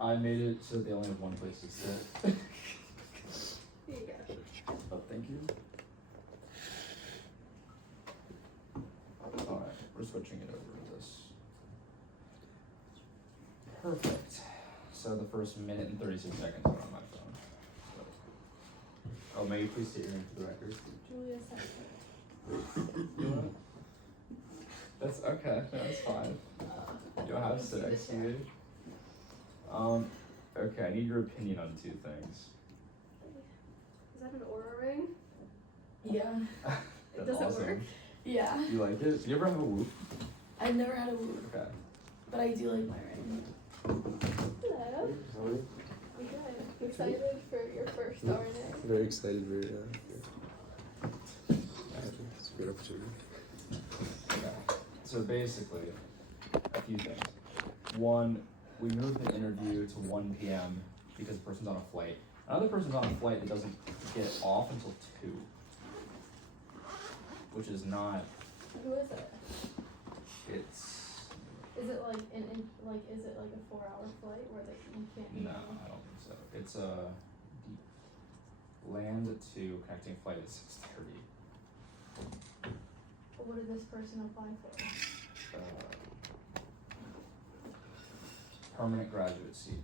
I made it so they only have one place to sit. Here you go. Oh, thank you. Alright, we're switching it over to this. Perfect. So the first minute and 36 seconds are on my phone. Oh, may you please state your name for the record? Julia said That's okay, that's fine. You don't have to sit next to me. Okay, I need your opinion on two things. Is that an Aura ring? Yeah. It doesn't awesome. work? Yeah. You like it? Do you ever have a whoop? I've never had a whoop, Okay. but I do like my ring. Hello. I'm good. You excited for your first RNA? Very excited, very it's a great opportunity. Okay. So basically, a few things. One, we moved the interview to 1 p.m. because the person's on a flight. Another person's on a flight that doesn't get off until 2. Which is not, Who is it? it's, Is it like is it like a 4-hour flight where you can't no, I don't think so. It's a land to connecting flight at 6:30. What did this person apply for? Permanent graduate seat.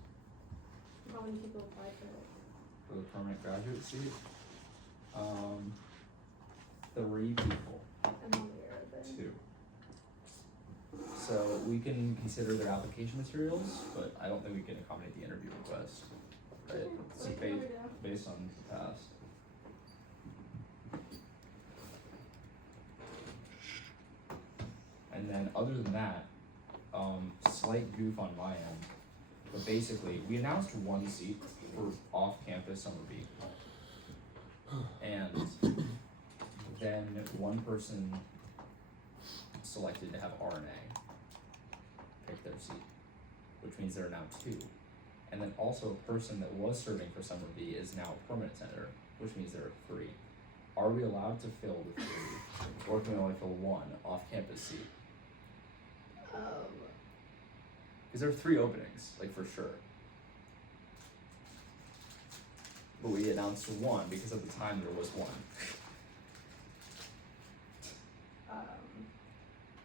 How many people applied for it? For the permanent graduate seat, 3 people. And how many are there? 2. So we can consider their application materials, but I don't think we can accommodate the interview request. Right? Okay, It's what can we do? based on the past. And then other than that, slight goof on my end, but basically we announced 1 seat for off-campus summer B, and then one person selected to have RNA pick their seat, which means there are now 2. And then also a person that was serving for summer B is now a permanent senator, which means there are 3. Are we allowed to fill the 3, or can we only fill 1 off-campus seat? Because there are 3 openings, like for sure. But we announced 1 because at the time there was 1.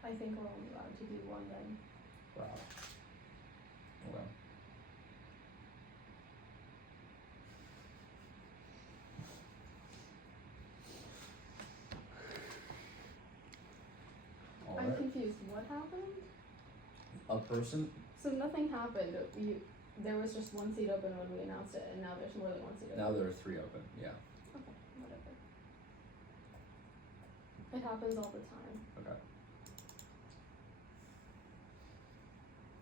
I think we're only allowed to do 1 then. Wow. Okay. I'm Alright. confused. What happened? A person? So nothing happened. There was just 1 seat open when we announced it, and now there's more than 1 seat open. Now there are 3 open, yeah. Okay, whatever. It happens all the time. Okay.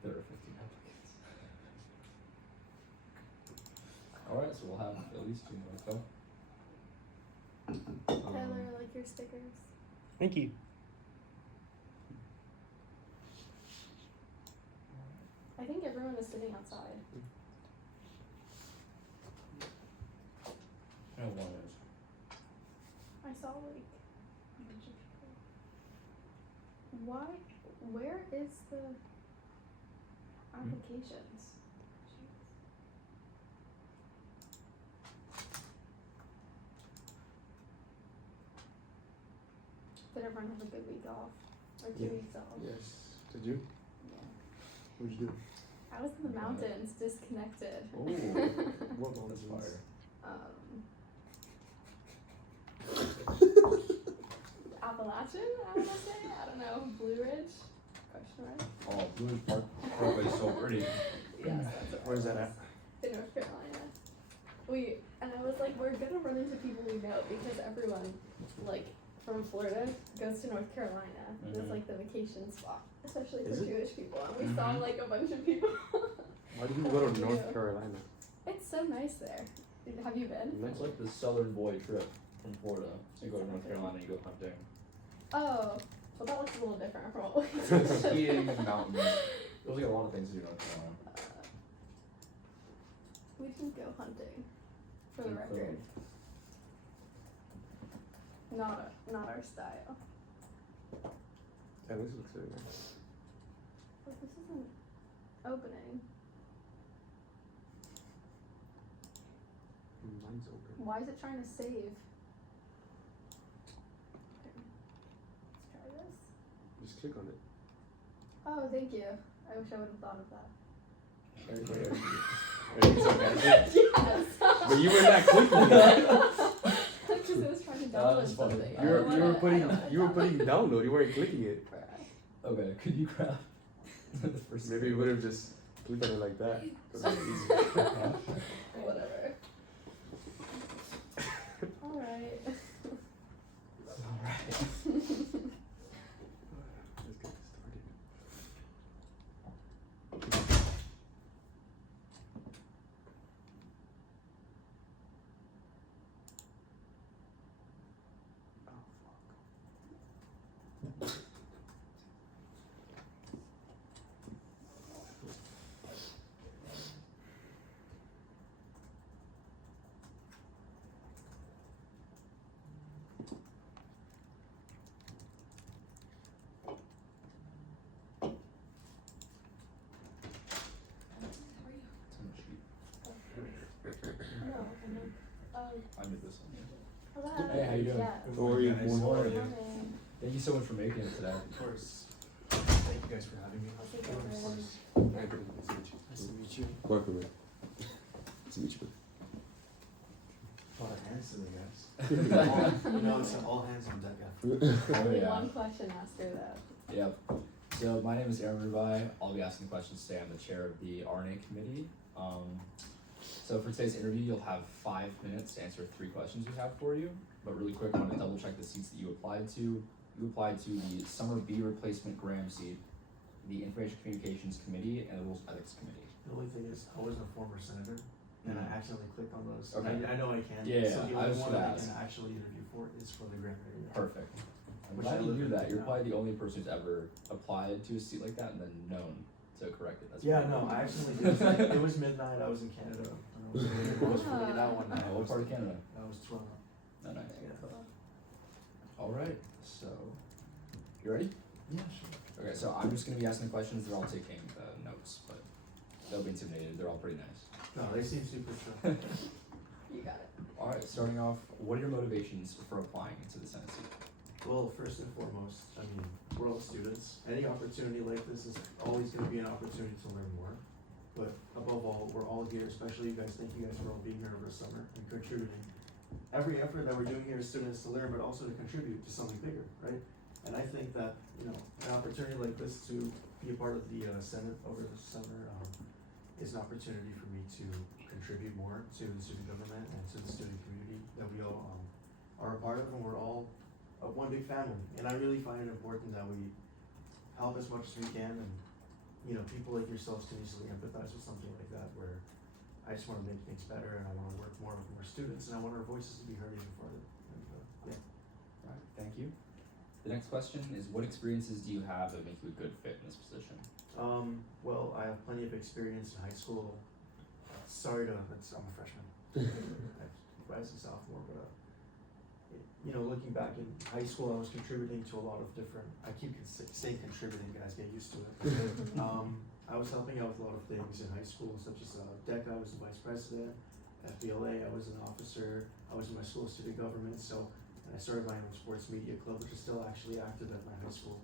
There are 15 applicants. Alright, so we'll have at least 2 more, so. Tyler, I like your stickers. Thank you. I think everyone is sitting outside. No, 1 is. I saw like a bunch of people. Why? Where is the applications? Did everyone have a good week off? Or 2 Yeah. weeks off? Yes. Did you? Yeah. What'd you do? I was in the mountains, disconnected. Ooh. What That's fire. Appalachian, I wanna say? I don't know. Blue Ridge? Question mark? Oh, Blue Ridge Parkway is so pretty. Yes, that's it. Where's that at? In North Carolina. And I was like, we're gonna run into people we know because everyone, like, from Florida goes to North Carolina. It's Mhm. like the vacation spot, especially for Is it? Jewish people. And we saw like a bunch of people. Why did you go to North Yeah. Carolina? It's so nice there. Have you been? It's like the Southern Boy trip from Florida. So you go to North Carolina and you go hunting. Oh, well that looks a little different from what we Skiing, mountains. There's like a lot of things to do in North Carolina. We didn't go hunting, for the You record. Not our style. Yeah, this looks very nice. But this isn't opening. Everything's open. Why is it trying to save? Okay. Let's try this. Just click on it. Oh, thank you. I wish I would have thought of that. Everything's okay. Yes. But you were not clicking it. Because it was trying to That download was funny. something. I You don't were wanna- putting I don't wanna you were putting download. You weren't clicking it. Okay, could you grab the first? Maybe you would have just clicked on it like that. That would be easier. Whatever. Alright. Alright. Let's get this started. Oh fuck. It's on the sheet. No, I'm not. I did this one. Hello. Hey, how you doing? Yeah. How are you? Good Morning. morning. Morning. Thank you so much for making it today. Of course. Thank you guys for having me. I'll take it for them. Hi, good. Nice to meet you. Nice to meet you. Welcome, man. Nice to meet you, A lot of hands today, guys. You know, it's an all hands on deck effort. Oh, Only yeah. one question asker though. Yep. So my name is Aaron Rubai. I'll be asking questions today. I'm the chair of the RNA committee. So for today's interview, you'll have 5 minutes to answer 3 questions we have for you. But really quick, I want to double check the seats that you applied to. You applied to the Summer B Replacement Graham seat, the Information Communications Committee, and the Rules Ethics Committee. The only thing is, I was a former senator, and I accidentally clicked on those. Okay. I know I can. Yeah, So the I only was one gonna I ask. can actually interview for is for the Grand area. Perfect. I'm Which glad I you live knew in that. You're now. probably the only person who's ever applied to a seat like that and then known to correct it. That's Yeah, pretty no, cool. I actually did. It was midnight. I was in Canada. And I was really that one night. What part of Canada? I was Toronto. Oh, nice. Yeah. All right. So, you ready? Yeah, sure. Okay. So I'm just gonna be asking the questions. They're all taking notes, but they'll be intimidated. They're all pretty nice. No, they seem super chill. You got it. All right. Starting off, what are your motivations for applying to the Senate seat? Well, first and foremost, I mean, we're all students. Any opportunity like this is always gonna be an opportunity to learn more. But above all, we're all here, especially you guys, thank you guys for all being here over the summer and contributing. Every effort that we're doing here as students to learn, but also to contribute to something bigger, right? And I think that, you know, an opportunity like this to be a part of the Senate over the summer is an opportunity for me to contribute more to the student government and to the student community that we all are a part of, and we're all one big family. And I really find it important that we help as much as we can, and you know, people like yourselves can easily empathize with something like that, where I just want to make things better, and I want to work more with more students, and I want our voices to be heard even further. And, yeah. All right. Thank you. The next question is, what experiences do you have that make you a good fit in this position? Well, I have plenty of experience in high school. Sorry to, I'm a freshman. I'm rising sophomore, but you know, looking back in high school, I was contributing to a lot of different. I keep saying contributing, guys, get used to it. I was helping out with a lot of things in high school, such as DECA. I was the vice president. FBLA, I was an officer. I was in my school student government. So, and I started my own sports media club, which is still actually active at my high school.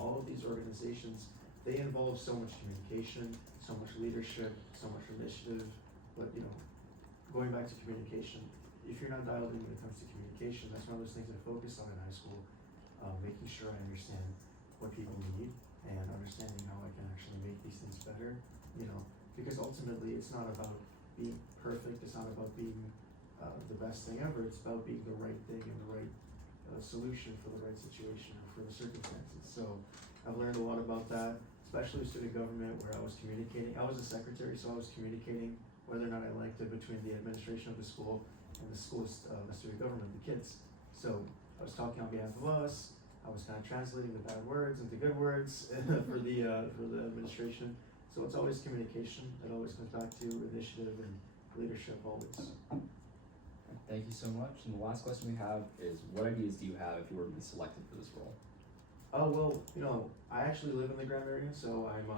All of these organizations, they involve so much communication, so much leadership, so much initiative. But you know, going back to communication, if you're not dialed in when it comes to communication, that's one of those things I focused on in high school, making sure I understand what people need and understanding how I can actually make these things better, you know, because ultimately it's not about being perfect, it's not about being the best thing ever, it's about being the right thing and the right solution for the right situation or for the circumstances. So I've learned a lot about that, especially with student government, where I was communicating. I was a secretary, so I was communicating whether or not I liked it between the administration of the school and the school's student government, the kids. So I was talking on behalf of us. I was kind of translating the bad words into good words for the administration. So it's always communication. It always comes back to initiative and leadership always. Thank you so much. And the last question we have is, what ideas do you have if you were to be selected for this role? Oh, well, you know, I actually live in the Graham area, so I'm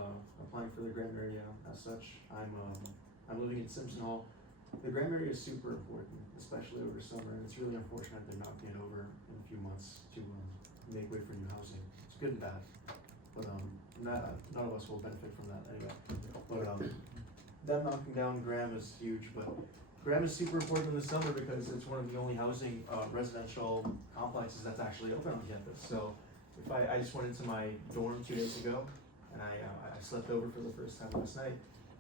applying for the Graham area as such. I'm living in Simpson Hall. the Graham area is super important, especially over summer, and it's really unfortunate they're not being over in a few months to make way for new housing. It's good and bad, but none of us will benefit from that anyway. But them knocking down Graham is huge, but Graham is super important in the summer because it's one of the only housing residential complexes that's actually open on campus. So if I just went into my dorm 2 days ago, and I slept over for the first time last night,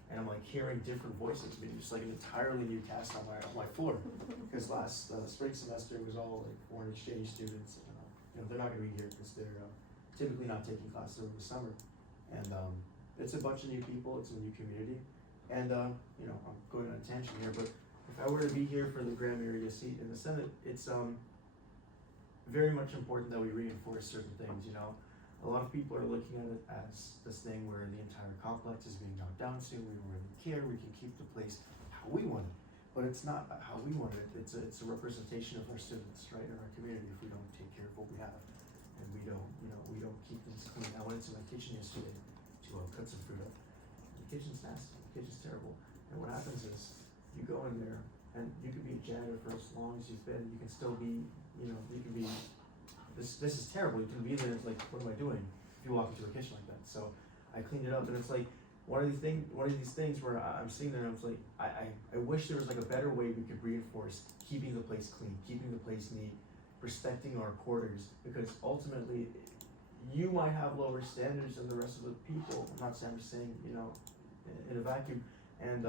and I'm like hearing different voices, I mean, just like an entirely new cast on my floor. Because last spring semester was all like foreign exchange students. And, they're not going to be here because they're typically not taking classes over the summer. And it's a bunch of new people. It's a new community. And I'm going on a tangent here, but if I were to be here for the Graham area seat in the Senate, it's very much important that we reinforce certain things. A lot of people are looking at it as this thing where the entire complex is being knocked down soon. We don't really care. We can keep the place how we want it, but it's not how we want it. It's a representation of our students, right, in our community. If we don't take care of what we have, and we don't keep things clean. I went into my kitchen yesterday to cut some fruit up. The kitchen's nasty. The kitchen's terrible. And what happens is you go in there and you can be a janitor for as long as you've been. You can still be, you can be. This is terrible. You can be there. It's like, what am I doing? If you walk into a kitchen like that. So I cleaned it up, and it's like one of these things where I'm sitting there and I was like, I wish there was like a better way we could reinforce keeping the place clean, keeping the place neat, respecting our quarters, because ultimately you might have lower standards than the rest of the people. I'm not saying, in a vacuum, and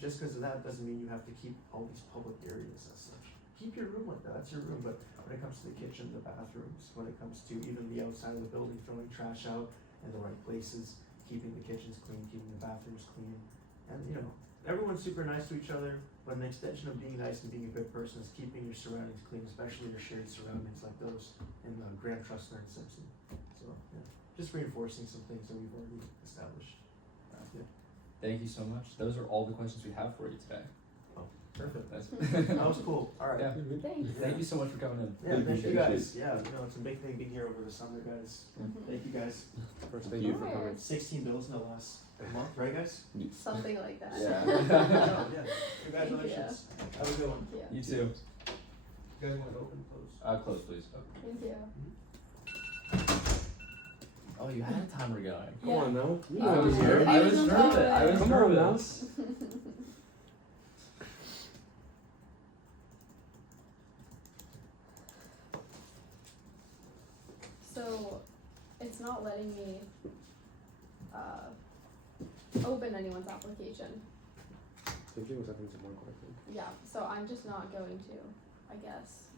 just because of that doesn't mean you have to keep all these public areas as such. Keep your room like that. That's your room, but when it comes to the kitchen, the bathrooms, when it comes to even the outside of the building, throwing trash out in the right places, keeping the kitchens clean, keeping the bathrooms clean, and everyone's super nice to each other, but an extension of being nice and being a good person is keeping your surroundings clean, especially your shared surroundings like those in Graham, Trustler, and Simpson. So yeah, just reinforcing some things that we've already established. Yeah. Thank you so much. Those are all the questions we have for you today. Perfect. That's That was cool. All right. Yeah. Thanks. Thank you so much for coming in. Yeah, thank you Appreciate it. guys. Yeah, it's a big thing being here over the summer, guys. Thank you guys. First, thank you for coming. 16 bills in the last month, right, guys? Something like that. Yeah. Yeah. Congratulations. Have a good one. Thank you. You too. You guys want to open, close? Close, please. Thank you. Oh, you had a timer going. Come on now. I was nervous. I was nervous. Come on now. So, it's not letting me open anyone's application. Same thing was happening to Marco, I think. Yeah, so I'm just not going to, I guess.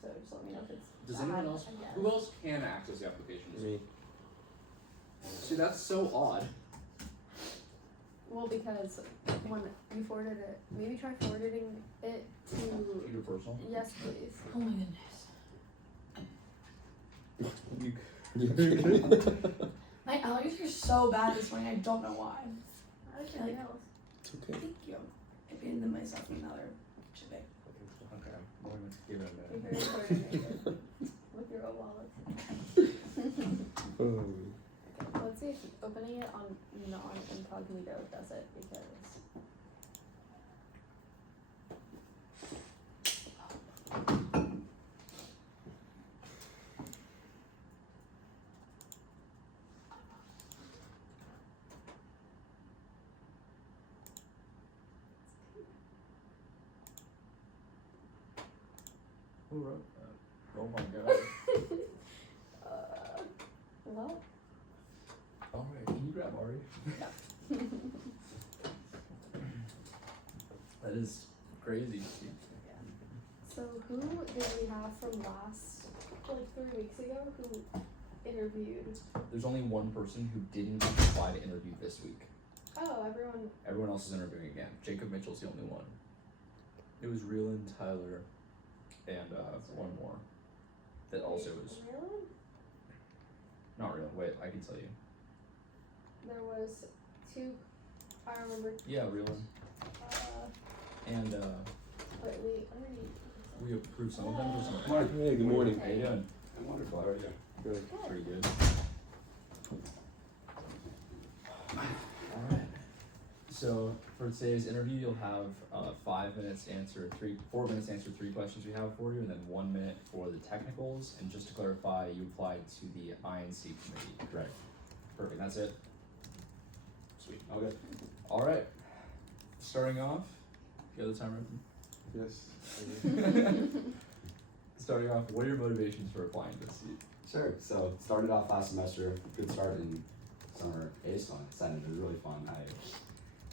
So just let me know if it's Does bad, anyone else? I guess. Who else can access the applications? Me. See, that's so odd. Well, because when you forwarded it, maybe try forwarding it to. Your personal? Yes, please. Oh my goodness. My allergies are so bad this morning. I don't know why. I like your nails. It's okay. Thank you. I painted them myself in another shipping. Okay. We're gonna give it a Be minute. very coordinated with your own wallet. Let's see if opening it on non-incognito does it, because. Who wrote that? Oh my god. Well. Alright, can you grab Ari? That is crazy. So who did we have from last, like 3 weeks ago, who interviewed? There's only one person who didn't apply to interview this week. Oh, everyone. Everyone else is interviewing again. Jacob Mitchell's the only one. It was Reelan, Tyler, and one more. That also was Really? not real. Wait, I can tell you. There was two, I remember, Yeah, Reelan. And but we already. we approved some of them for some. Come on. Hey, good morning. How you doing? I'm wonderful. How are you? Good. Pretty good. Alright. So for today's interview, you'll have 5 minutes to answer 4 minutes to answer 3 questions we have for you, and then 1 minute for the technicals. And just to clarify, you applied to the INC committee, correct? Perfect. That's it. Sweet. Okay. All right. Starting off, you have the timer. Yes. Starting off, what are your motivations for applying to this seat? Sure. So started off last semester, good start in summer ACE on Senate. It was really fun. I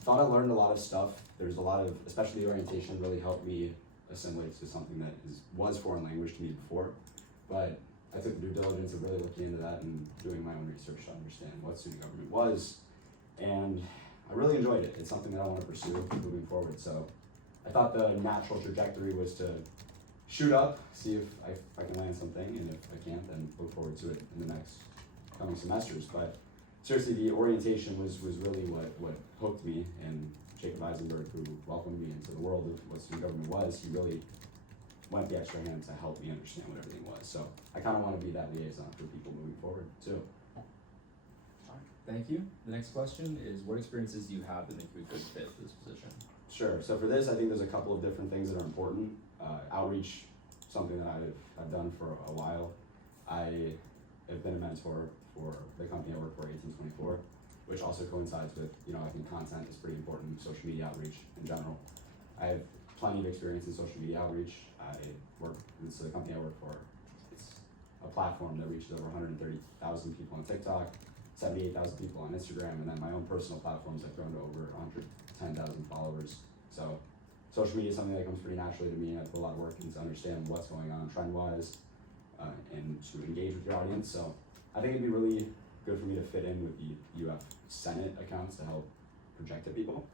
thought I learned a lot of stuff. There's a lot of, especially orientation really helped me assimilate to something that was foreign language to me before. But I took the due diligence of really looking into that and doing my own research to understand what student government was. And I really enjoyed it. It's something that I want to pursue moving forward. So I thought the natural trajectory was to shoot up, see if I can land something, and if I can't, then look forward to it in the next coming semesters. But seriously, the orientation was really what hooked me, and Jacob Eisenberg, who welcomed me into the world of what student government was, he really went the extra hand to help me understand what everything was. So I kind of want to be that liaison for people moving forward too. Thank you. The next question is, what experiences do you have that make you a good fit for this position? Sure. So for this, I think there's a couple of different things that are important. Outreach, something that I've done for a while. I have been a mentor for the company I work for, 1824, which also coincides with, I think content is pretty important, social media outreach in general. I have plenty of experience in social media outreach. It's the company I work for. It's a platform that reaches over 130,000 people on TikTok, 78,000 people on Instagram, and then my own personal platforms have grown to over 110,000 followers. So social media is something that comes pretty naturally to me. I put a lot of work into understand what's going on trend-wise and to engage with your audience. So I think it'd be really good for me to fit in with the UF Senate accounts to help project to people.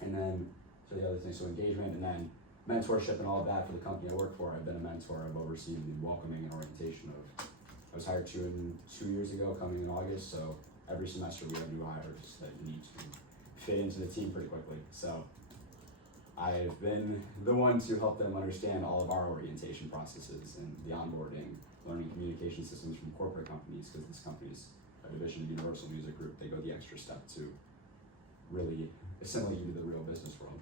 And then, so the other things, so engagement, and then mentorship and all of that for the company I work for. I've been a mentor. I've overseen the welcoming and orientation of, I was hired 2 years ago, coming in August, so every semester we have new hires that need to fit into the team pretty quickly. So I've been the one to help them understand all of our orientation processes and the onboarding, learning communication systems from corporate companies, because this company is a division of Universal Music Group. They go the extra step to really assimilate you to the real business world.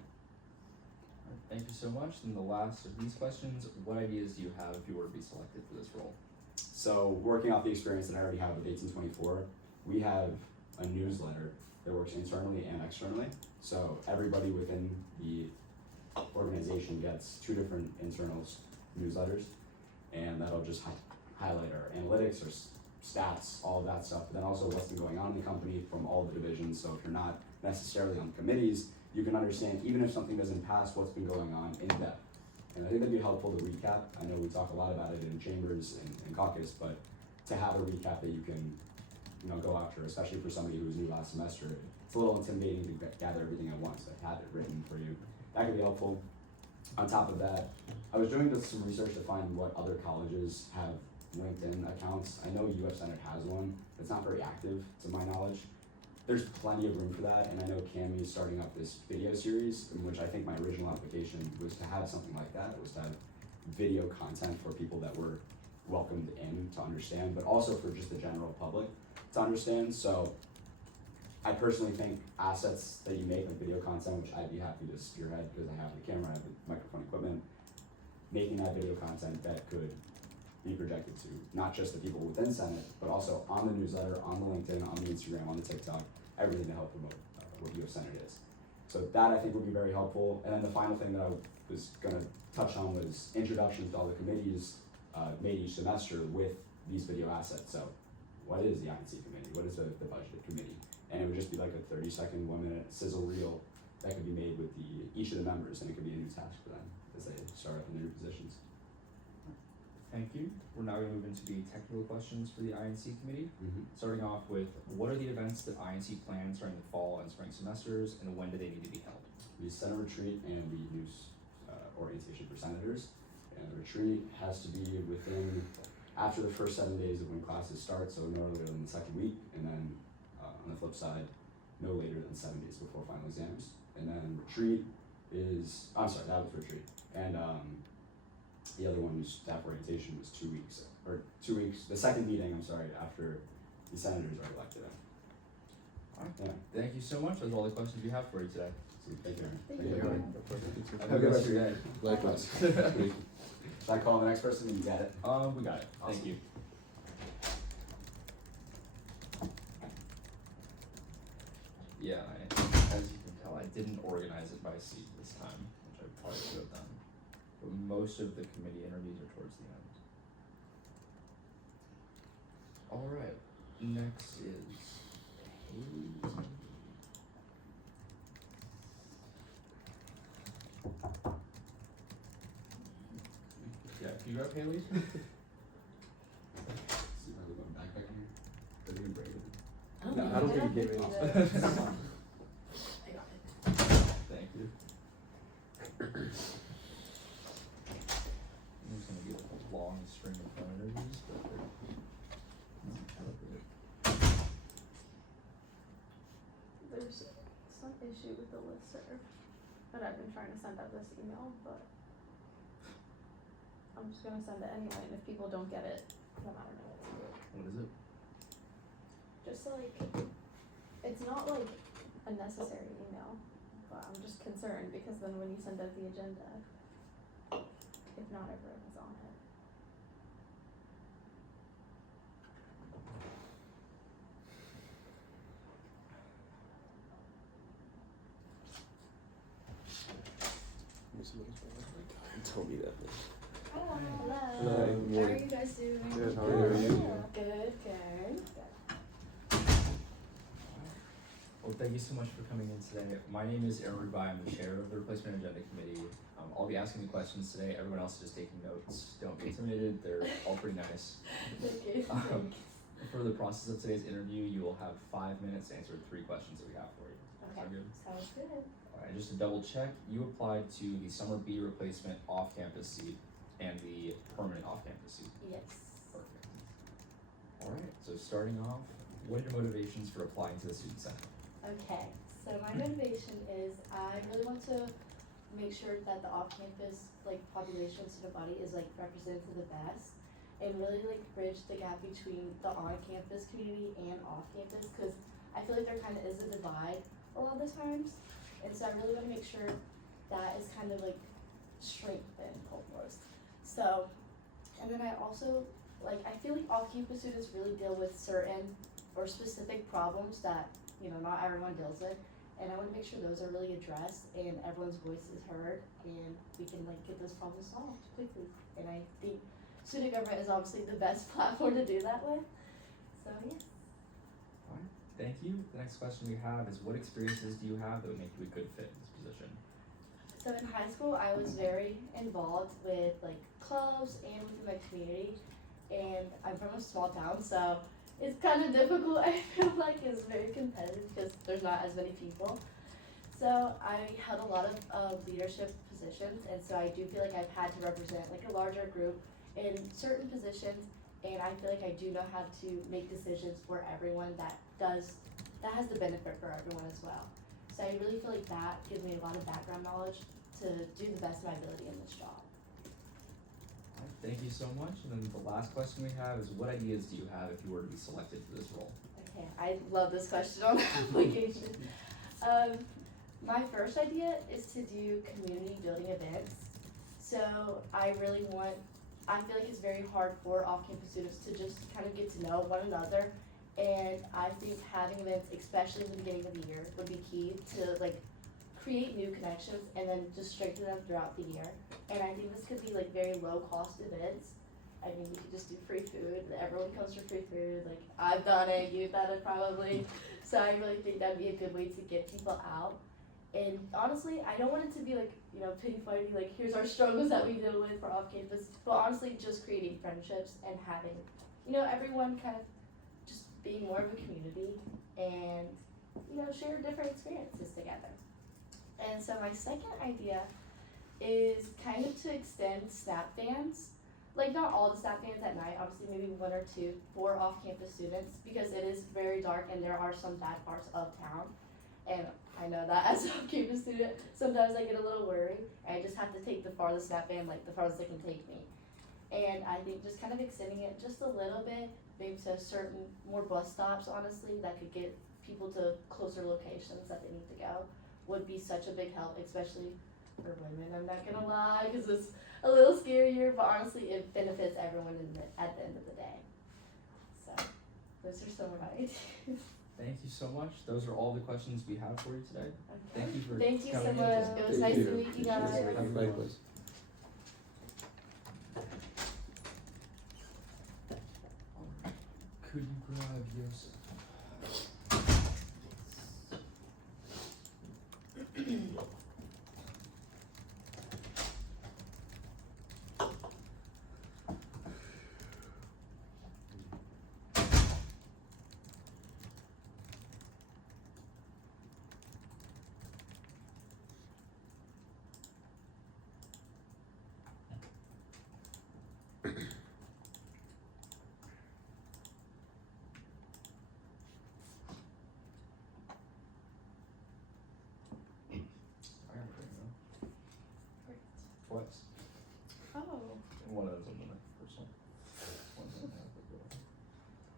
All right, thank you so much. And the last of these questions, what ideas do you have if you were to be selected for this role? So working off the experience that I already have with 1824, we have a newsletter that works internally and externally. So everybody within the organization gets 2 different internals newsletters, and that'll just highlight our analytics, our stats, all of that stuff. But then also what's been going on in the company from all the divisions. So if you're not necessarily on committees, you can understand, even if something doesn't pass, what's been going on in depth. And I think that'd be helpful to recap. I know we talk a lot about it in chambers and caucus, but to have a recap that you can, go after, especially for somebody who was new last semester, it's a little intimidating to gather everything at once. I have it written for you. That could be helpful. On top of that, I was doing some research to find what other colleges have LinkedIn accounts. I know UF Senate has one. It's not very active, to my knowledge. There's plenty of room for that, and I know Cami is starting up this video series, in which I think my original application was to have something like that. It was to have video content for people that were welcomed in to understand, but also for just the general public to understand. So I personally think assets that you make, like video content, which I'd be happy to spearhead because I have the camera, I have the microphone equipment, making that video content that could be projected to not just the people within Senate, but also on the newsletter, on the LinkedIn, on the Instagram, on the TikTok, everything to help promote what UF Senate is. So that I think would be very helpful. And then the final thing that I was gonna touch on was introductions to all the committees made each semester with these video assets. So what is the INC committee? What is the budget committee? And it would just be like a 30-second, 1-minute sizzle reel that could be made with each of the members, and it could be a new task for them as they start up in their new positions. Thank you. We're now going to move into the technical questions for the INC committee. Starting off with, what are the events that INC plans during the fall and spring semesters, and when do they need to be held? We Senate retreat, and we use orientation for senators. And the retreat has to be after the first 7 days of when classes start, so no earlier than the second week, and then on the flip side, no later than 7 days before final exams. And then that was retreat. And the other one was staff orientation was 2 weeks, the second meeting, after the senators are elected. Alright, Yeah. thank you so much. Those are all the questions we have for you today. So thank you. Thank Thank you. you. Have a good rest of your day. Likewise. Should I call the next person and you got it? We got it. Thank Awesome. you. Yeah, as you can tell, I didn't organize it by seat this time, which I probably should have done. But most of the committee interviews are towards the end. Alright, next is Haley's. Yeah, can you grab Haley's? See if I leave my backpack in here. Did you break it? No, I don't think you gave it. I got it. Thank you. There's gonna be like a long string of phone interviews, but they're There's some issue with the listserv, but I've been trying to send out this email, but I'm just gonna send it anyway, and if people don't get it, no matter what. what is it? Just like, it's not like a necessary email, but I'm just concerned because then when you send out the agenda, if not everyone is on it. Tell me that. Hello. Hello. Good How are morning. you guys doing? Good, how are you? Good, good. Well, thank you so much for coming in today. My name is Aaron Rubai. I'm the chair of the Replacement Agenda Committee. I'll be asking the questions today. Everyone else is just taking notes. Don't be intimidated. They're all pretty nice. Okay, For the process of today's interview, you will have 5 minutes to answer 3 questions that we have for you. Okay, Sound good? sounds good. Alright, just to double check, you applied to the summer B replacement off-campus seat and the permanent off-campus seat. Yes. Perfect. Alright, so starting off, what are your motivations for applying to the student center? Okay, so my motivation is I really want to make sure that the off-campus like population student body is like represented to the best, and really like bridge the gap between the on-campus community and off-campus, because I feel like there kind of is a divide a lot of the times, and so I really want to make sure that is kind of like strengthened almost. So, and then I also like I feel like off-campus students really deal with certain or specific problems that not everyone deals with, and I want to make sure those are really addressed and everyone's voice is heard, and we can like get those problems solved quickly. And I think student government is obviously the best platform to do that with. So yeah. Alright, thank you. The next question we have is what experiences do you have that would make you a good fit in this position? So in high school, I was very involved with like clubs and within my community, and I'm from a small town, so it's kind of difficult. I feel like it's very competitive because there's not as many people. So I held a lot of leadership positions, and so I do feel like I've had to represent like a larger group in certain positions, and I feel like I do know how to make decisions for everyone that has the benefit for everyone as well. So I really feel like that gives me a lot of background knowledge to do the best of my ability in this job. Alright, thank you so much. And then the last question we have is what ideas do you have if you were to be selected for this role? Okay, I love this question on the application. My first idea is to do community building events. So I feel like it's very hard for off-campus students to just kind of get to know one another. And I think having events, especially in the beginning of the year, would be key to like create new connections and then just strengthen them throughout the year. And I think this could be like very low cost events. I mean, you could just do free food. Everyone comes for free food. Like I've done it, you've done it probably. So I really think that'd be a good way to get people out. And honestly, I don't want it to be like, pity fighting, like here's our struggles that we deal with for off campus, but honestly just creating friendships and having, everyone kind of just being more of a community and, share different experiences together. And so my second idea is kind of to extend snap bans. Like not all the snap bans at night, obviously maybe 1 or 2 for off-campus students, because it is very dark and there are some bad parts of town. And I know that as an off-campus student, sometimes I get a little worried. I just have to take the farthest snap ban, like the farthest it can take me. And I think just kind of extending it just a little bit, maybe to certain more bus stops, honestly, that could get people to closer locations that they need to go would be such a big help, especially for women, I'm not gonna lie, cause it's a little scarier, but honestly, it benefits everyone at the end of the day. So, those are some of my ideas. Thank you so much. Those are all the questions we have for you today. Thank you for Thank you so coming in much, today. it was nice to meet you guys. Have a good one. Likewise. Could you grab Yosef? I got it right now. Twice. Oh, One of those on the first one. One's on the other.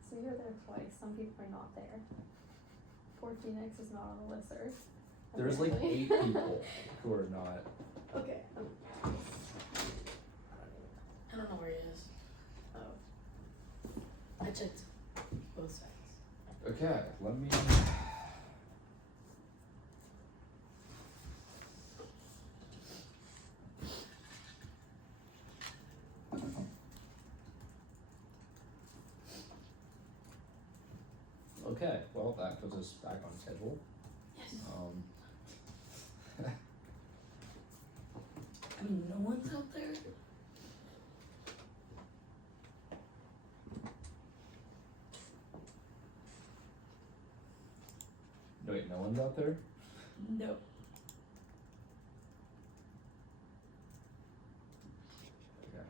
so you're there twice, some people are not there. Poor Phoenix is not on the listserv. There's like apparently. 8 people who are not. Okay, I don't know where he is. oh, I checked both sides. Okay, let me. Okay, well, that puts us back on schedule. Yes. I mean, no one's out there. No, wait, no one's out there? No. Okay.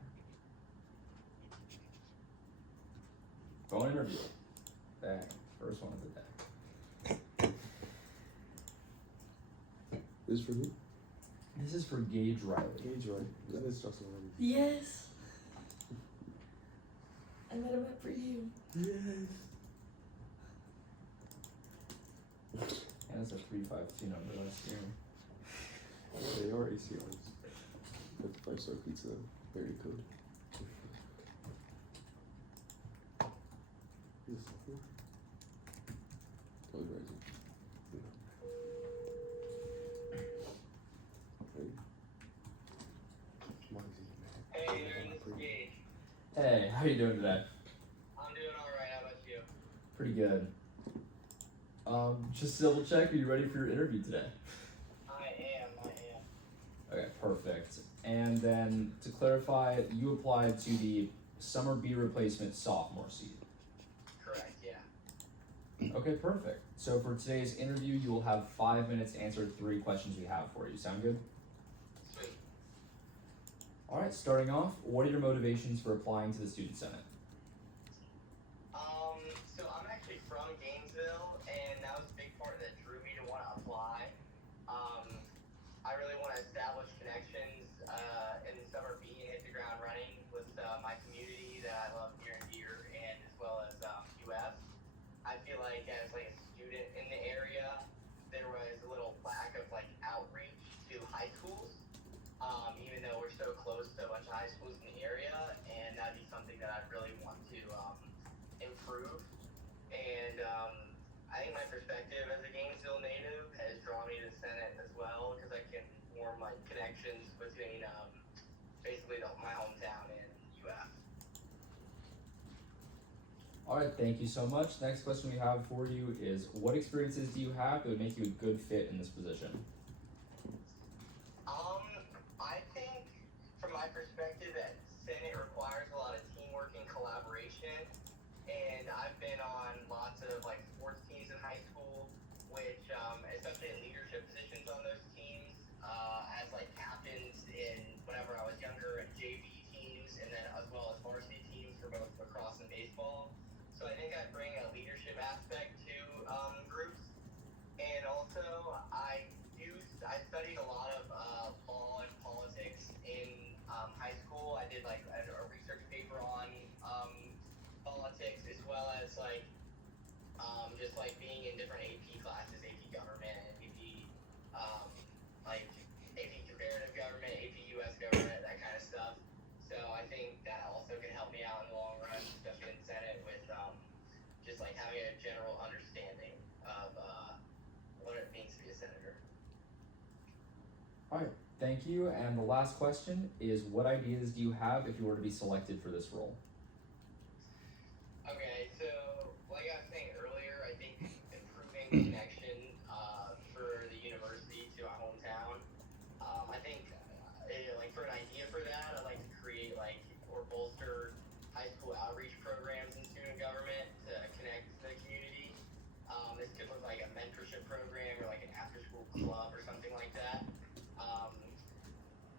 Phone interview. Bang. First one of the day. This is for who? This is for Gage Riley. Gage, right? That is Justin Riley. Yes. I met him up for you. Yes. And it's a 352 number, that's scary. They are ACRs. But the 5-star pizza area code. Is this Sophomore? Probably rising. Okay. Why is he mad? Hey, Aaron, this is Gage. Hey, how you doing today? I'm doing alright, how about you? Pretty good. Just to double check, are you ready for your interview today? I am. Okay, perfect. And then to clarify, you applied to the summer B replacement sophomore seat. Correct, yeah. Okay, perfect. So for today's interview, you will have 5 minutes to answer 3 questions we have for you. Sound good? Sweet. Alright, starting off, what are your motivations for applying to the Student Senate? So I'm actually from Gainesville, and that was a big part that drew me to want to apply. I really want to establish connections in summer B and hit the ground running with my community that I love near and dear, and as well as UF. I feel like as like a student in the area, there was a little lack of like outreach to high schools, even though we're so close to a bunch of high schools in the area, and that'd be something that I'd really want to improve. And I think my perspective as a Gainesville native has drawn me to the Senate as well, because I can form like connections between basically my hometown and UF. Alright, thank you so much. Next question we have for you is, what experiences do you have that would make you a good fit in this position? I think from my perspective that Senate requires a lot of teamwork and collaboration, and I've been on lots of like sports teams in high school, which especially in leadership positions on those teams, as like captains in whenever I was younger and JV teams, and then as well as varsity teams for both lacrosse and baseball. So I think I bring a leadership aspect to groups, and also I studied a lot of law and politics in high school. I did like a research paper on politics, as well as like just like being in different AP classes, AP government, AP, like AP comparative government, AP US government, that kind of stuff. So I think that also can help me out in the long run, especially in Senate with just like having a general understanding of what it means to be a senator. Alright, thank you. And the last question is, what ideas do you have if you were to be selected for this role? Okay, so like I was saying earlier, I think improving connection for the university to my hometown. I think like for an idea for that, I'd like to create like or bolster high school outreach programs in student government to connect the community. This could look like a mentorship program or like an after-school club or something like that.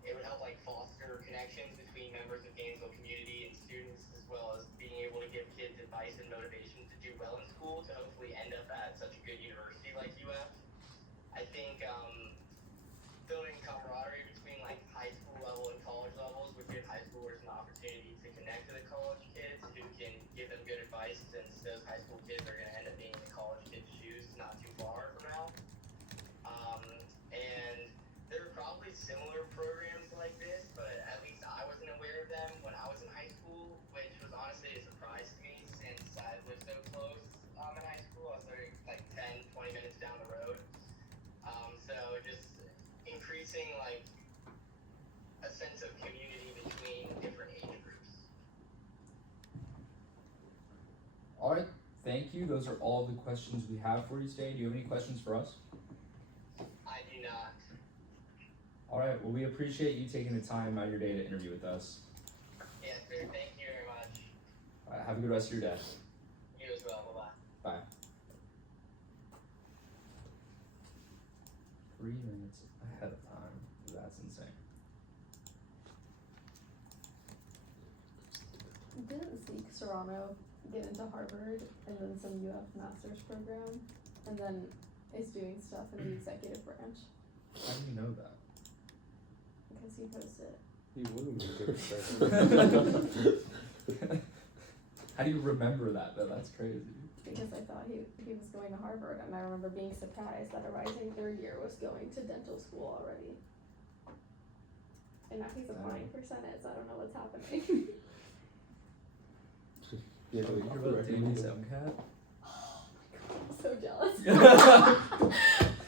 It would help like foster connections between members of Gainesville community and students, as well as being able to give kids advice and motivation to do well in school to hopefully end up at such a good university like UF. I think building camaraderie between like high school level and college levels would give high schoolers an opportunity to connect to the college kids who can give them good advice, since those high school kids are going to end up being in the college kids' shoes not too far from now. And there are probably similar programs like this, but at least I wasn't aware of them when I was in high school, which was honestly a surprise to me since I lived so close in high school. I was like 10, 20 minutes down the road. So just increasing like a sense of community between different age groups. Alright, thank you. Those are all the questions we have for you today. Do you have any questions for us? I do not. Alright, well, we appreciate you taking the time out of your day to interview with us. Yes, sir. Thank you very much. Alright, have a good rest of your day. You as well. Bye-bye. Bye. 3 minutes ahead of time. That's insane. Didn't Zeke Serrano get into Harvard and then some UF master's program, and then is doing stuff in the executive branch? How do you know that? Because he posted. He wasn't a good freshman. How do you remember that though? That's crazy. Because I thought he was going to Harvard, and I remember being surprised that a rising third year was going to dental school already. And now he's applying for Senate, so I don't know what's happening. Yeah, Oh, like, you heard about Danny's MCAT? I'm so jealous.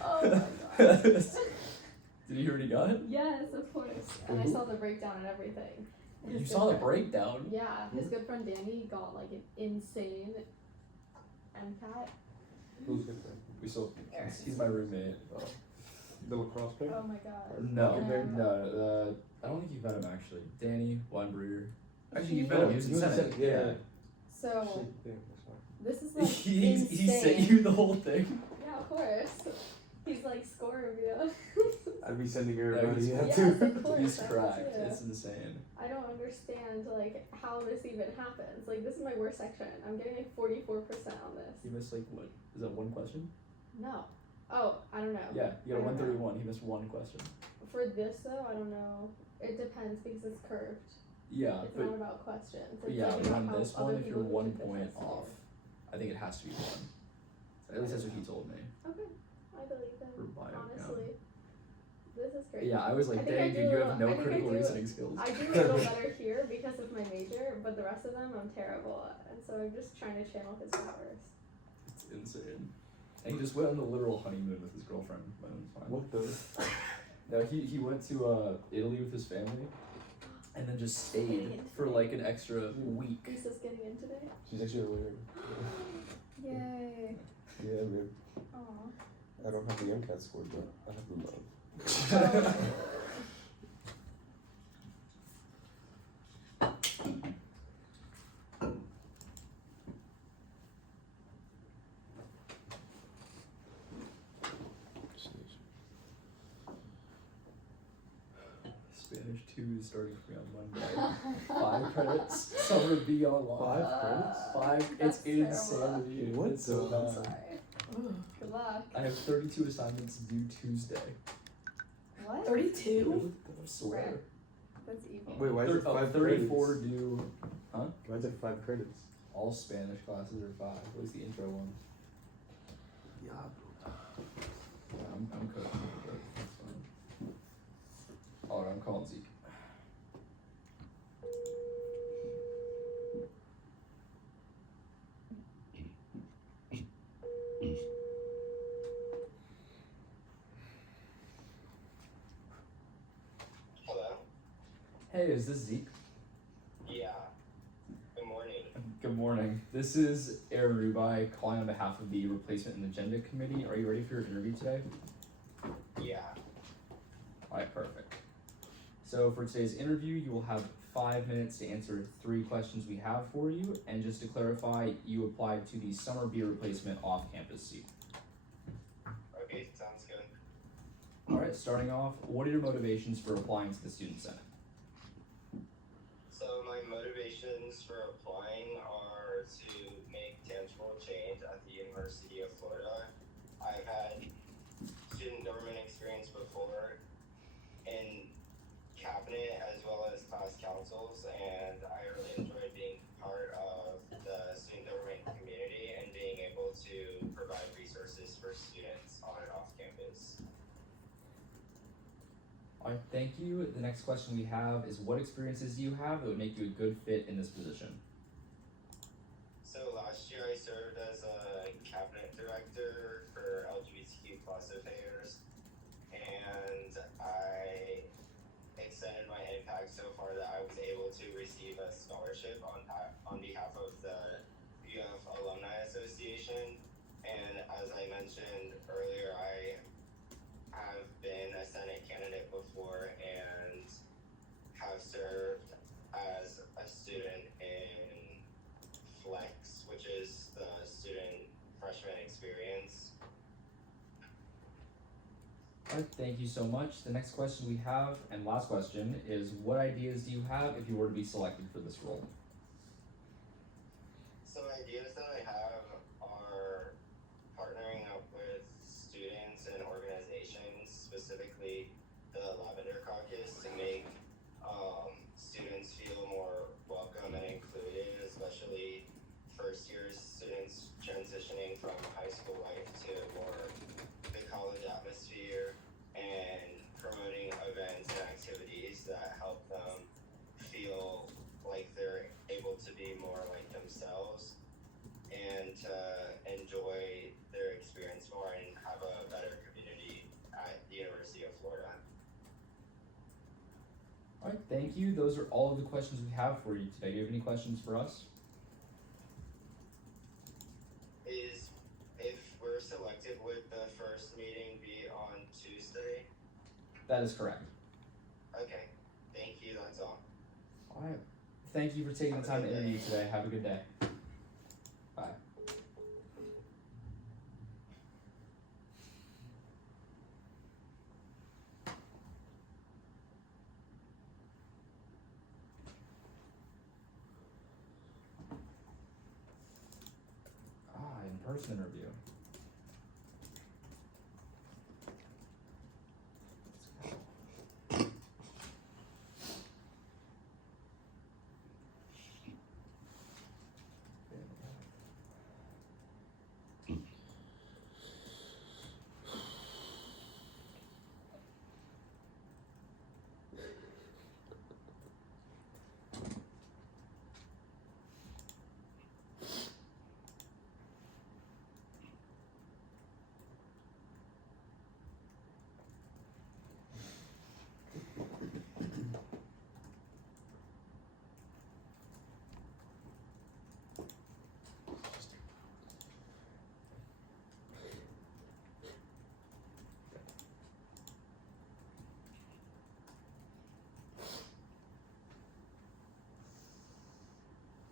Oh my god. Did you hear what he got? Yes, of course. And I saw the breakdown and everything. You His saw good the friend- breakdown? Yeah, his good friend Danny got like an insane MCAT. Who's good friend? We still. He's my roommate. The lacrosse player? Oh my god. No, Yeah. no. I don't think you've met him actually. Danny Weinbrewer. Actually, you've met him. He was in He was in Senate. Senate, yeah. So Shit, yeah, that's fine. this is like He insane. sent you the whole thing. Yeah, of course. He's like score review. I'd be sending Yeah, everybody he's- out Yes, too. of course. He's I would cracked. too. It's insane. I don't understand like how this even happens. Like this is my worst section. I'm getting like 44% on this. He missed like what? Is that one question? No. Oh, I don't know. Yeah, you got a I don't know. 131. He missed one question. For this though, I don't know. It depends because it's curved. Yeah, It's but not about questions. It's yeah, like but about on how this other one, if you're people 1 do the point test off, too. I think it has to be 1. At least that's what he told me. Okay, I believe him. For bio, yeah. Honestly, this is great. Yeah, I was like, I think I dang, do dude, a you have little- no I think I critical do- reasoning skills. I do a little better here because of my major, but the rest of them I'm terrible at, and so I'm just trying to channel his powers. It's insane. And he just went on the literal honeymoon with his girlfriend. But it was fine. What the? No, he went to Italy with his family, and then just stayed for like an extra week. Is this getting in today? She's actually a lawyer. Yay. Yeah, man. Aw. I don't have the MCAT score, but I have the love. Spanish 2 is starting for me on Monday. 5 credits. Summer B online. 5 credits? 5. That's It's terrible. insanity. What It's so the- I'm bad. sorry. Good luck. I have 32 assignments due Tuesday. What? 32? I swear. That's evil. Wait, why is it 5 34 credits? due. Why is it 5 credits? All Spanish classes are 5. At least the intro ones. Yeah, I'm coaching a little bit. That's fine. Alright, I'm calling Zeke. Hello? Hey, is this Zeke? Yeah. Good morning. Good morning. This is Aaron Rubai calling on behalf of the Replacement and Agenda Committee. Are you ready for your interview today? Yeah. Alright, perfect. So for today's interview, you will have 5 minutes to answer 3 questions we have for you. And just to clarify, you applied to the Summer B replacement off-campus seat. Okay, sounds good. Alright, starting off, what are your motivations for applying to the Student Senate? So my motivations for applying are to make tangible change at the University of Florida. I've had student government experience before in cabinet as well as class councils, and I really enjoyed being part of the student government community and being able to provide resources for students on and off campus. Alright, thank you. The next question we have is what experiences do you have that would make you a good fit in this position? So last year I served as a cabinet director for LGBTQ plus affairs, and I extended my impact so far that I was able to receive a scholarship on behalf of the UF Alumni Association. And as I mentioned earlier, I have been a Senate candidate before and have served as a student in Flex, which is the student freshman experience. Alright, thank you so much. The next question we have, and last question, is what ideas do you have if you were to be selected for this role? So ideas that I have are partnering up with students and organizations, specifically the Lavender Caucus, to make students feel more welcome and included, especially first year students transitioning from high school life to more the college atmosphere, and promoting events and activities that help them feel like they're able to be more like themselves and to enjoy their experience more and have a better community at the University of Florida. Alright, thank you. Those are all of the questions we have for you today. Do you have any questions for us? If we're selected, would the first meeting be on Tuesday? That is correct. Okay, thank you, that's all. Alright. Thank you for taking the time to interview today. Have a good day. Bye. In-person interview.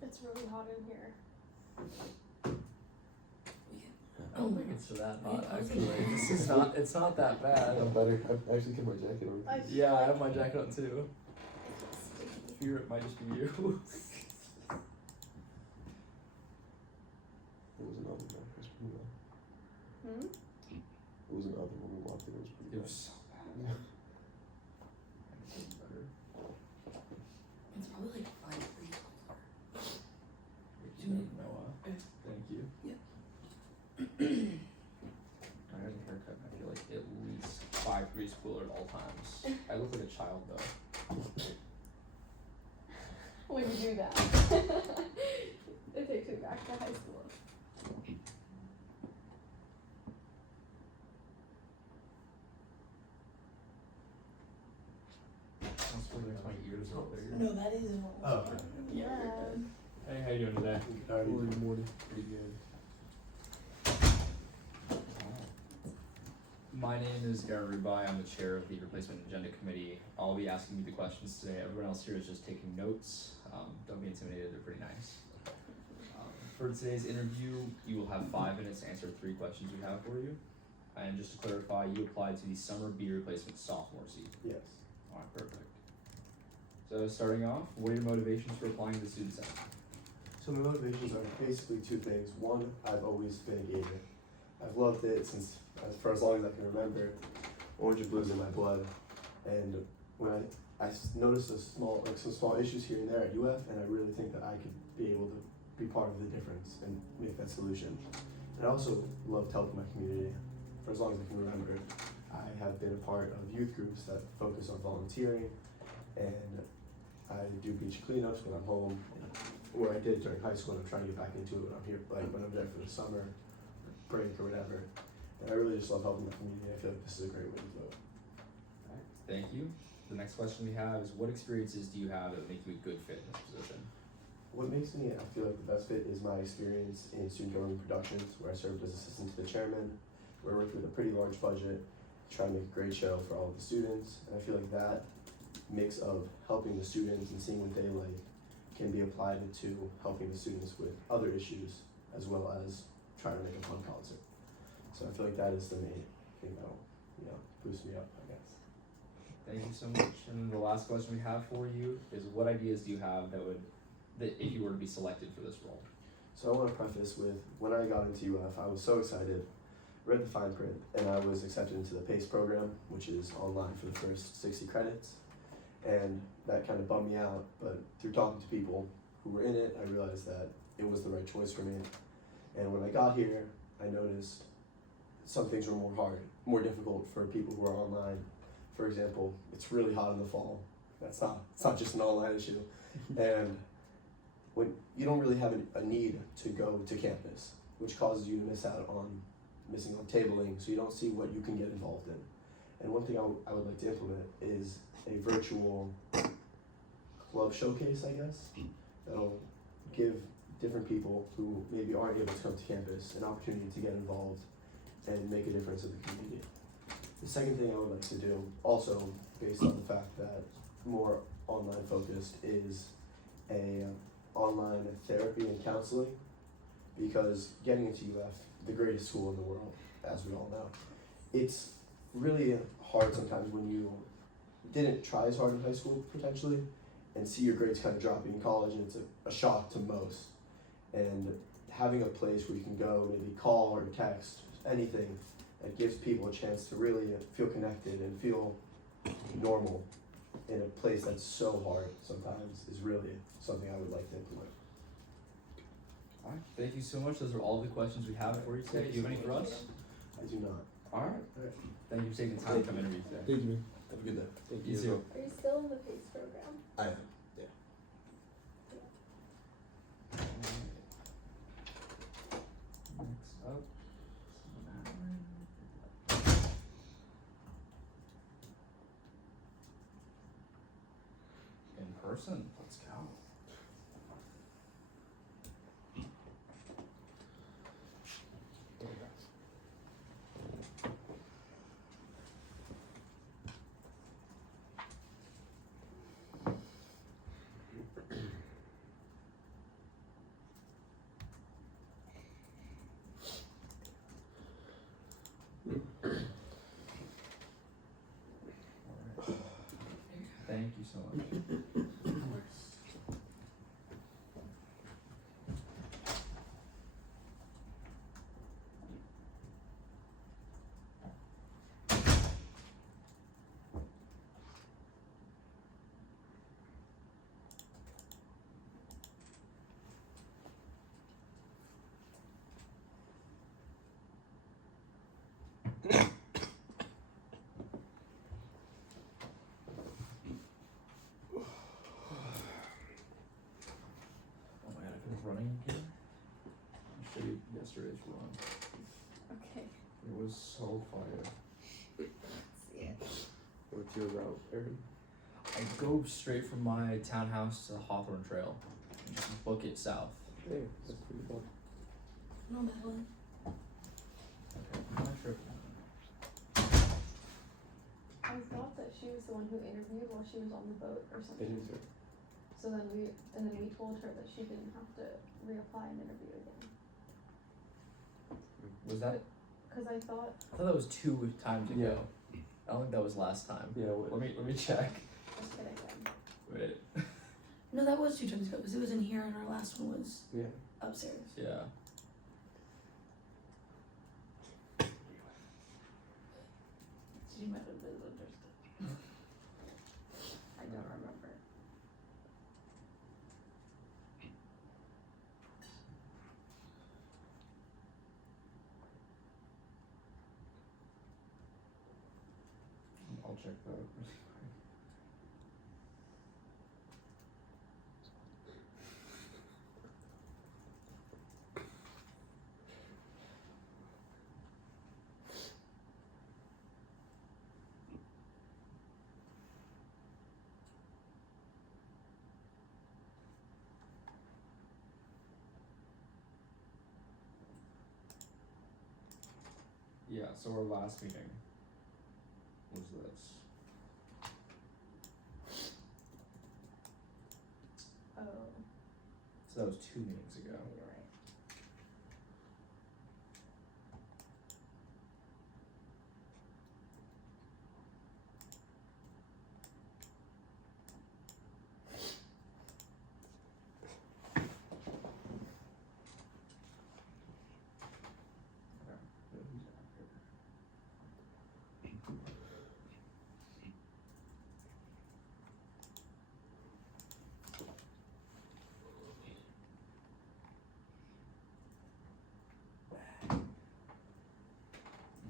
It's really hot in here. I don't think it's that hot actually. This is not. It's not that bad. I'm better. I actually kept my jacket on. I feel Yeah, I like have my jacket on too. it's Fear it might just be you. It was an oven back. It was pretty bad. Hmm? It was an oven when we walked in. It was pretty It bad. was so bad. Yeah. Better. It's probably like 5 degrees. Noah. Thank you. schooler at all times. I look like a child though. When you do that. It takes me back to high school. I'm supposed to make my ears a little bigger. No, that is an old Oh, one. okay. Yeah. Hey, how you doing today? Morning, morning. Pretty good. My name is Aaron Rubai. I'm the chair of the Replacement Agenda Committee. I'll be asking you the questions today. Everyone else here is just taking notes. Don't be intimidated, they're pretty nice. For today's interview, you will have 5 minutes to answer 3 questions we have for you. And just to clarify, you applied to the Summer B Replacement Sophomore seat. Yes. Alright, perfect. So starting off, what are your motivations for applying to the Student Senate? So my motivations are basically 2 things. One, I've always been a gamer. I've loved it for as long as I can remember. Orange and blue's in my blood. And when I noticed some small issues here and there at UF, and I really think that I could be able to be part of the difference and make that solution. And I also loved helping my community. For as long as I can remember, I have been a part of youth groups that focus on volunteering, and I do beach cleanups when I'm home, where I did during high school, and I'm trying to get back into it when I'm here, like when I'm there for the summer break or whatever. And I really just love helping my community. I feel like this is a great way to do it. Alright, thank you. The next question we have is, what experiences do you have that would make you a good fit in this position? What makes me, I feel like the best fit is my experience in student government productions, where I served as assistant to the chairman, where I worked with a pretty large budget to try to make a great show for all of the students. And I feel like that mix of helping the students and seeing what they like can be applied to helping the students with other issues, as well as trying to make a fun concert. So I feel like that is the main thing that will, boost me up, I guess. Thank you so much. And the last question we have for you is, what ideas do you have that if you were to be selected for this role? So I want to preface with, when I got into UF, I was so excited, read the fine print, and I was accepted into the PACE program, which is online for the first 60 credits. And that kind of bummed me out, but through talking to people who were in it, I realized that it was the right choice for me. And when I got here, I noticed some things were more difficult for people who are online. For example, it's really hot in the fall. It's not just an online issue. And when you don't really have a need to go to campus, which causes you to missing on tabling, so you don't see what you can get involved in. And one thing I would like to implement is a virtual club showcase, I guess, that'll give different people who maybe aren't able to come to campus an opportunity to get involved and make a difference in the community. The second thing I would like to do, also based on the fact that more online focused, is a online therapy and counseling, because getting into UF, the greatest school in the world, as we all know, it's really hard sometimes when you didn't try as hard in high school potentially and see your grades kind of dropping in college, and it's a shock to most. And having a place where you can go, maybe call or text, anything that gives people a chance to really feel connected and feel normal in a place that's so hard sometimes, is really something I would like to implement. Alright, thank you so much. Those are all the questions we have for you today. Do you have any for us? I do not. Alright. Thank you for taking the time to come interview today. Thank you. Have a good day. Thank You too. Are you still in the PACE program? I am. Yeah. Next up. In person, let's go. Thank you so much. one. Okay. It was so fire. Let's see it. What's your route, Aaron? I go straight from my townhouse to the Hawthorne Trail and just book it south. Hey, that's pretty fun. No, that one. Okay, I'm not sure. I thought that she was the one who interviewed while she was on the boat or It something. is her. So then we told her that she didn't have to reapply and interview again. Was that? Cause I thought, I thought that was 2 times ago. Yeah. I don't think that was last time. Yeah, Let me check. just kidding then. Wait. No, that was 2 times ago because it was in here and our last one was Yeah. upstairs. Yeah. She might have been interested. I don't remember. I'll check that. Yeah, so our last meeting was this. Oh, So that was 2 meetings ago. you're right.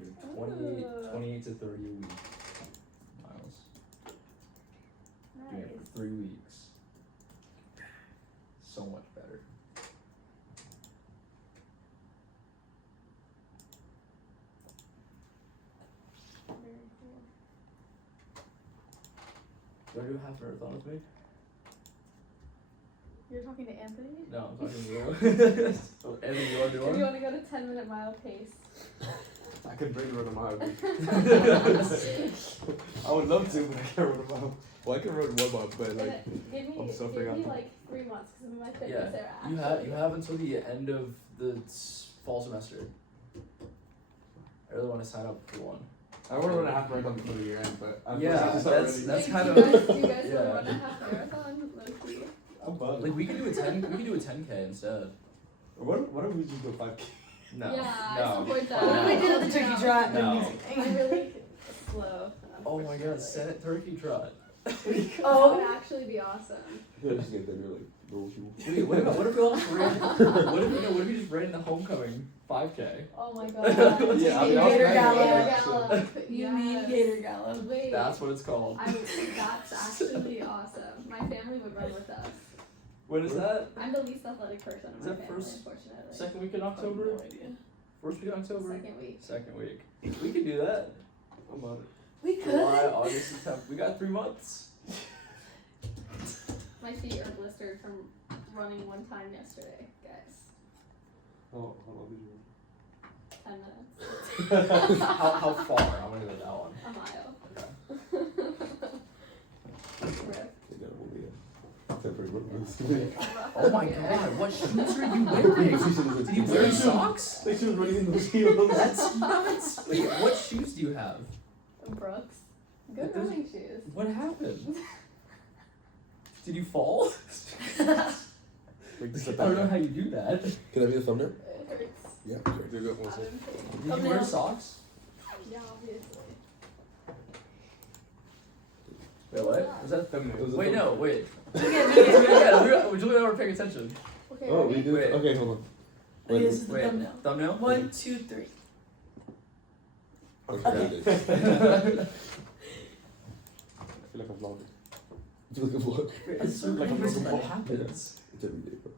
You're 28 to 30 a week, Miles. Doing it Nice. for 3 weeks. So much better. Very cool. Do I do a half marathon with me? You're talking to Anthony? No, I'm talking to you. Oh, Anthony, you wanna do If you one? wanna go to 10-minute mile pace. I could bring run a mile. I would love to, but I can't run a mile. Well, I can run 1 mile, but like, Give I'm me suffering out. like 3 months, cause my fitness Yeah, there you actually. have until the end of the fall semester. I really want to sign up for one. I want to run a half marathon before the year end, but I'm Yeah, just not that's- ready. that's Wait, kind do of- you guys yeah. wanna run a half marathon? Low-key? I'm bummed. Like we can do a 10K instead. What if we just go 5K? No. Yeah, I no. support that. What if we did the turkey No. trot? No. I'm really slow. Oh my God, Senate turkey trut. That would actually be awesome. Yeah, just get there like little people. Wait, what if we all just ran? What if we just ran the homecoming 5K? Oh my god. Yeah, I mean, Gator I was Gator Gallop. You mean Yes. Gator Gallop? Wait. That's what it's called. That's actually awesome. My family would run with us. When is that? I'm the least athletic person in Is my that family, first- unfortunately. Second week in I have October? no idea. First week in October? Second week. Second week. We could do that. I'm on it. We July, could. August, September. We got 3 months. My feet are blistered from running one time yesterday, guys. Oh, how long did you 10 minutes. How far? I'm gonna go that one. A mile. Okay. Rip. temporary workers. Oh my God! What shoes are you wearing? Did you wear socks? Like she was running in those heels. That's nuts. Wait, what shoes do you have? Brooks. Good But those- running shoes. What happened? Did you fall? Like, I don't know how you do that. Can I be the thumbnail? It hurts. Yeah, sure. There you go. One I'm second. in pain. Did you wear socks? Yeah, obviously. Wait, what? Was that? Thumbnail. It was a Wait, thumbnail. no, wait. Okay, Do it again. Julie and I were paying attention. Okay, Oh, ready? we did. Wait. Okay, hold on. Okay, this is the Wait. thumbnail. Thumbnail. 1, 2, 3. Okay. Okay. I feel I feel like I'm vlogging. like a vlog. It's so Like a confusing broken that ball. happens. It's every day, bro.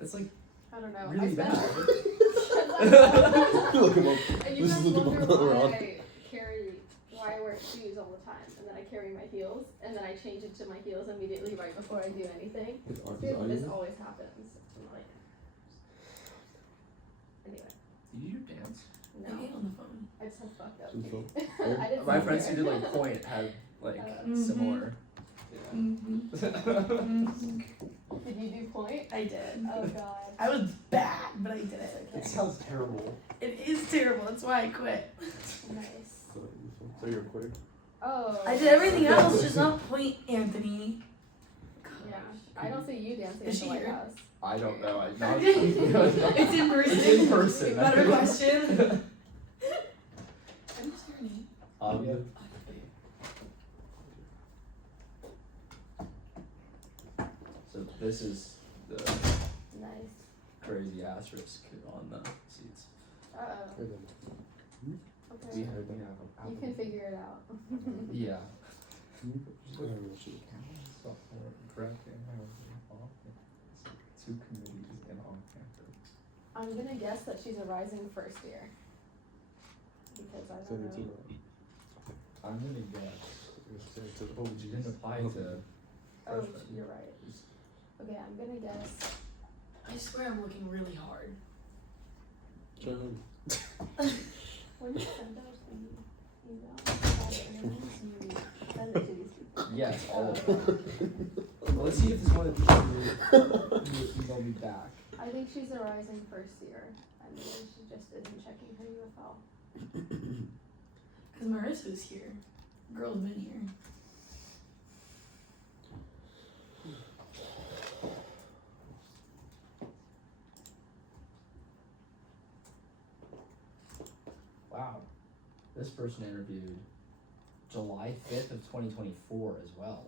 It's like I don't know. Really bad. Look him up. And you This guys is the wonder department we're on. why I wear shoes all the time, and then I carry my heels, and then I change into my heels immediately right before I do anything. Is I feel like this audio? always happens. I'm like, anyway, Did you dance? no, I ate on the phone. I just have fucked up On the feet. phone? I didn't My see friends her. who did like point had like Mhm. similar. Mm-hmm. Did you do point? I did. Oh god. I was bad, but I did it. It sounds terrible. It is terrible. That's why I quit. Nice. So you're a quitter? Oh. I did everything else, just not point, Anthony. Yeah. I don't see you dancing Is at the she White here? House. I don't know. I not. It's in person. It's in person. Better question. I'm just learning. So this is the Nice. crazy asterisk on the seats. Uh-oh. Heard them. Okay. We have You can figure it out. Yeah. Sophomore, correcting, two committees and on campus. I'm gonna guess that she's a rising first year. Because I don't 17. know. I'm gonna guess. Oh, you didn't apply to. Oh, freshman. you're right. Okay, I'm gonna guess. I swear I'm looking really hard. When you send out the email, all the interviews, you send it to these people. Yes, all of them. Well, let's see if this one of these email me back. I think she's a rising first year, and maybe she just isn't checking her UFL. Because Marissa's here. Girl's been here. Wow. This person interviewed July 5th of 2024 as well.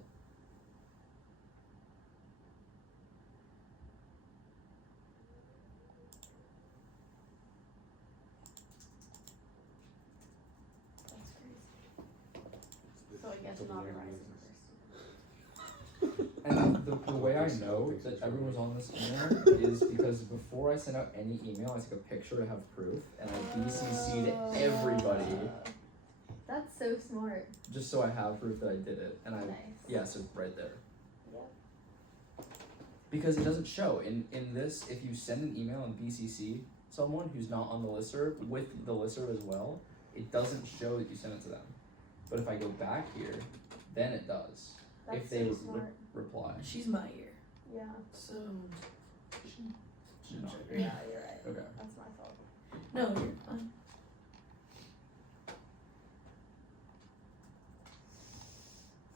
That's crazy. So I guess not a rising first. And the way I know that everyone was on this email is because before I sent out any email, I took a picture to have proof, and I BCC'd everybody That's so smart. just so I have proof that I did it. And I, Nice. yeah, so right there. Yep. Because it doesn't show. In this, if you send an email and BCC someone who's not on the listserv with the listserv as well, it doesn't show that you sent it to them. But if I go back here, then it does. That's if they so smart. reply. She's my year. Yeah. So. She's not Yeah, here. you're right. Okay. That's my fault. No, you're fine.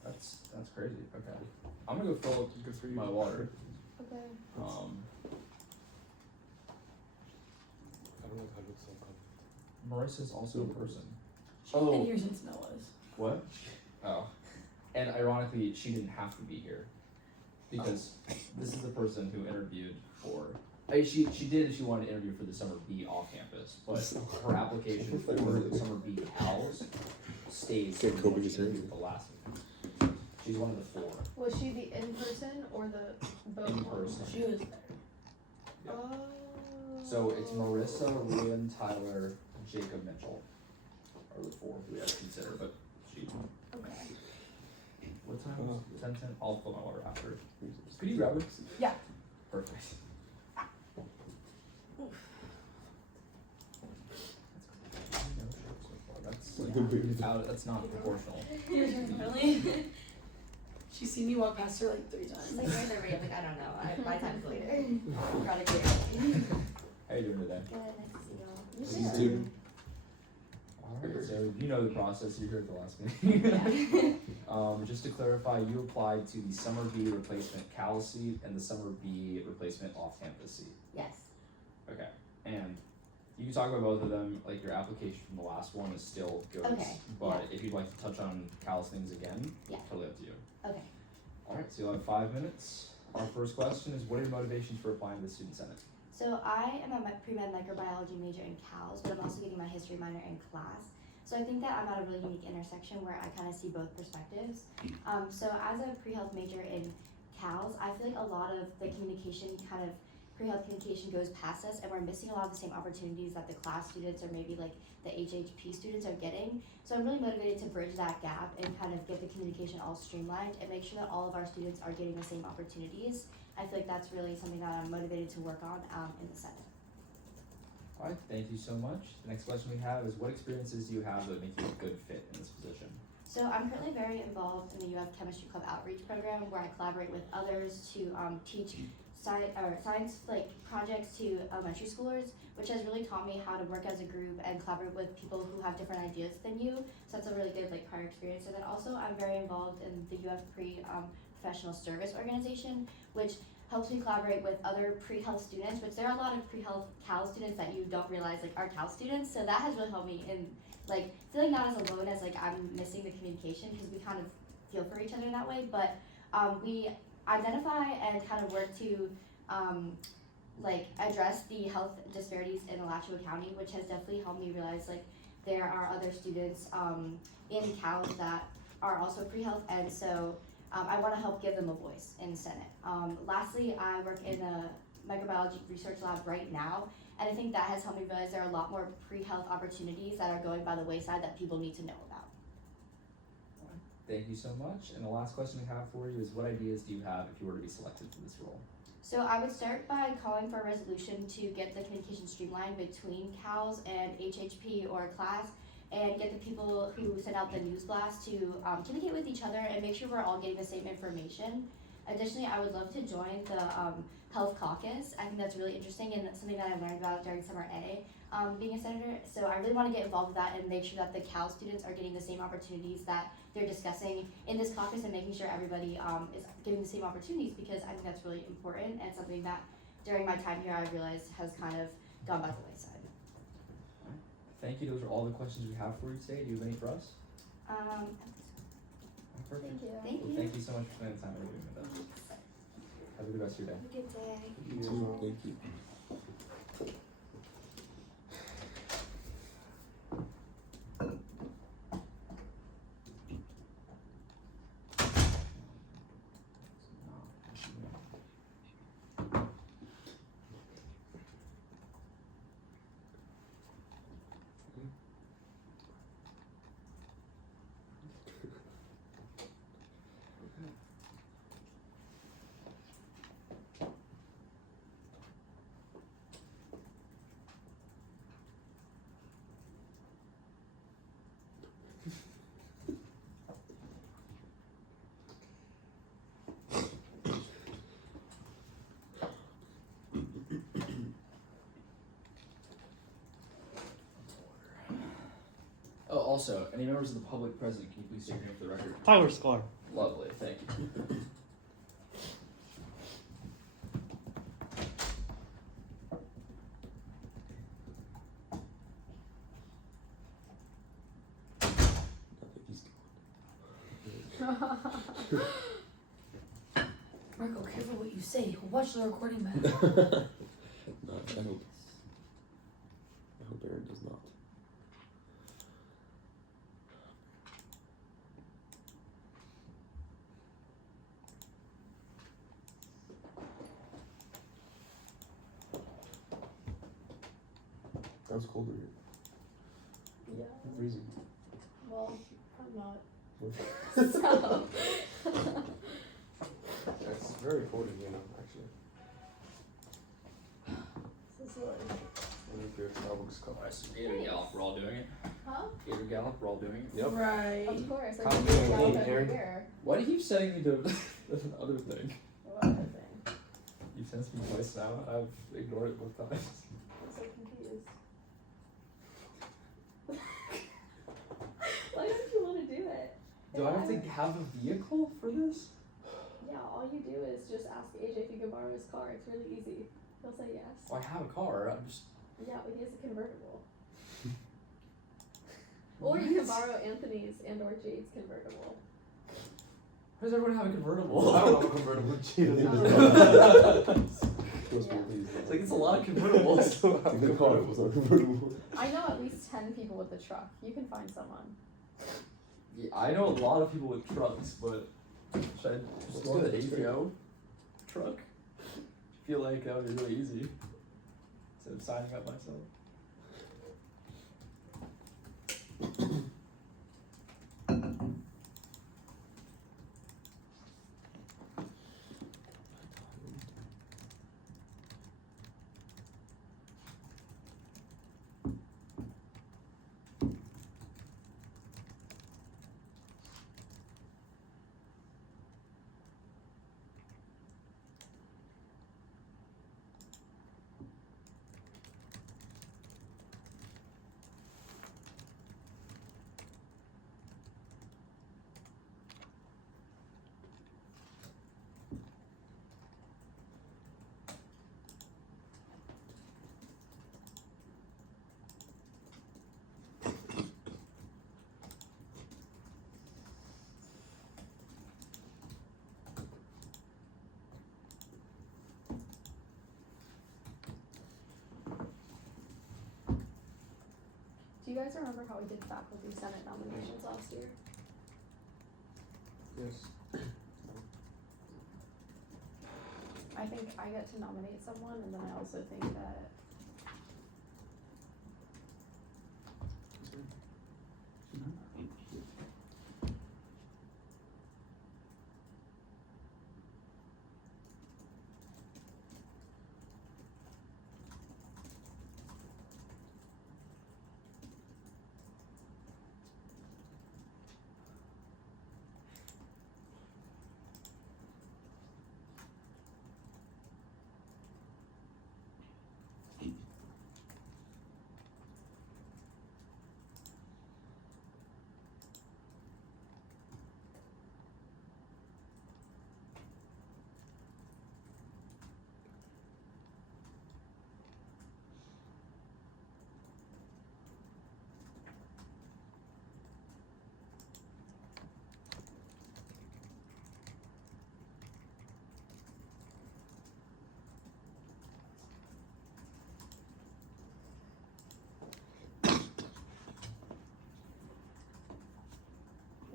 That's crazy. Okay. I'm gonna go fill Good for you. my water. Okay. I don't know how to look so confident. Marissa's also a person. She's been here since Noah's. What? Oh. And ironically, she didn't have to be here. Because this is the person who interviewed for. She did if she wanted to interview for the Summer B off campus, but her application for the Summer B CALS stays Can't in go what with she your did hand. the last one. She's one of the four. Was she the in person or the both In ones? person. She was there. Yeah. Oh. So it's Marissa, Ruin, Tyler, Jacob, Mitchell are the four who we have to consider, but she. Okay. What time is it? 10:10? I'll fill my water after. Could you grab it? Yeah. Perfect. That's not proportional. Really? She's seen me walk past her like 3 times. She's like, where's everybody? I'm like, I don't know. My time's later. Gotta get it. How you doing today? Good, nice to see y'all. You too. Alright, so you know the process, you're here at the last meeting. Just to clarify, you applied to the Summer B replacement CALS seat and the Summer B replacement off-campus seat. Yes. Okay, and you can talk about both of them, like your application from the last one is still good. Okay, But if you'd like to touch on CALS things again, Yeah. totally up to you. Okay. Alright, so you'll have 5 minutes. Our first question is, what are your motivations for applying to the Student Senate? So I am a pre-med microbiology major in CALS, but I'm also getting my history minor in CLAS. So I think that I'm at a really unique intersection where I kind of see both perspectives. So as a pre-health major in CALS, I feel like a lot of the communication kind of pre-health communication goes past us, and we're missing a lot of the same opportunities that the CLAS students or maybe like the HHP students are getting. So I'm really motivated to bridge that gap and kind of get the communication all streamlined and make sure that all of our students are getting the same opportunities. I feel like that's really something that I'm motivated to work on in the Senate. Alright, thank you so much. The next question we have is, what experiences do you have that make you a good fit in this position? So I'm currently very involved in the UF Chemistry Club outreach program, where I collaborate with others to teach science like projects to elementary schoolers, which has really taught me how to work as a group and collaborate with people who have different ideas than you. So that's a really good like prior experience. And then also I'm very involved in the UF Professional Service Organization, which helps me collaborate with other pre-health students, which there are a lot of pre-health Cal students that you don't realize like are Cal students. So that has really helped me in like feeling not as alone as like I'm missing the communication, because we kind of feel for each other in that way. But we identify and kind of work to like address the health disparities in Alachua County, which has definitely helped me realize like there are other students in Cal that are also pre-health, and so I want to help give them a voice in the Senate. Lastly, I work in a microbiology research lab right now, and I think that has helped me realize there are a lot more pre-health opportunities that are going by the wayside that people need to know about. Thank you so much. And the last question we have for you is, what ideas do you have if you were to be selected for this role? So I would start by calling for a resolution to get the communication streamlined between CALS and HHP or CLAS, and get the people who send out the news blast to communicate with each other and make sure we're all getting the same information. Additionally, I would love to join the Health Caucus. I think that's really interesting and something that I learned about during Summer A, being a senator. So I really want to get involved with that and make sure that the Cal students are getting the same opportunities that they're discussing in this caucus, and making sure everybody is getting the same opportunities, because I think that's really important and something that during my time here I realized has kind of gone by the wayside. Thank you. Those are all the questions we have for you today. Do you have any for us? Perfect. Thank you. Thank Well, you. thank you so much for spending time reviewing with us. Have a good rest of your day. Have a good day. Thank you. Oh, also, any members of the public present, can you please state your name for the record? Tyler Sklar. Lovely, thank you. Marco, careful what you say. He'll watch the recording back. No, I hope Aaron does not. That was cold in here. Yeah. I'm freezing. Well, I'm not. It's very cold in here now, actually. So silly. I need your Starbucks cup. Alright, so Gator Gallop, we're all doing it. Huh? Gator Gallop, we're all doing it. Yep. Right. Of course. I How can many do need, that Aaron? over here. Why do you keep sending me to another thing? What other thing? You've sent me twice now, I've ignored it both times. I'm so confused. Why don't you want to do it? Do I have to have a vehicle for this? Yeah, all you do is just ask AJ if you can borrow his car. It's really easy. He'll say yes. Well, I have a car, I'm just... Yeah, but he has a convertible. Or you can borrow Anthony's and or Jade's convertible. Why does everyone have a convertible? I don't have a convertible. Yeah. Please, please. It's like, it's a lot of convertibles. The car was not convertible. I know at least 10 people with the truck. You can find someone. Yeah, I know a lot of people with trucks, but should I just go with the APO truck? feel like that would be really easy instead of signing up myself. Do you guys remember how we did faculty senate nominations last year? Yes. I think I get to nominate someone, and then I also think that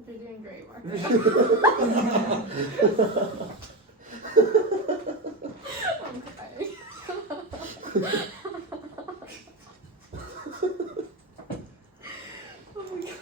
you're doing great, Mark. I'm crying. Oh my god.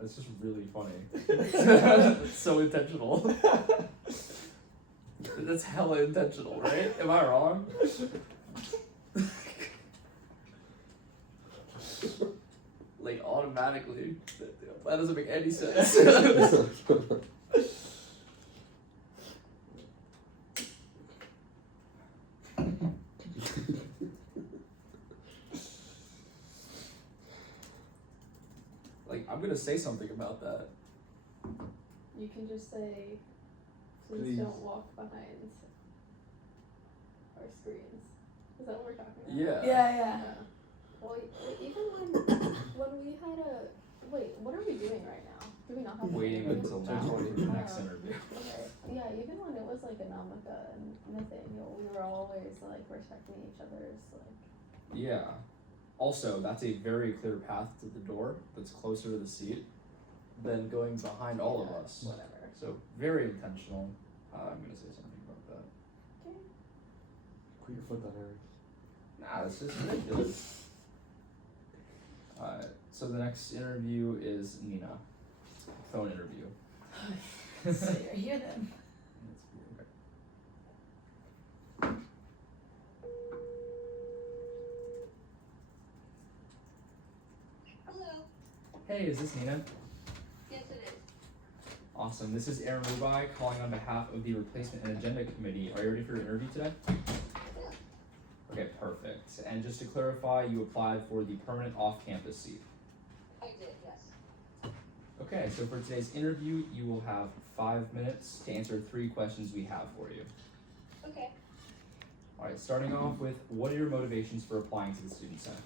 That's just really funny. It's so intentional. That's hella intentional, right? Am I wrong? Like automatically. That doesn't make any sense. Like, I'm gonna say something about that. You can just say, please Please. don't walk behind our screens. Is that what we're talking about? Yeah. Yeah. Well, even when we had a, wait, what are we doing right now? Do we not have? Waiting one? until now for the next Oh. interview. Okay. Yeah, even when it was like Anamika and Nathaniel, we were always like respecting each other's like. Yeah. Also, that's a very clear path to the door that's closer to the seat. than going behind all of us. Whatever. So very intentional. I'm gonna say something about that. Okay. Put your foot down, Eric. Nah, this is ridiculous. So the next interview is Nina. Phone interview. So you're here then. Hello. Hey, is this Nina? Yes, it is. Awesome. This is Aaron Rubai calling on behalf of the Replacement and Agenda Committee. Are you ready for your interview today? Okay, perfect. And just to clarify, you applied for the permanent off-campus seat. I did, yes. Okay, so for today's interview, you will have 5 minutes to answer 3 questions we have for you. Okay. Alright, starting off with, what are your motivations for applying to the Student Center?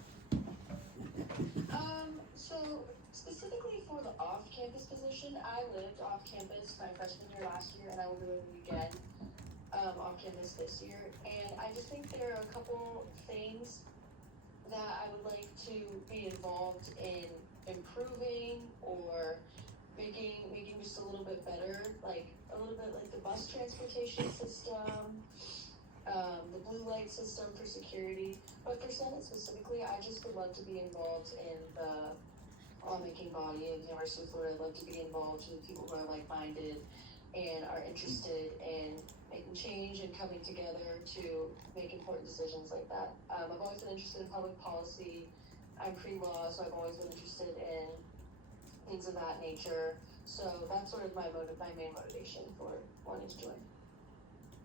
So specifically for the off-campus position, I lived off-campus my freshman year last year, and I will be living again off-campus this year. And I just think there are a couple things that I would like to be involved in improving or making just a little bit better, like a little bit like the bus transportation system, the blue light system for security. But for Senate specifically, I just would love to be involved in the lawmaking body of the University of Florida. I'd love to be involved with people who are like-minded and are interested in making change and coming together to make important decisions like that. I've always been interested in public policy. I'm pre-law, so I've always been interested in things of that nature. So that's sort of my main motivation for wanting to join.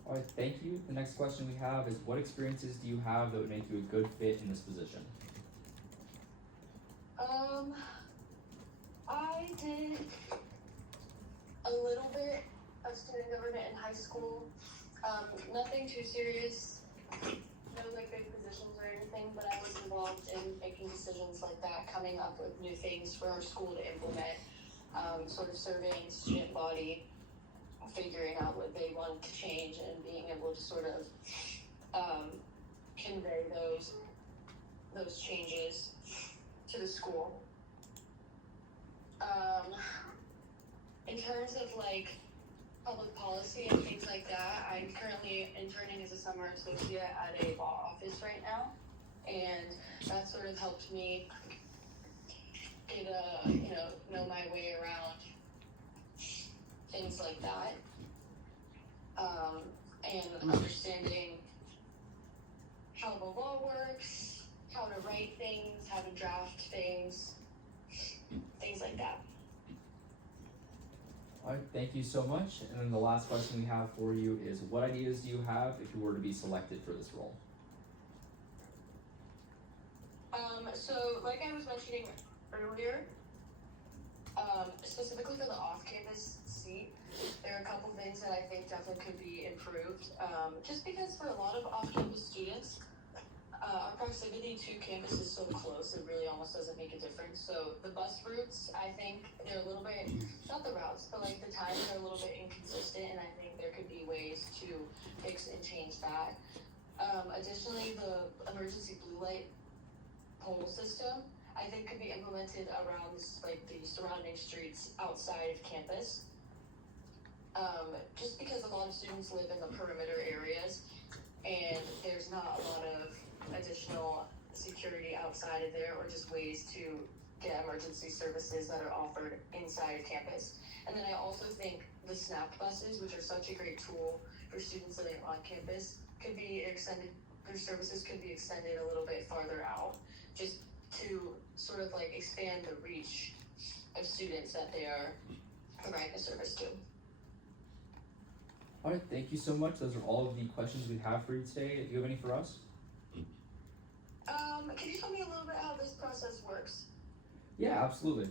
Alright, thank you. The next question we have is, what experiences do you have that would make you a good fit in this position? I did a little bit of student government in high school. Nothing too serious, no like big positions or anything, but I was involved in making decisions like that, coming up with new things for our school to implement, sort of surveying student body, figuring out what they wanted to change and being able to sort of convey those changes to the school. In terms of like public policy and things like that, I'm currently interning as a summer associate at a law office right now, and that sort of helped me get know my way around things like that, and understanding how the law works, how to write things, how to draft things like that. Alright, thank you so much. And then the last question we have for you is, what ideas do you have if you were to be selected for this role? So like I was mentioning earlier, specifically for the off-campus seat, there are a couple things that I think definitely could be improved. Just because for a lot of off-campus students, our proximity to campus is so close, it really almost doesn't make a difference. So the bus routes, I think they're a little bit, not the routes, but like the times are a little bit inconsistent, and I think there could be ways to fix and change that. Additionally, the emergency blue light pole system, I think could be implemented around like the surrounding streets outside of campus. Just because a lot of students live in the perimeter areas, and there's not a lot of additional security outside of there, or just ways to get emergency services that are offered inside of campus. And then I also think the SNAP buses, which are such a great tool for students living on campus, could be extended, their services could be extended a little bit farther out, just to sort of like expand the reach of students that they are providing a service to. Alright, thank you so much. Those are all of the questions we have for you today. Do you have any for us? Can you tell me a little bit how this process works? Yeah, absolutely.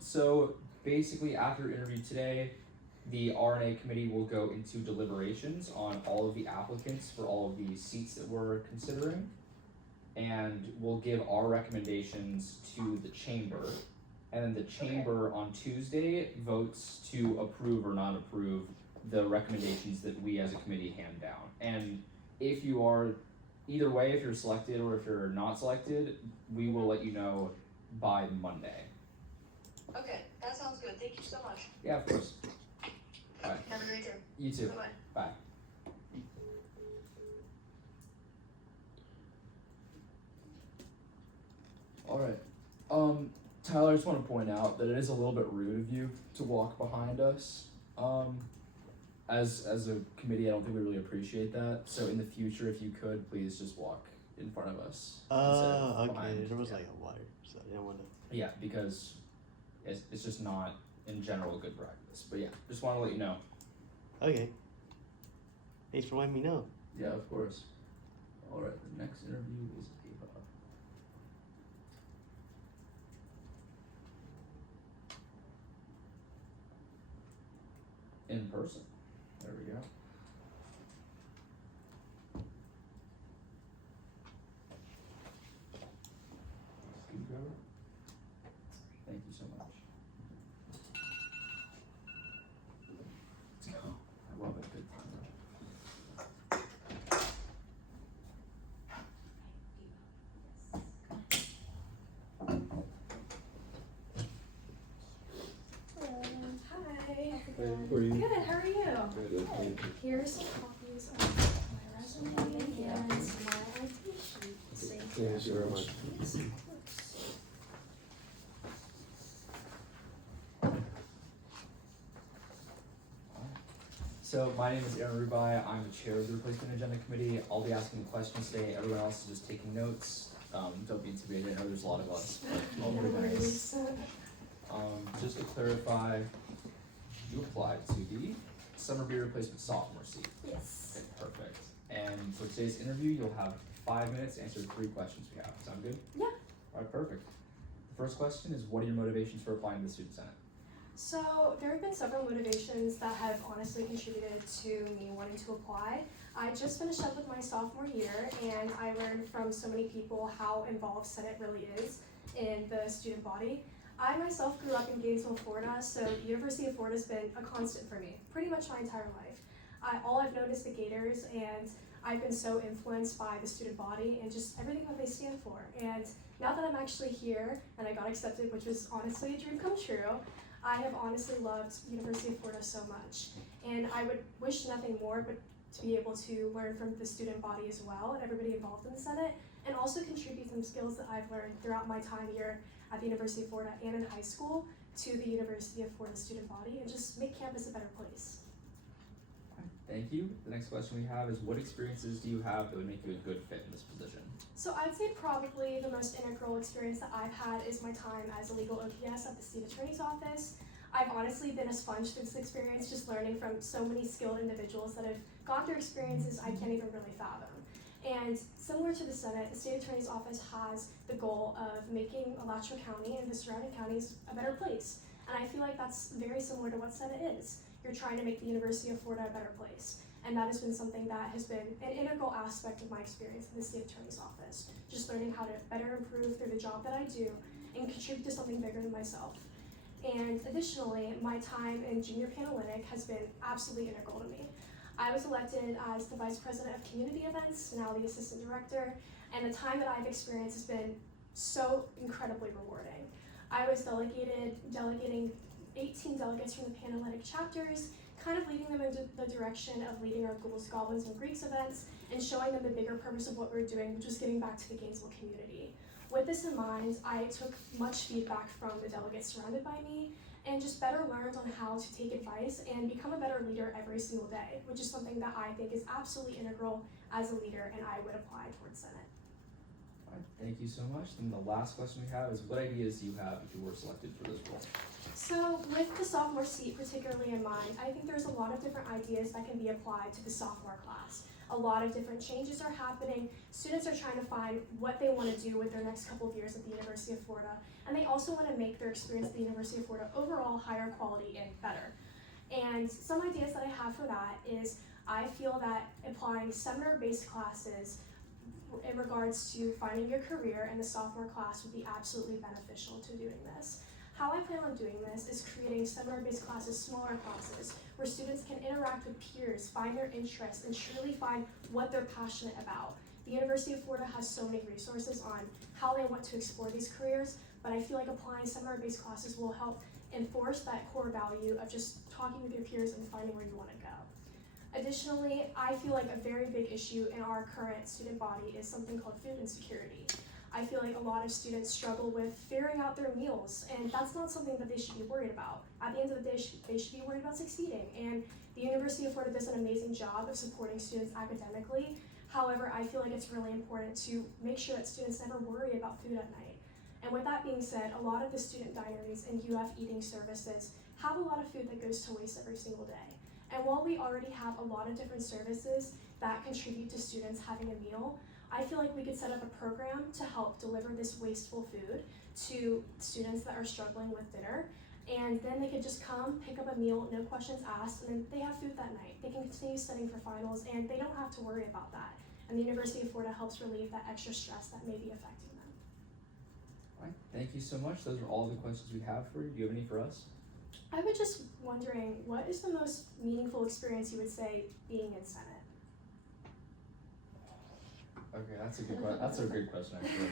So basically, after interview today, the RNA committee will go into deliberations on all of the applicants for all of the seats that we're considering, and we'll give our recommendations to the chamber, and then the chamber on Tuesday votes to approve or not approve the recommendations that we as a committee hand down. And if you are, either way, if you're selected or if you're not selected, we will let you know by Monday. Okay, that sounds good. Thank you so much. Yeah, of course. Alright, Have a great day. you too. Bye-bye. Bye. Alright, Tyler, I just wanna point out that it is a little bit rude of you to walk behind us. As a committee, I don't think we really appreciate that, so in the future, if you could, please just walk in front of us. instead of Okay, behind. there was Yeah. like a wire, so I didn't wanna. Yeah, because it's just not, in general, good practice, but yeah, just wanna let you know. Okay. Thanks for letting me know. Yeah, of course. Alright, the next interview is Ava. In person. There we go. Scoot over. Thank you so much. Let's go. I love it. Good time. Hi. Who are you? Good, how are you? Good. Here's some copies of my resume and my ID sheet. Thank you very much. Yes, of course. So my name is Aaron Rubai. I'm the chair of the replacement agenda committee. I'll be asking the questions today. Everyone else is just taking notes. Don't be intimidated. I know there's a lot of us. But I'll organize. Just to clarify, you applied to the summer B replacement sophomore seat. Yes. Okay, perfect. And for today's interview, you'll have 5 minutes to answer 3 questions we have. Sound good? Yeah. Alright, perfect. The first question is, what are your motivations for applying to the Student Senate? So there have been several motivations that have honestly contributed to me wanting to apply. I just finished up with my sophomore year and I learned from so many people how involved Senate really is in the student body. I myself grew up in Gainesville, Florida, so the University of Florida has been a constant for me, pretty much my entire life. All I've known is the Gators, and I've been so influenced by the student body and just everything that they stand for. And now that I'm actually here and I got accepted, which was honestly a dream come true, I have honestly loved University of Florida so much. And I would wish nothing more but to be able to learn from the student body as well and everybody involved in the Senate, and also contribute some skills that I've learned throughout my time here at the University of Florida and in high school to the University of Florida student body and just make campus a better place. Thank you. The next question we have is, what experiences do you have that would make you a good fit in this position? So I'd say probably the most integral experience that I've had is my time as a legal OPS at the State Attorney's Office. I've honestly been a sponge through this experience, just learning from so many skilled individuals that have gone through experiences I can't even really fathom. And similar to the Senate, the State Attorney's Office has the goal of making Alachua County and the surrounding counties a better place. And I feel like that's very similar to what Senate is. You're trying to make the University of Florida a better place. And that has been something that has been an integral aspect of my experience in the State Attorney's Office. Just learning how to better improve through the job that I do and contribute to something bigger than myself. And additionally, my time in junior Panhellenic has been absolutely integral to me. I was elected as the Vice President of Community Events, now the Assistant Director, and the time that I've experienced has been so incredibly rewarding. I was delegating 18 delegates from the Panhellenic chapters, kind of leading them in the direction of leading our Ghouls, Goblins, and Greeks events, and showing them the bigger purpose of what we were doing, which was giving back to the Gainesville community. With this in mind, I took much feedback from the delegates surrounded by me, and just better learned on how to take advice and become a better leader every single day, which is something that I think is absolutely integral as a leader, and I would apply towards Senate. Alright, thank you so much. Then the last question we have is, what ideas do you have if you were selected for this role? So with the sophomore seat particularly in mind, I think there's a lot of different ideas that can be applied to the sophomore class. A lot of different changes are happening. Students are trying to find what they want to do with their next couple of years at the University of Florida, and they also want to make their experience at the University of Florida overall higher quality and better. And some ideas that I have for that is I feel that applying seminar-based classes in regards to finding your career in the sophomore class would be absolutely beneficial to doing this. How I plan on doing this is creating seminar-based classes, smaller classes, where students can interact with peers, find their interests, and truly find what they're passionate about. The University of Florida has so many resources on how they want to explore these careers, but I feel like applying seminar-based classes will help enforce that core value of just talking with your peers and finding where you want to go. Additionally, I feel like a very big issue in our current student body is something called food insecurity. I feel like a lot of students struggle with figuring out their meals, and that's not something that they should be worried about. At the end of the day, they should be worried about succeeding, and the University of Florida does an amazing job of supporting students academically. However, I feel like it's really important to make sure that students never worry about food at night. And with that being said, a lot of the student dineries and UF eating services have a lot of food that goes to waste every single day. And while we already have a lot of different services that contribute to students having a meal, I feel like we could set up a program to help deliver this wasteful food to students that are struggling with dinner. And then they could just come, pick up a meal, no questions asked, and then they have food that night. They can continue studying for finals, and they don't have to worry about that. And the University of Florida helps relieve that extra stress that may be affecting them. All right, thank you so much. Those are all the questions we have for you. Do you have any for us? I was just wondering, what is the most meaningful experience you would say being in Senate? Okay, that's a good question actually.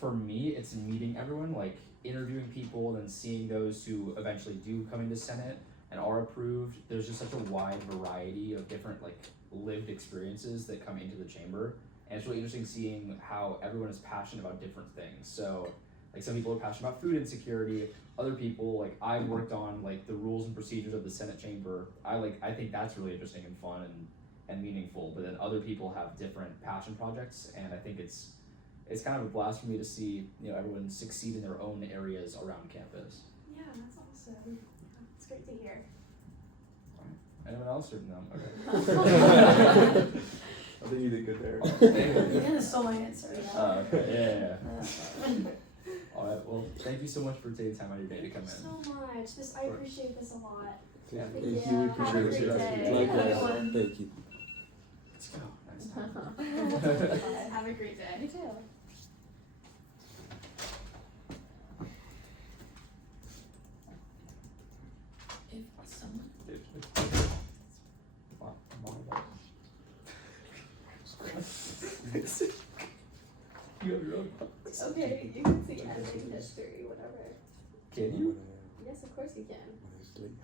For me, it's meeting everyone, like interviewing people and seeing those who eventually do come into Senate and are approved. There's just such a wide variety of different like lived experiences that come into the chamber, and it's really interesting seeing how everyone is passionate about different things. So like some people are passionate about food insecurity, other people, like I worked on like the rules and procedures of the Senate chamber. I think that's really interesting and fun and meaningful, but then other people have different passion projects, and I think it's kind of a blast for me to see, you know, everyone succeed in their own areas around campus. Yeah, that's awesome. It's great to hear. Anyone else or no? Okay. I think you did good there. You kind of stole my answer. Okay, yeah. All right, well, thank you so much for taking time out of your day to come in. Thank you so much. I appreciate this a lot. Yeah, Thank you. you. We Have a appreciate great it. day. Likewise. Thank you. Let's go. Nice time. Have a great day. You too. If someone. You have your own. Okay, you can see editing history, whatever. Can you? Yes, of course you can.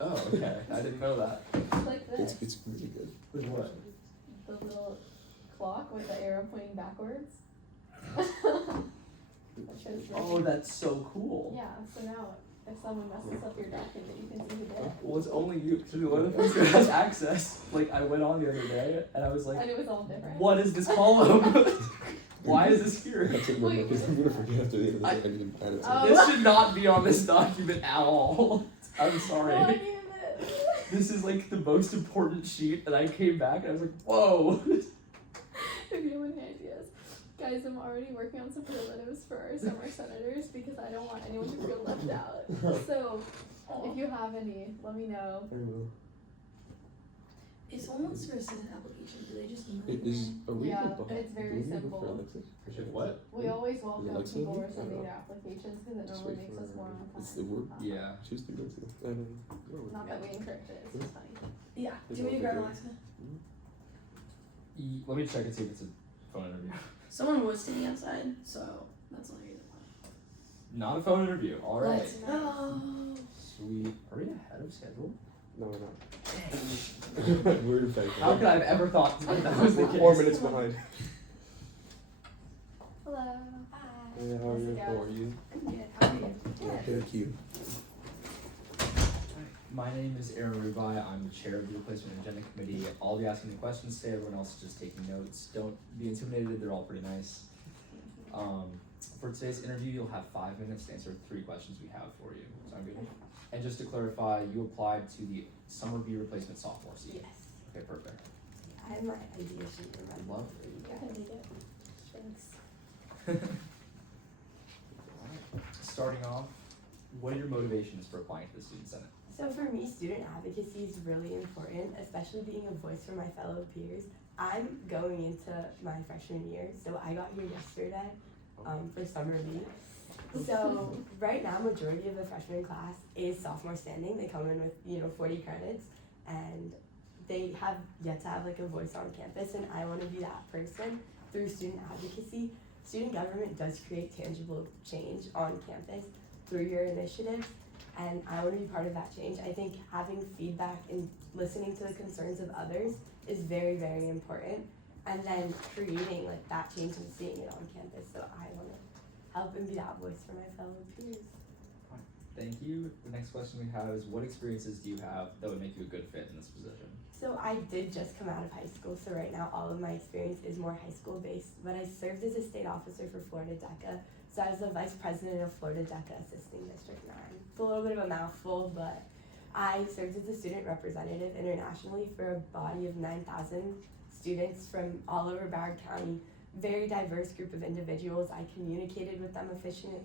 Oh, okay. I didn't know that. Like this. It's really good. With what? The little clock with the arrow pointing backwards. That shows Oh, that's so cool. yeah, so now if someone messes up your document, you can see who did it. Well, it's only you. Because one of the folks who has access, like, I went on the other day, and I was like, And it was all different. what is this column? Why is this here? That's it, Wait. because I'm gonna forget after the end. I- I need to add it to Oh. This should not be on this document at all. I'm sorry. Oh, I needed it. This is like the most important sheet, and I came back and I was like, whoa. If you have any ideas. Guys, I'm already working on superlatives for our summer senators because I don't want anyone to feel left out. So, if you have any, let me know. I will. If someone wants to rescind an application, do they just email It you? is. Are we Yeah, able to- it's very do we need to simple. for Alexis? What? We always welcome Alexa people here? resending I their applications because it Just normally wait makes us for- more on it's time. the word. Yeah. Choose to go to. Not that we encourage it, it's just funny. Yeah. Do you want me to grab Alexa? Let me check and see if it's a phone interview. Someone was standing outside, so that's the only reason why. Not a phone interview. All right. Let's go. Sweet. Are we ahead of schedule? No, we're not. We're in fact. How could I have ever thought that was the case? 4 minutes behind. Hello. Hi. Hey, how are you? How are you? I'm good. How are you? Yeah, thank you. My name is Aaron Rubai. I'm the chair of the Replacement Agenda Committee. I'll be asking the questions today. Everyone else is just taking notes. Don't be intimidated. They're all pretty nice. For today's interview, you'll have 5 minutes to answer 3 questions we have for you. Sound good? And just to clarify, you applied to the Summer B Replacement Sophomore seat. Yes. Okay, perfect. I have my idea sheet in my Lovely. You can read it. Thanks. Starting off, what are your motivations for applying to the Student Senate? So for me, student advocacy is really important, especially being a voice for my fellow peers. I'm going into my freshman year, so I got here yesterday for summer B. So right now, majority of the freshman class is sophomore standing. They come in with 40 credits, and they have yet to have like a voice on campus, and I want to be that person through student advocacy. Student government does create tangible change on campus through your initiatives, and I want to be part of that change. I think having feedback and listening to the concerns of others is very, very important, and then creating like that change and seeing it on campus. So I want to help and be that voice for my fellow peers. Thank you. The next question we have is, what experiences do you have that would make you a good fit in this position? So I did just come out of high school, so right now all of my experience is more high school based, but I served as a state officer for Florida DECA, so I was the vice president of Florida DECA Assisting District 9. It's a little bit of a mouthful, but I served as a student representative internationally for a body of 9,000 students from all over Broward County, very diverse group of individuals. I communicated with them efficiently.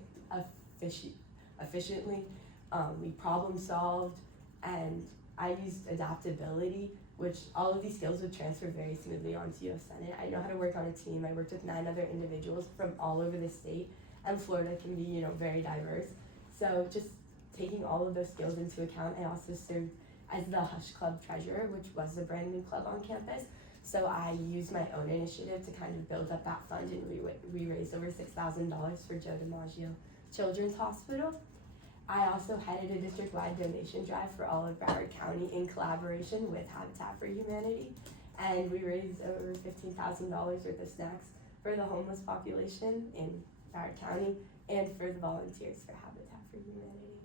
We problem solved, and I used adaptability, which all of these skills would transfer very smoothly onto UF Senate. I know how to work on a team. I worked with 9 other individuals from all over the state, and Florida can be, very diverse. So just taking all of those skills into account, I also served as the Hush Club treasurer, which was a brand new club on campus. So I used my own initiative to kind of build up that fund, and we raised over $6,000 for Joe DiMaggio Children's Hospital. I also headed a district-wide donation drive for all of Broward County in collaboration with Habitat for Humanity, and we raised over $15,000 worth of snacks for the homeless population in Broward County and for the volunteers for Habitat for Humanity.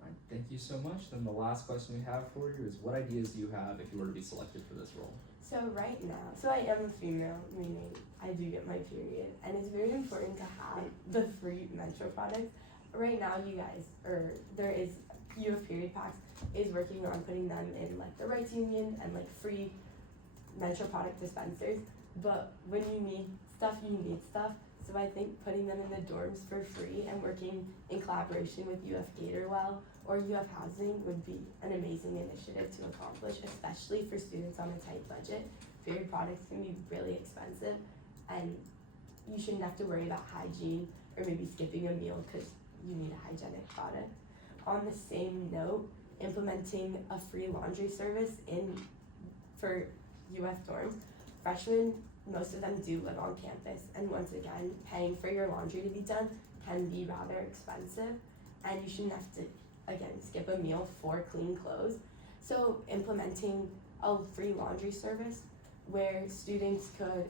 All right, thank you so much. Then the last question we have for you is, what ideas do you have if you were to be selected for this role? So right now, I am a female, meaning I do get my period, and it's very important to have the free menstrual products. Right now, there is UF Period Packs is working on putting them in like the rights union and like free menstrual product dispensers. But when you need stuff, you need stuff. So I think putting them in the dorms for free and working in collaboration with UF Gatorwell or UF Housing would be an amazing initiative to accomplish, especially for students on a tight budget. Period products can be really expensive, and you shouldn't have to worry about hygiene or maybe skipping a meal because you need a hygienic product. On the same note, implementing a free laundry service for UF dorms. Freshmen, most of them do live on campus, and once again, paying for your laundry to be done can be rather expensive, and you shouldn't have to, again, skip a meal for clean clothes. So implementing a free laundry service where students could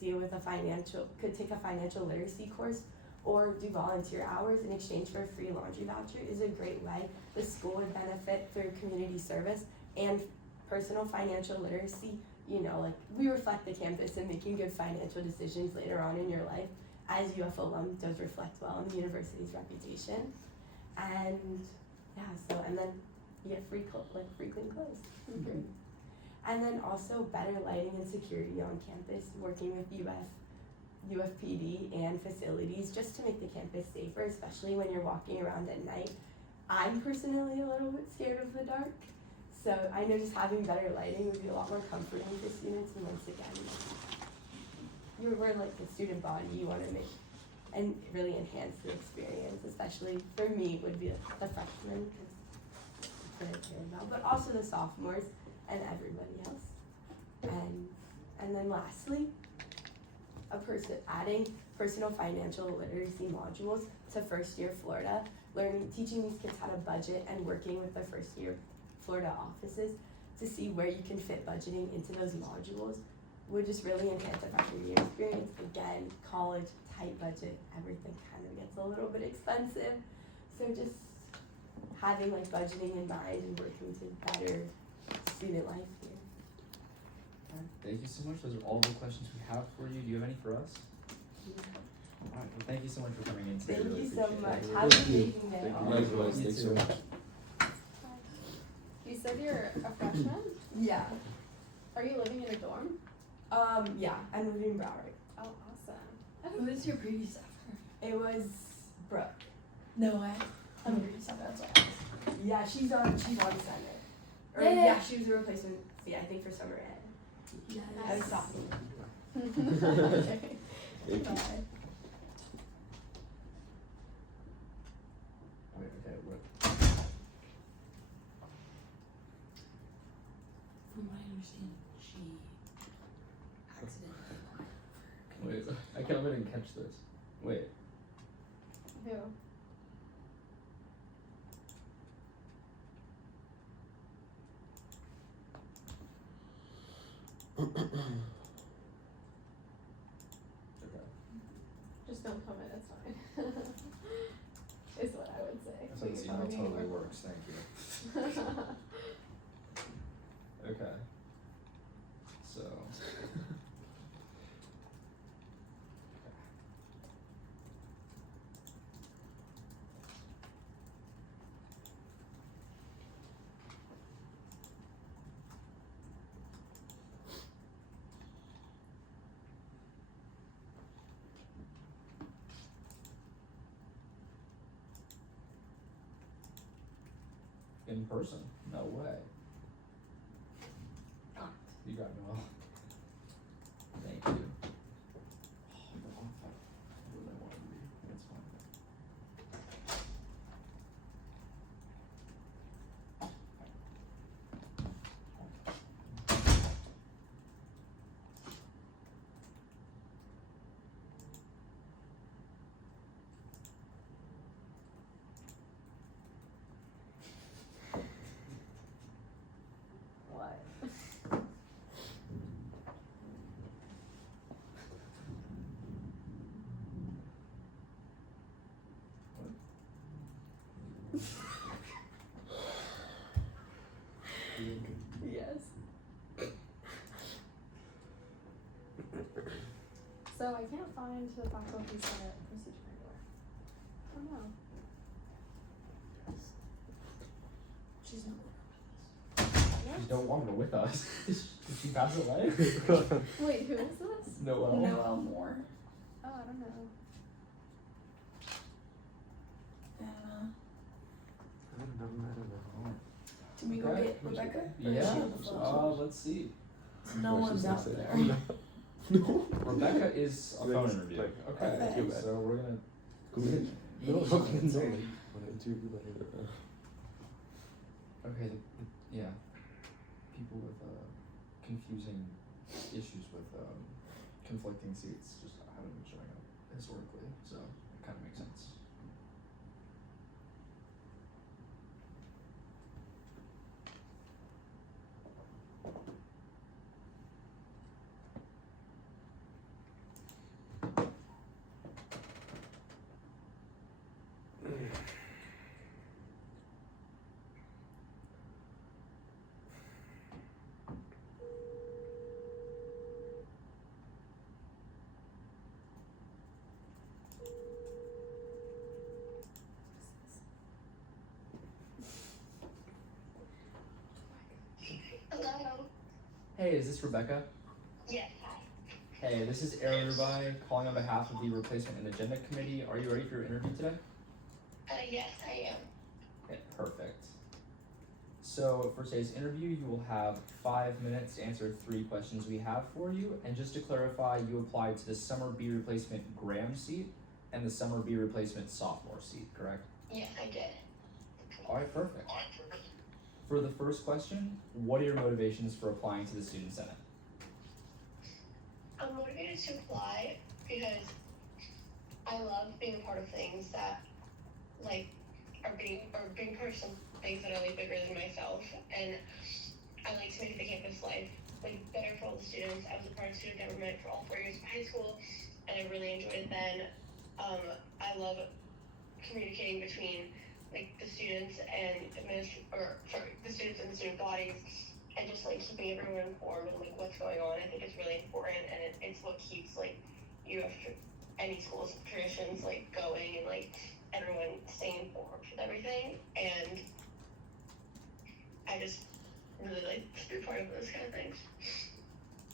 take a financial literacy course or do volunteer hours in exchange for a free laundry voucher is a great way. The school would benefit through community service and personal financial literacy. We reflect the campus in making good financial decisions later on in your life, as UF alum does reflect well on the university's reputation. And then you get free clean clothes. Mm-hmm. And then also better lighting and security on campus, working with UFPD and facilities just to make the campus safer, especially when you're walking around at night. I'm personally a little bit scared of the dark, so I know just having better lighting would be a lot more comforting for students. And once again, we're like the student body, you want to make and really enhance the experience, especially for me would be the freshmen, because that's what I care about, but also the sophomores and everybody else. And then lastly, adding personal financial literacy modules to first year Florida, teaching these kids how to budget and working with the first year Florida offices to see where you can fit budgeting into those modules would just really enhance the freshman year experience. Again, college, tight budget, everything kind of gets a little bit expensive. So just having budgeting in mind and working to better student life here. Thank you so much. Those are all the questions we have for you. Do you have any for us? All right. Well, thank you so much for coming in today. Thank Really you so appreciate much. it. Have an amazing day. Likewise, thanks so much. You said you're a freshman? Yeah. Are you living in a dorm? Yeah, I'm living in Broward. Oh, awesome. Who was your previous after? It was Brooke. No way. I'm a previous after, that's why. Yeah, she's on Senate. Or Yeah. She was a replacement. I think for summer ed. Yes. I was talking. Okay. Thank you. Bye. Wait, okay, seen she accidentally applied for Wait, I didn't catch this. Wait. Who? Okay. Just don't comment, it's fine. Is what I would say. So this email totally works, thank you. Okay. So. In person? No way. You got me well. Thank you. Oh, what did I want to be? That's fine. What? Yes. So I can't find the faculty senate procedure anywhere. Oh no. She's not You don't want her with us. Did she pass away? Wait, who is this? Noelle. Noelle Moore. Oh, I don't know. And I don't know. can we go Okay. get Rebecca? Or Yeah. is she on the phone? Let's see. No one's out there. Rebecca is a phone interview. Okay. Okay. So we're gonna. Okay. Yeah. People with confusing issues with conflicting seats just haven't been showing up historically, so it kind of makes sense. Hello. Hey, is this Rebecca? Yes, hi. Hey, this is Aaron Rubai calling on behalf of the Replacement and Agenda Committee. Are you ready for your interview today? Yes, I am. Okay, perfect. So for today's interview, you will have 5 minutes to answer 3 questions we have for you. And just to clarify, you applied to the Summer B Replacement Graham seat and the Summer B Replacement Sophomore seat, correct? Yes, I did. Alright, perfect. For the first question, what are your motivations for applying to the Student Senate? I'm motivated to apply because I love being a part of things that are being part of some things that are bigger than myself, and I like to make the campus life better for all the students. I was a part of student government for all 4 years of high school, and I really enjoyed it then. I love communicating between the students and the students and the student bodies, and just keeping everyone informed and what's going on. I think it's really important, and it's what keeps any school's traditions going, and everyone staying informed with everything. And I just really like to be part of those kind of things.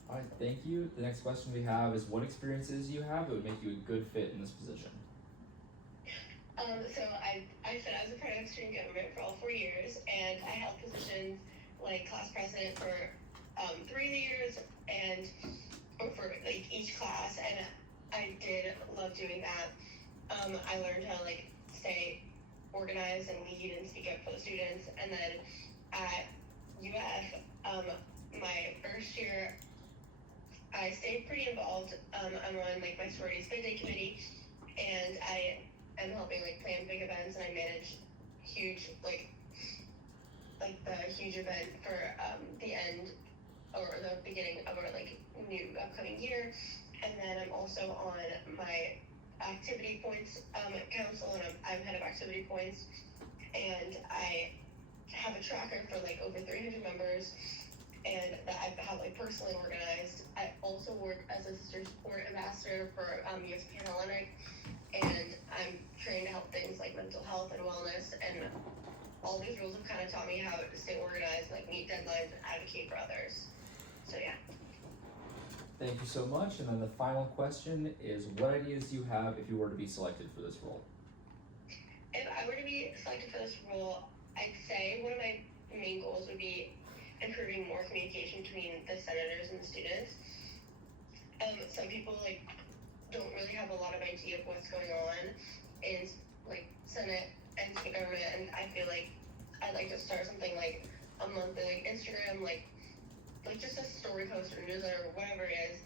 Alright, thank you. The next question we have is what experiences you have that would make you a good fit in this position? So I said I was a part of student government for all 4 years, and I held positions like class president for 3 years, and for each class, and I did love doing that. I learned how to stay organized and lead and speak up for the students, and then at UF, my first year, I stayed pretty involved. I'm on like my sorority's bid day committee, and I am helping like plan big events, and I manage huge like the huge event for the end or the beginning of our like new upcoming year. And then I'm also on my activity points council, and I'm head of activity points, and I have a tracker for like over 300 members, and that I have like personally organized. I also work as a sister support ambassador for UFSG-SPAN, and I'm trained to help things like mental health and wellness, and all these rules have kind of taught me how to stay organized, like meet deadlines and advocate for others. So yeah. Thank you so much. And then the final question is, what ideas do you have if you were to be selected for this role? If I were to be selected for this role, I'd say one of my main goals would be improving more communication between the senators and the students. Some people like don't really have a lot of idea of what's going on in like Senate and student government, and I feel like I'd like to start something like a monthly like Instagram, like just a story post or newsletter or whatever it is,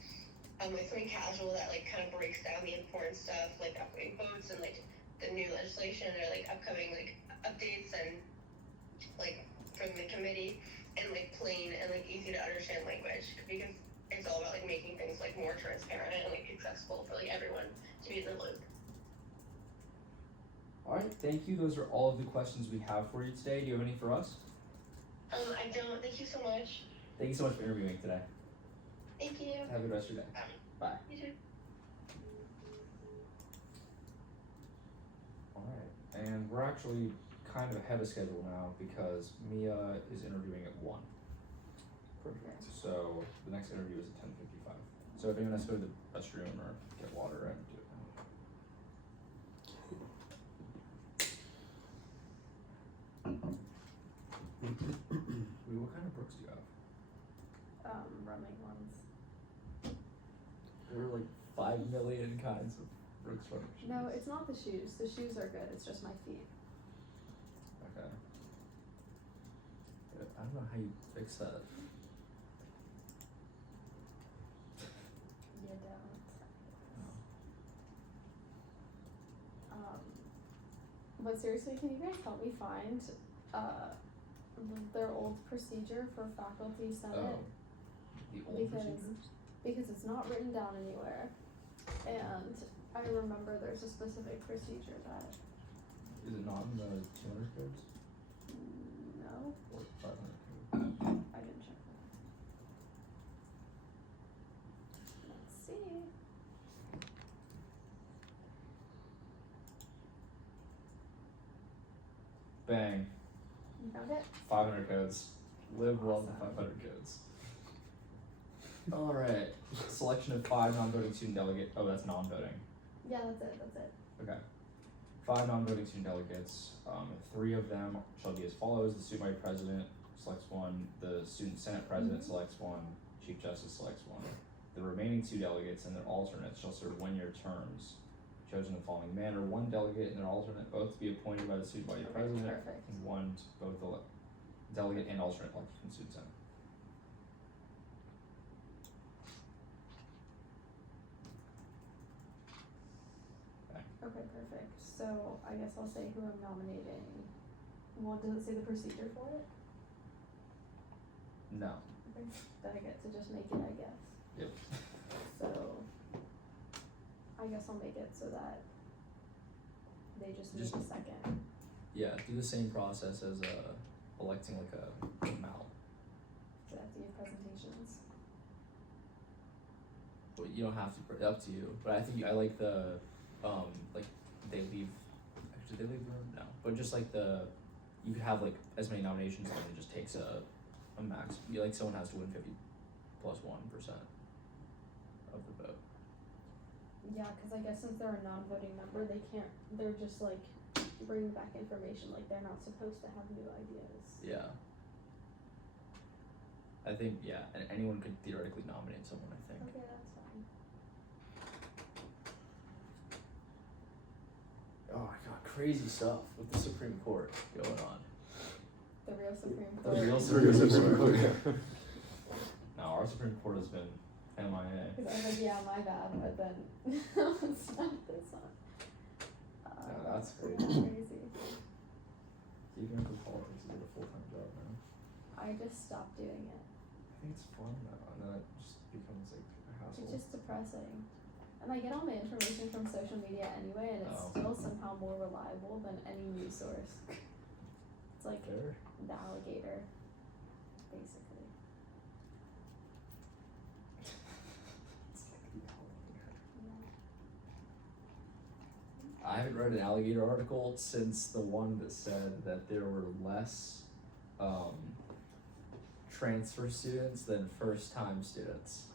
like something casual that like kind of breaks down the important stuff, like upcoming votes and like the new legislation or like upcoming like updates and like from the committee, and like plain and like easy to understand language, because it's all about like making things like more transparent and like accessible for like everyone to be in the loop. All right, thank you. Those are all of the questions we have for you today. Do you have any for us? I don't. Thank you so much. Thank you so much for interviewing today. Thank you. Have a good rest of your day. Bye. You too. All right, and we're actually kind of ahead of schedule now because Mia is interviewing at 1. Perfect. So the next interview is at 10:55. So if anyone has to go to the restroom or get water, I can do it now. Wait, what kind of brooks do you have? Running ones. There are like 5 million kinds of Brooks running shoes. No, it's not the shoes. The shoes are good. It's just my feet. Okay. Yeah, I don't know how you fix that. You don't. But seriously, can you guys help me find their old procedure for faculty senate? The old procedure? Because it's not written down anywhere, and I remember there's a specific procedure that. Is it not in the 200 codes? No, Or 500 codes? I didn't check that. Let's see. Bang. You found it? 500 codes. Live well the Awesome. 500 codes. Alright. Selection of 5 non-voting student delegates. Oh, that's non-voting. Yeah, that's it. Okay. 5 non-voting student delegates. 3 of them shall be as follows. The student body president selects 1. The student senate president selects 1. Chief justice selects 1. The remaining 2 delegates and their alternates shall serve 1-year terms, chosen in the following manner: 1 delegate and their alternate, both to be appointed by the student body president, Perfect. and 1 both delegate and alternate elected from student senate. Okay, perfect. So I guess I'll say who I'm nominating. Well, does it say the procedure for it? No. Okay. Then I get to just make it, I guess. Yep. So I guess I'll make it so that they just need a second. Yeah, do the same process as electing like a MAL. So I have to give presentations. Well, you don't have to, up to you. But I think I like the, like they leave, actually they leave the room? No. But just like you could have like as many nominations and it just takes a max. You like someone has to win 50 plus 1% of the vote. Yeah, because I guess since they're a non-voting member, they're just like bringing back information, like they're not supposed to have new ideas. Yeah. I think, yeah, and anyone could theoretically nominate someone, I think. Okay, that's fine. Oh my god, crazy stuff with the Supreme Court going on. The real Supreme The Court. real Supreme Court. our Supreme Court has been MIA. Cause I was like, yeah, my bad, but then it's not this one. Yeah, that's pretty crazy. crazy. Even if politics is like a full-time job now. I just stopped doing it. I think it's fun now, and then it just becomes like a hassle. It's just depressing. And I get all my information from social media anyway, and it's Oh. still somehow more reliable than any news source. It's like Fair. the alligator, basically. It's like the alligator. Yeah. I haven't read an alligator article since the one that said that there were less transfer students than first-time students.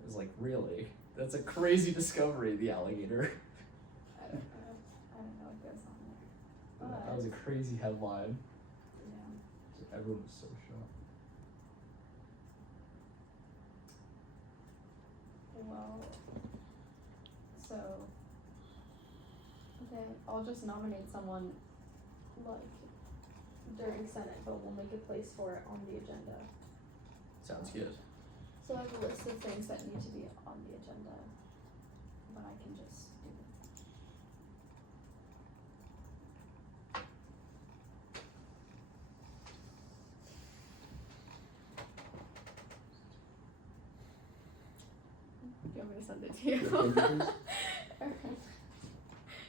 It was like, really? That's a crazy discovery, the alligator. I don't know. I don't know what goes on there. That was a crazy headline. Yeah. Everyone was so shocked. Well, so, okay, I'll just nominate someone, like, during Senate, but we'll make a place for it on the agenda. Sounds good. So I have a list of things that need to be on the agenda, but I can just do it. Do you want me to send it to you?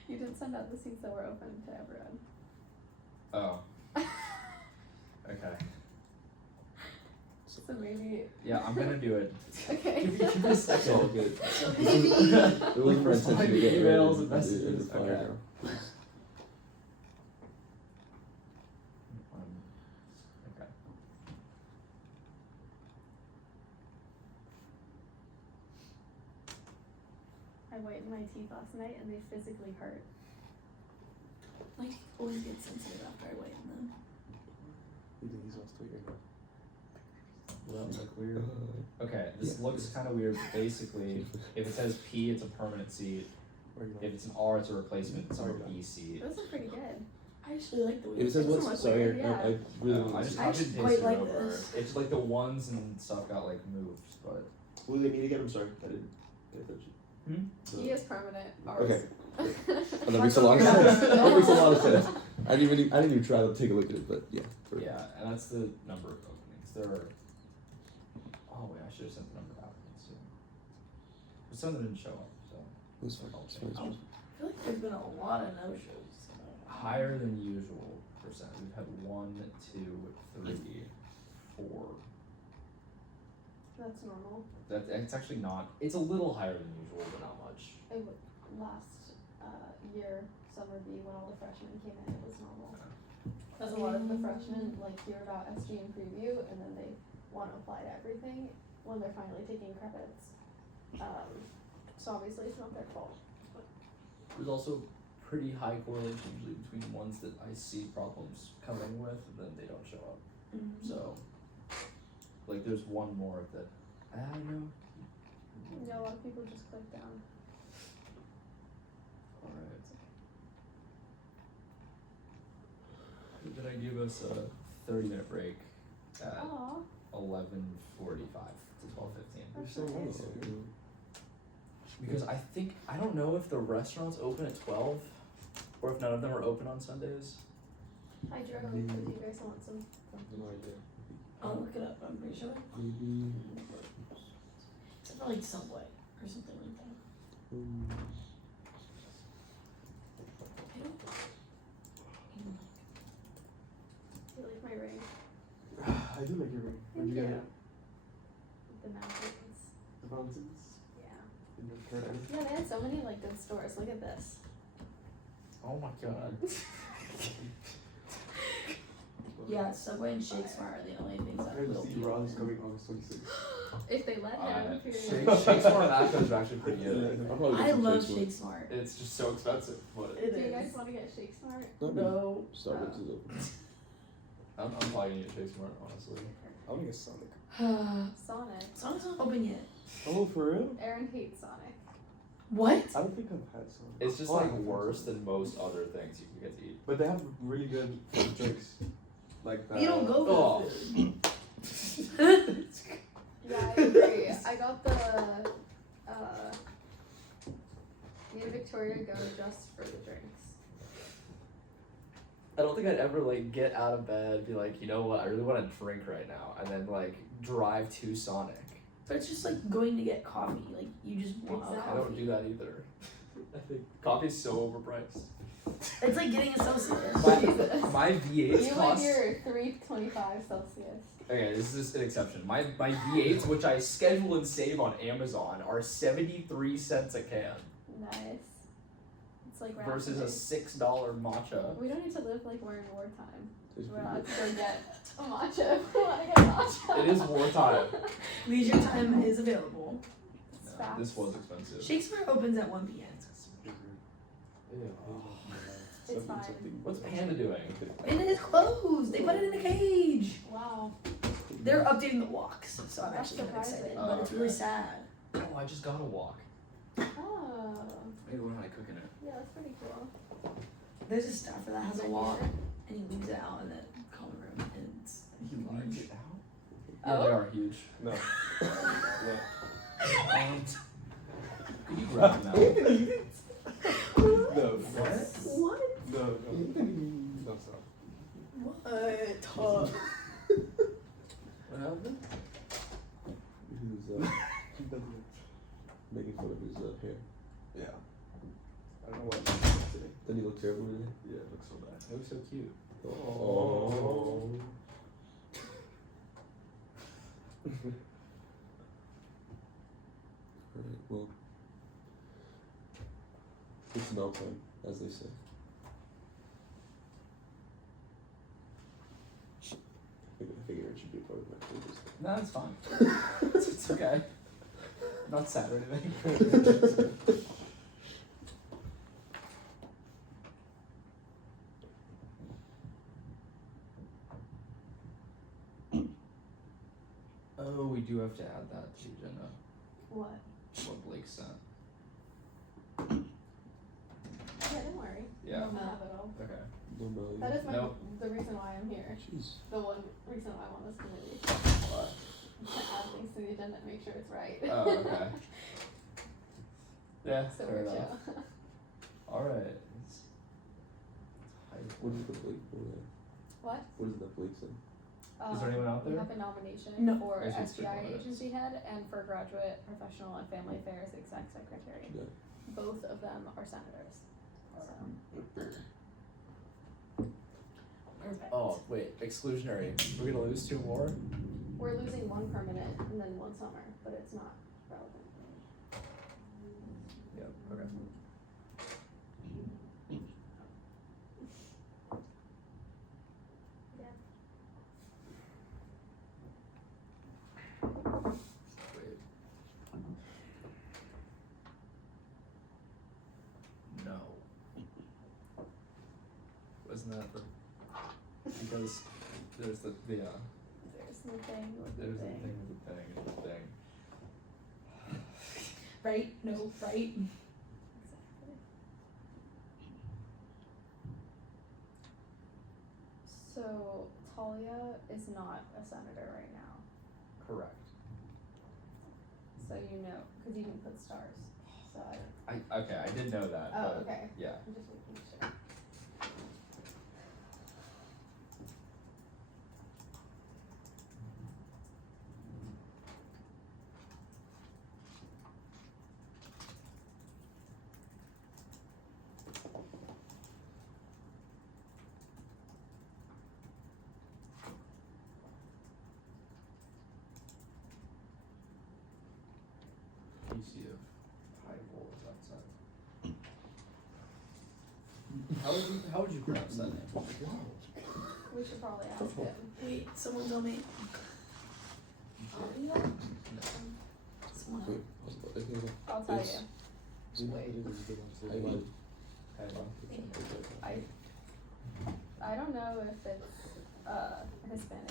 You didn't send out the seats that were open to everyone. Oh. Okay. So maybe. Yeah, I'm gonna do it. Okay. Give me a second. It's all good. So It maybe. wasn't for intention to get rid Emails of and the messages. flyer Okay. now, please. Okay. I whitened my teeth last night and they physically hurt. My teeth always get sensitive after I whiten them. You think he's all straight or not? Will that look weird? Okay, this looks kind of weird. Basically, if it says P, it's a permanent seat. If it's an R, it's a replacement. It's a B seat. Those are pretty good. I actually like the way If it says It's what's much sorry, weird, yeah. I really I just I copied just and quite pasted it like over. this. It's like the ones and stuff got like moved, but Who do they meet again? I'm sorry, I didn't pay attention. He is permanent. Ours. Okay. Oh, that makes a lot of sense. That makes a lot of sense. I didn't even try to take a look at it, but yeah. yeah, and that's the number of openings. There are. Oh wait, I should have sent the number of applicants too. But some of them didn't show up, so. That's fine. That's fine. That's fine. I feel like there's been a lot of no-shows. Higher than usual percent. We've had 1, 2, 3, 4. That's normal. It's actually not. It's a little higher than usual, but not much. Last year, summer B, when all the freshmen came in, it was normal. Yeah. Because a lot of the freshmen like hear about SG and preview, and then they want to apply to everything when they're finally taking credits. So obviously it's not their fault. There's also pretty high correlation usually between ones that I see problems coming with and then they don't show up. So, like, there's one more that I don't know. Yeah, a lot of people just click down. Alright. Then I give us a 30-minute break at Aw, 11:45 to 12:15. that's so nice. Because I don't know if the restaurants open at 12 or if none of them are open on Sundays. Hi, Jordan. Do you guys want some? No idea. I'll look it up, I'm pretty sure. Maybe. Except for like Subway or something like that. Do you like my ring? I do like your ring. Where'd you get it? The mountains. The fountains? Yeah. In the Carolina? Yeah, they had so many like good stores. Look at this. Oh my god. Yeah, Subway and Shake Smart are the only things that I will see be Ron's open. coming August 26th. If they let him. period. Shake Smart Macos are actually pretty good. I'll probably I get some love Shake Smart. Shake Smart. It's just so expensive, but It Do you guys is. want to get Shake Smart? No. Starbucks is open. I'm probably gonna get Shake Smart, honestly. I'll make a Sonic. Sonic. Sonic's not open yet. Oh, for real? Aaron hates Sonic. What? I don't think I've had Sonic. It's just Oh, I like have had worse Sonic. than most other things you can get to eat. But they have really good drinks. Like that. You don't go Oh. for the food. Yeah, I agree. I got the me and Victoria go just for the drinks. I don't think I'd ever like get out of bed, be like, you know what, I really want to drink right now, and then like drive to Sonic. But it's just like going to get coffee. Like you just want a I coffee. don't do that either. I think coffee's so overpriced. It's like getting associates. My V8s You and cost. your 325 Celsius. Okay, this is an exception. My V8s, which I schedule and save on Amazon, are 73 cents a can Nice. It's like round versus a trip. $6 matcha. We don't need to live like we're in wartime. It's We're pretty allowed good. to go get a matcha. We want to get matcha. It is wartime. Leisure time is available. It's No, facts. this was expensive. Shakespeare opens at 1 p.m. It's fine. What's Panda doing? And it is closed. They put it in a cage. Wow. They're updating the walks, so I'm That's actually kind of excited. surprising. But it's really Okay. sad. Oh, I just got a walk. Oh. Maybe learn how to cook in it. Yeah, that's pretty cool. There's a staffer that has a walk, and he leaves it out in the common room, and it's He leaves it out? Oh. Yeah, they are huge. No. Could you grab them out? No. What? No, no. No, stop. What? What happened? He was making fun of his hair. Yeah. I don't know what today. Then he looked terrible today. Yeah, it looks so bad. It was so cute. Oh. Alright, well. It's melt time, as they say. I figure it should be part of my previous thing. No, it's fine. It's okay. I'm not sad or anything. Oh, we do have to add that to the agenda. What? What Blake sent. Yeah, don't worry. Yeah. Don't have it all. Okay. No, no. That is my Nope. the reason why I'm here. Jeez. The one reason why I'm on this committee. What? To add things to the agenda and make sure it's right. Oh, okay. Yeah, So fair we're enough. chill. Alright. What is the Blake? What? What is that Blake say? Is there anyone out We there? have a nomination No. for I should speak SGI on it. agency head and for graduate professional and family affairs exec secretary. Yeah. Both of them are senators. So Perfect. Oh, wait, exclusionary. We're gonna lose 2 more? we're losing one permanent and then one summer, but it's not relevant. Yep, okay. Yeah. Wait. No. Wasn't that the... Because there's the There's the thing with there's the the thing. thing with the thing and the thing. Right? No, right? Exactly. So Talia is not a senator right now. Correct. So you know, because you can put stars. So Okay, I did know that, oh, but okay. yeah. I'm just making sure. PC of high roll is outside. How would you pronounce that name? We should probably ask him. Wait, someone tell me. Someone Wait, okay. I'll tell It's- you. Ayman. I don't know if it's Hispanic.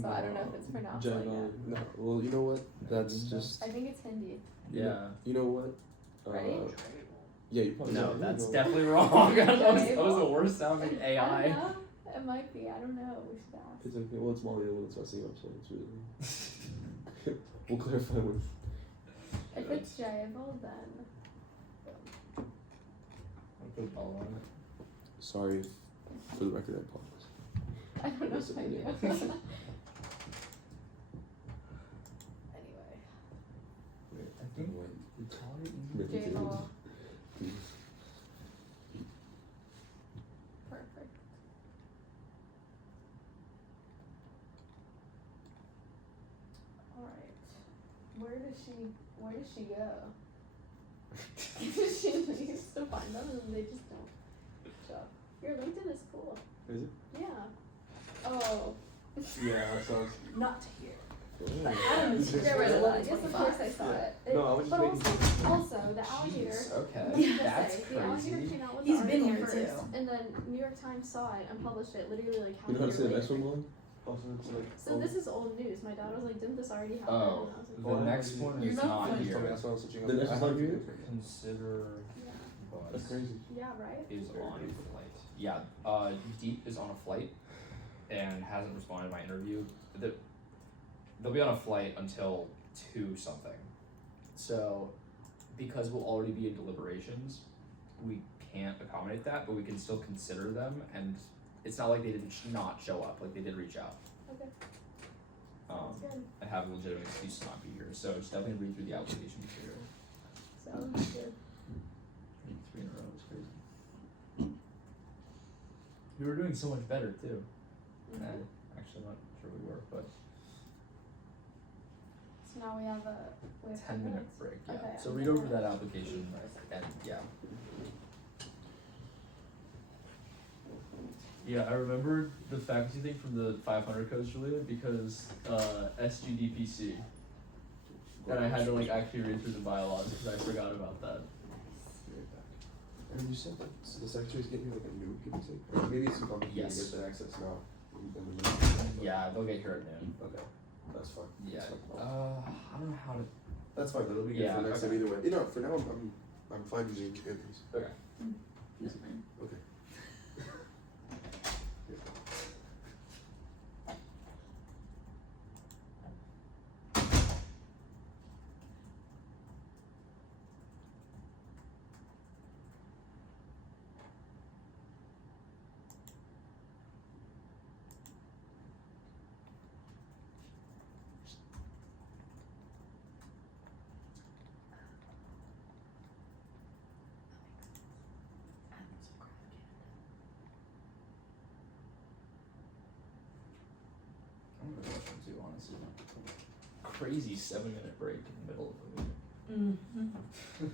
So I don't know if it's pronounced like that. No, well, you know what? That's just. I think it's Hindi. Yeah. You know what? Right? Yeah, you probably. No, right. that's You know definitely wrong. that was the worst sounding I don't AI. know. It might be. I don't know. We should ask. It's okay. Well, it's Molly the one that's messing up, so it's really. We'll clarify with. If it's Jable, then I'll put a ball on it. Sorry, for the record, I apologize. I don't know Yes, if I yeah. do. Anyway, Wait, I think the taller Make it Jable, Please. perfect. Alright, where does she go? She needs to find them and they just don't show up. Your LinkedIn is cool. Is it? Yeah. Oh. Yeah, that sounds. Not to hear. But Adam is Get here. rid of that. Yes, of course I saw it. No, I was just But making. also the alligator. Jeez, okay, Let me just that's say, the alligator crazy. came out with He's the been article here first, too. and then New York Times saw it and published it literally like half You know how a to say year the next later. one, Molly? Also, it's like. So this is old news. My dad was like, "Didn't this already happen?" Oh, And I was like, the next one You're is not not funny. here. That's why I was switching up. The next one's not here? Consider yeah, That's bus crazy. yeah, right. is on a flight. Yeah, Deep is on a flight and hasn't responded to my interview. They'll be on a flight until 2 something. So, because we'll already be in deliberations, we can't accommodate that, but we can still consider them, and it's not like they did not show up, like they did reach out. Okay, sounds good. And have a legitimate excuse to not be here, so just definitely read through the application material. Sounds good. 3 in a row is crazy. We were doing so much better too. Mhm. Actually, I'm not sure we were, but So now we have 10 minute break. Yeah. Okay, So I'm read gonna- over that application and yeah. Yeah, I remembered the faculty thing from the 500 codes, Julia, because SGDPC. And I had to like actually read through the bylaws because I forgot about that. And you said that so the secretary's getting like a new computer. Like, maybe it's complicated Yes. to get the access now. Yeah, they'll get here at noon. Okay, that's fine. Yeah. That's fine. I don't know how to. That's fine. That'll be good Yeah, for next okay. time either way. You know, for now I'm fine using Anthony's. Okay. That's fine. Okay. I'm gonna rush them too, honestly. Crazy 7-minute break in the middle of a meeting. Mm-hmm.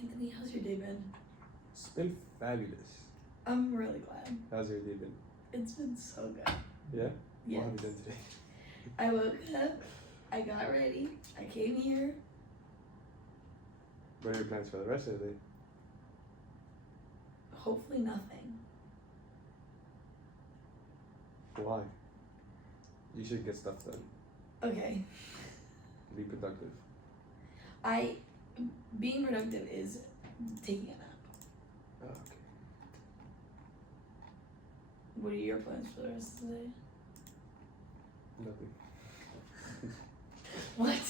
Anthony, how's your day been? It's been fabulous. I'm really glad. How's your day been? It's been so good. Yeah? Yes. What have you done today? I woke up, I got ready, I came here. What are your plans for the rest of the day? Hopefully nothing. Why? You should get stuff done. Okay. Be productive. Being productive is taking a nap. Oh, okay. What are your plans for the rest of the day? Nothing. What?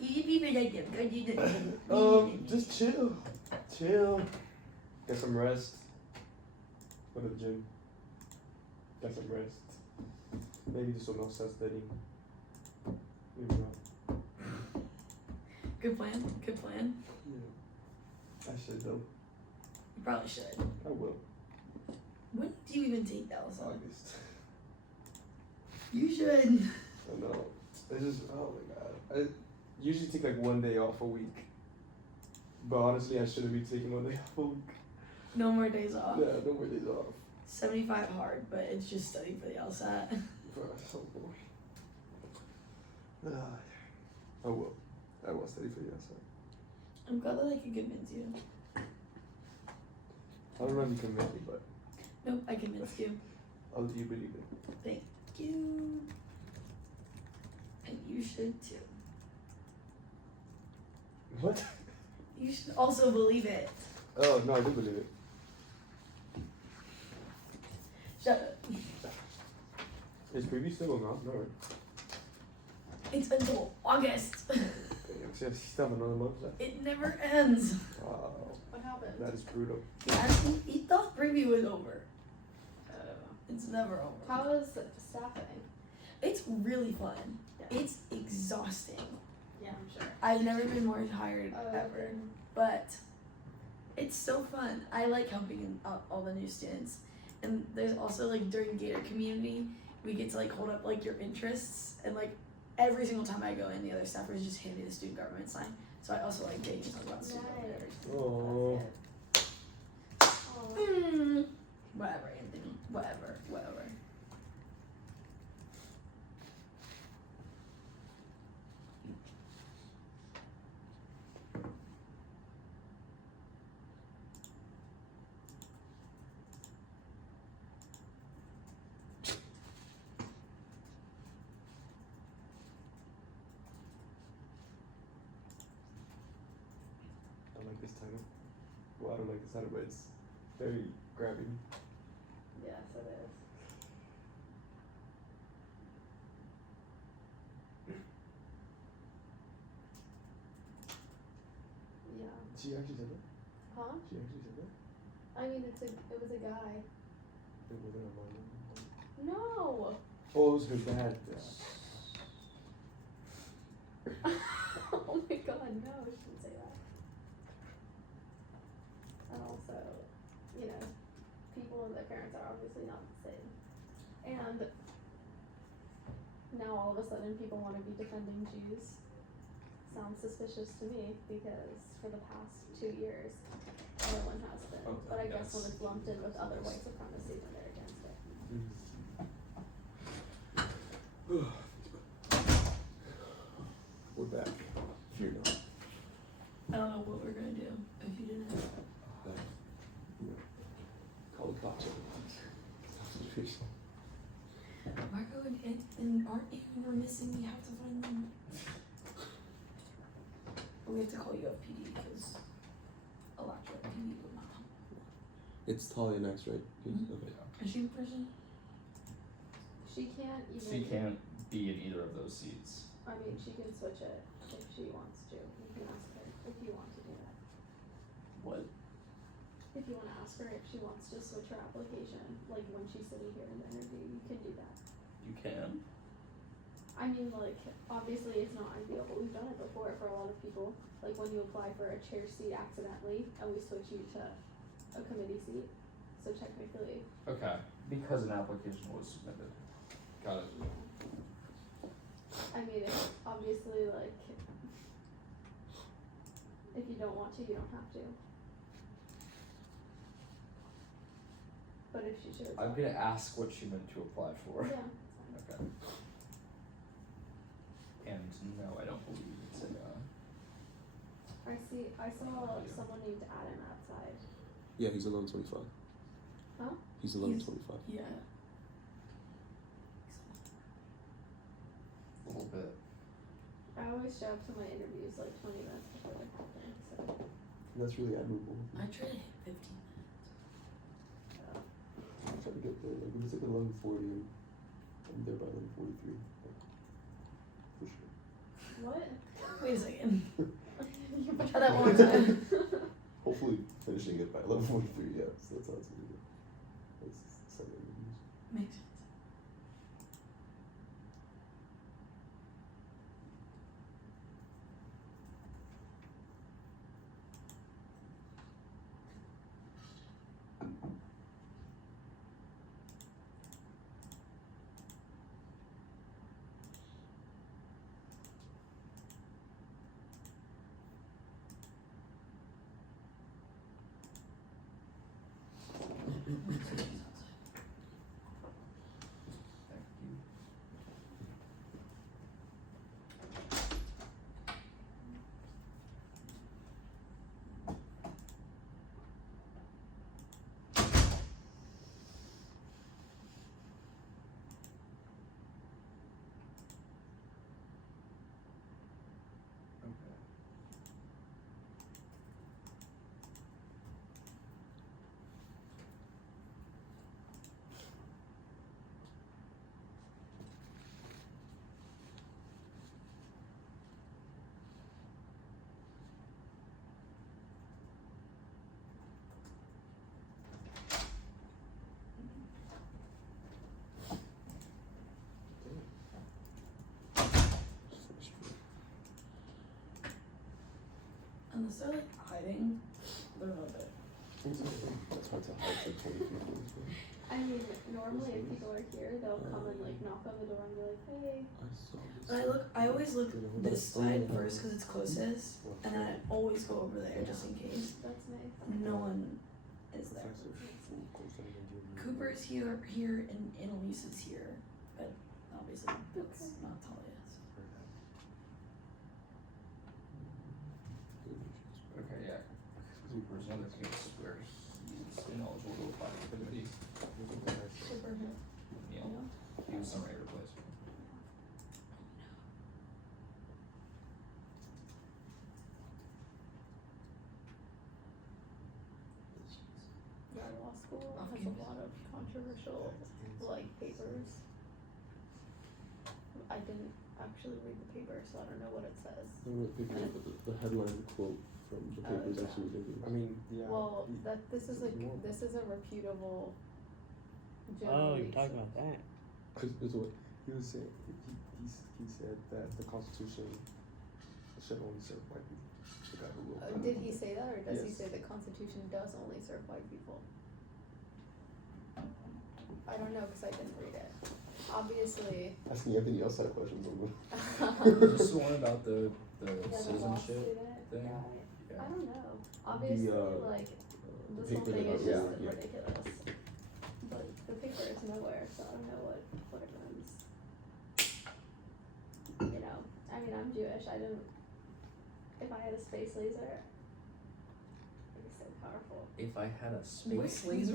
You should be productive. Go do the. Just chill. Chill. Get some rest. Go to the gym. Get some rest. Maybe do some outside studying. Maybe not. Good plan. Good plan. Yeah. I should though. You probably should. I will. When do you even take that lesson? August. You should. I know. It's just, oh my god. I usually take like 1 day off a week. But honestly, I shouldn't be taking 1 day off a week. No more days off. Yeah, no more days off. 75 hard, but it's just studying for the LSAT. Bro, so boring. I will. I will study for the essay. I'm glad that I could convince you. I don't know if you convinced me, but Nope, I convinced you. I'll let you believe it. Thank you. And you should too. What? You should also believe it. Oh, no, I do believe it. Shut up. Is preview still going on? No, right? It's until August. Yeah, still have another month left. It never ends. Wow. What happened? That is brutal. He thought preview was over. It's never over. How is it staffing? It's really fun. Yeah. It's exhausting. Yeah, I'm sure. I've never been more tired ever. Okay. But it's so fun. I like helping out all the new students. And there's also like during Gator community, we get to like hold up like your interests, and like every single time I go in, the other staffers just hand me the student government sign. So I also like getting to talk about student government. Oh. Whatever, Anthony. Whatever. I like this title. Well, I don't like this title, but it's very grabbing. Yes, it is. Yeah. She actually said that? Huh? She actually said that? I mean, it was a guy. It wasn't a mom. No. Oh, it was her dad. Oh my god, no, I shouldn't say that. And also, you know, people and their parents are obviously not the same. And now all of a sudden people want to be defending Jews. Sounds suspicious to me because for the past 2 years, everyone has been. Okay, But I guess yes. when it's lumped in with other white supremacy, then they're against it. We're back. Fear not. I don't know what we're gonna do if you didn't. Call the cops. Marco and Art were missing. We have to find them. But we have to call UFPD because Electra PD would not come. It's Talia next, right? Mhm. Okay. Is she in prison? She can't even. She can't be in either of those seats. I mean, she can switch it if she wants to. You can ask her if you want to do that. What? If you want to ask her if she wants to switch her application, like when she's sitting here in the interview, you can do that. You can? I mean, like, obviously it's not ideal, but we've done it before for a lot of people. Like when you apply for a chair seat accidentally and we switch you to a committee seat. So technically. Okay. Because an application was submitted. Got it. I mean, it's obviously like, if you don't want to, you don't have to. But if she should. I'm gonna ask what she meant to apply for. Yeah. Okay. And no, I don't believe it's a, I saw someone named Adam outside. Yeah, he's 1125. Huh? He's 1125. Yeah. a little bit. I always show up to my interviews like 20 minutes before they happen, so. That's really admirable. I try to hit 15 minutes. I try to get there. Like, if it's like 1140, I'm there by 1143. For sure. What? Wait a second. You Try that one more time. Hopefully finishing it by 1143, yeah. So that sounds really good. That's 7 interviews. Makes sense. unless they're like hiding, they're not there. That's hard to hide for 20 people. I mean, normally if people are here, they'll come and like knock on the door and be like, hey. I always look this side first because it's closest, and then I always go over there just in case. That's nice. No one is there. Cooper's here, and Annalise is here, but obviously that's not Talia. Okay, yeah. Cooper's another case where he's ineligible to apply to the committee. Super him. Yeah. He was summary replacement. Yeah, law school has a lot of controversial like papers. I didn't actually read the paper, so I don't know what it says. The headline quote from the paper is actually ridiculous. I mean, yeah. Well, this is a reputable Oh, journal. you're talking about that. Cause it's what he was saying. He said that the Constitution should only serve white people. The guy who wrote that. Did he say that, or does he Yes. say the Constitution does only serve white people? I don't know, because I didn't read it. Obviously. Asking Anthony outside questions over. Is this the one about the Yeah, the law citizenship student, thing? right. Yeah. I don't know. Obviously, like, this whole paper thing that is I- just yeah. ridiculous. But the paper is nowhere, so I don't know what it runs. You know, I mean, I'm Jewish. I didn't. If I had a space laser, it'd be so powerful. If I had a space laser?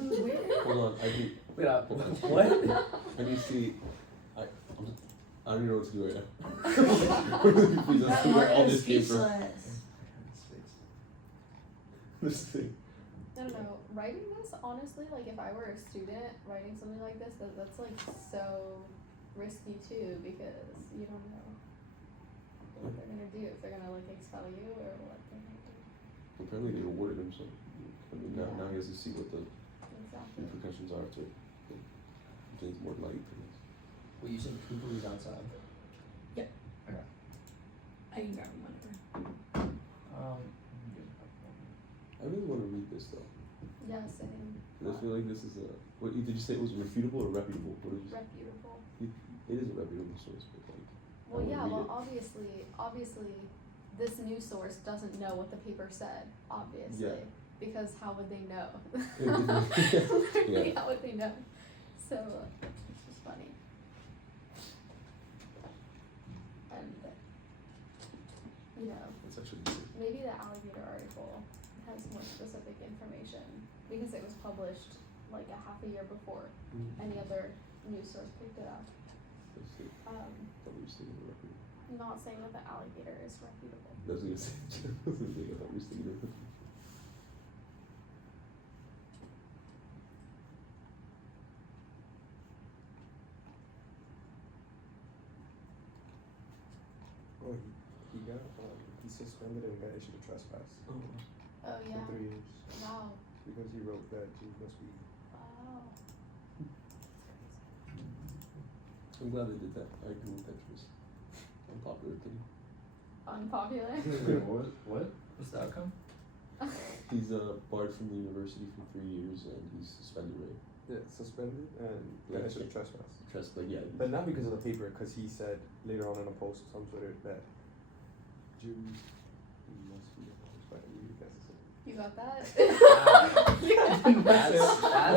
Hold on, I need. Wait, what? I need to see. I don't even know what to do right now. Please, let's figure out all this paper. This thing. I don't know. Writing this, honestly, like if I were a student writing something like this, that's like so risky too, because you don't know what they're gonna do. If they're gonna like expel you or what they're gonna do. Apparently they awarded him, so I mean now he has to see what the Exactly. repercussions are to gain more light. Well, you said Cooper was outside. I can grab him whenever. I really want to read this though. Yeah, same. Cause I feel like this is a. What did you say? It was reputable or reputable? What did you say? Reputable. It is a reputable source, but like. Well, yeah. read Well, obviously, this news source doesn't know what the paper said. Obviously, Yeah. because how would they know? Yeah. How would they know? So it's just funny. And you know, It's actually. maybe the alligator article has more specific information because it was published like a half a year before any other news source picked it up. Let's see. Not saying that the alligator is reputable. That's what you say. I thought you were saying it. Oh, he got he suspended and got issued a trespass Oh for yeah. 3 years Wow. because he wrote that he must be. Wow. I'm glad they did that. I agree with that choice. Unpopular thing. Unpopular. Wait, what was the outcome? He's barred from the university for 3 years and he's suspended, right? Yeah, suspended and got issued a trespass. But yeah. But not because of the paper, because he said later on in a post on Twitter that Jews must be abolished by the EU. That's it. You got that?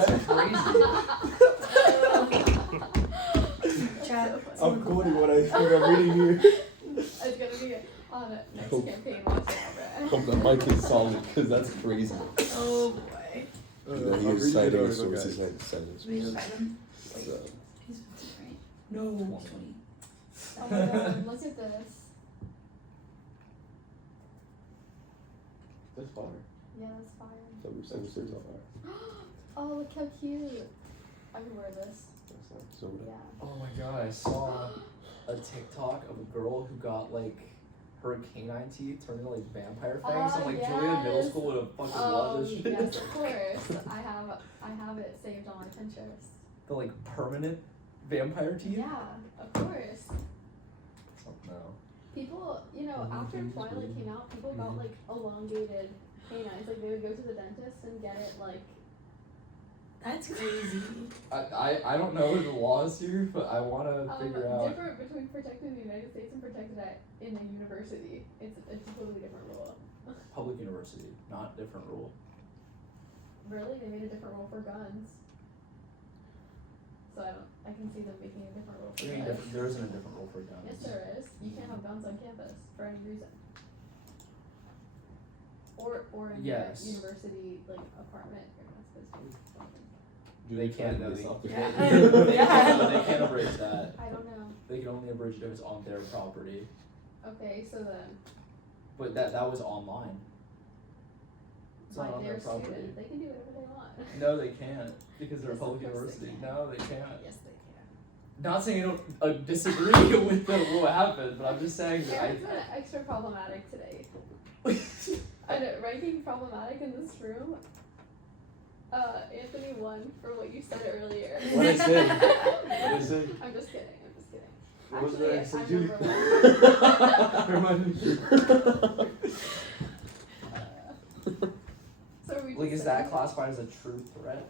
That's crazy. I'm quoting what I'm reading here. It's gonna be on a next campaign. Watch it. Hope that mic is solid because that's crazy. Oh boy. That he I'm is reading citing the a article, source, guys. he's like sentence. We just read him. Wait, So, he's 15, right? No, he's 20. Oh my god, look at this. that's fire. Yeah, that's fire. So we're saying it's fire. Oh, look how cute. I can wear this. So Yeah. Oh my god, I saw a TikTok of a girl who got like her canine teeth turned into like vampire fangs. I'm like, Julia in middle school would have fucking loved this shit. Yes, of course. I have it saved on my Pinterest. The like permanent vampire teeth? Yeah, of course. Oh no. People, you know, after Twilight came out, people got like elongated canines. Like they would go to the dentist and get it like. That's crazy. I don't know the laws here, but I want to figure out. Different between protected in the United States and protected in a university. It's a totally different rule. Public university, not different rule. Really, they made a different rule for guns. So I can see them making a different rule for guns. There isn't a different rule for guns. Yes, there is. You can't have guns on campus for any reason. Or in Yes. your university like apartment, you're not supposed to. They can't. No, Yeah. they can't abridge that. I don't know. They can only abridge it if it's on their property. Okay, so then But that was online. It's not by on their their property. student, they can do whatever they want. No, they can't because they're a Yes, public of course they university. can. No, they can't. Yes, they can. Not saying I don't disagree with what happened, but I'm just saying that Aaron's been extra problematic today. I know, ranking problematic in this room. Anthony won for what you said earlier. What did I say? What did I say? I'm just kidding. I'm just kidding. What was Actually, that? I said I'm you. number one. Remind me. So are we like, just is that saying- classified as a true threat?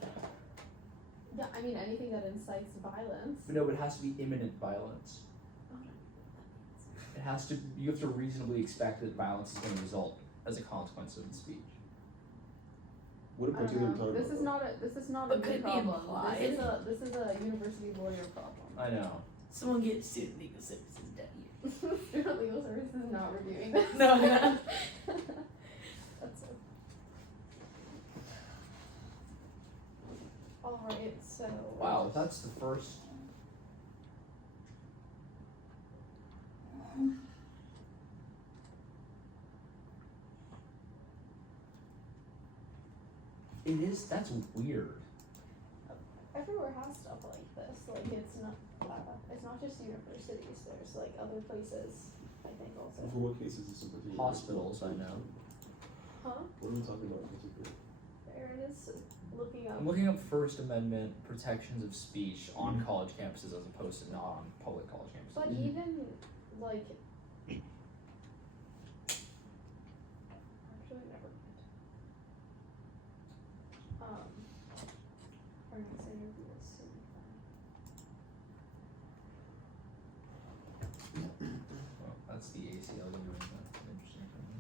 Yeah, I mean anything that incites violence. But no, it has to be imminent violence. Oh, no. It has to. You have to reasonably expect that violence is going to result as a consequence of the speech. What in I don't particular know. talking This about? is not a But new could it be problem. implied? This is a university lawyer problem. I know. Someone get student legal services done here. Student legal services is not reviewing this. No, no. That's so. Alright, so. Wow, that's the first. It is. That's weird. Everywhere has stuff like this. Like it's not just universities. There's like other places. I think also. For what cases is this in particular? Hospitals, I know. Huh? What are we talking about in particular? Aaron is looking up. I'm looking up First Amendment protections of speech on college campuses as opposed to not on public college campuses. But even like. Actually, never mind. Earnings interview is soon. Well, that's the ACLU, isn't it? Interesting for me.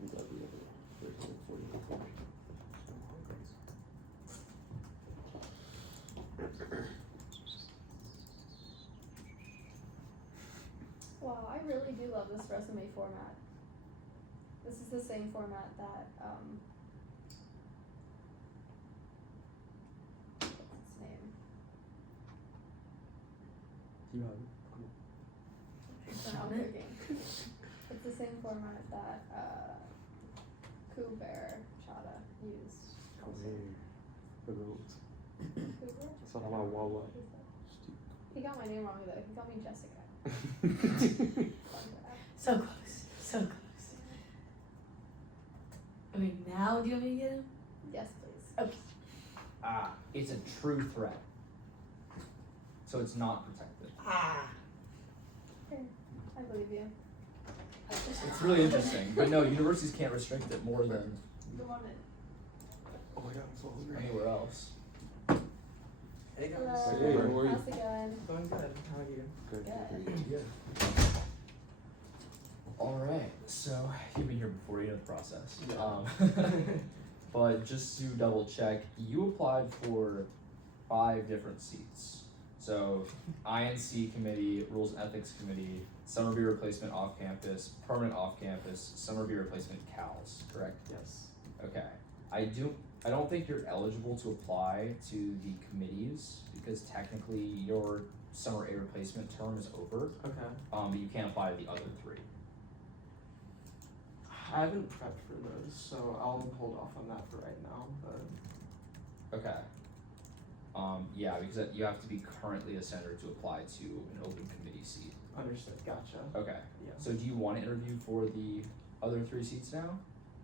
We got the other 13, 40. Wow, I really do love this resume format. This is the same format that what's its name? You have it. So I'm cooking. It's the same format that Kuber Chada used. The goat. Kuber? It's not my Wawa. He got my name wrong though. He called me Jessica. So close. So close. Okay, now do you want me to get him? Yes, please. Okay. It's a true threat. So it's not protected. I believe you. It's really interesting. But no, universities can't restrict it more than The one that. Oh my god, I'm so hungry. anywhere else. Hey guys. Hello. Hey, how are you? How's it going? Doing good. How are you? Good. Good. Alright, so you've been here before, you know the process. Yeah. But just to double check, you applied for 5 different seats. So INC committee, rules and ethics committee, summer bee replacement off campus, permanent off campus, summer bee replacement CALS, correct? Yes. Okay. I don't think you're eligible to apply to the committees because technically your summer A replacement term is over. Okay. But you can't apply to the other 3. I haven't prepped for those, so I'll hold off on that for right now. But Okay. Yeah, because you have to be currently a senator to apply to an open committee seat. understood. Gotcha. Okay. Yeah. So do you want to interview for the other 3 seats now,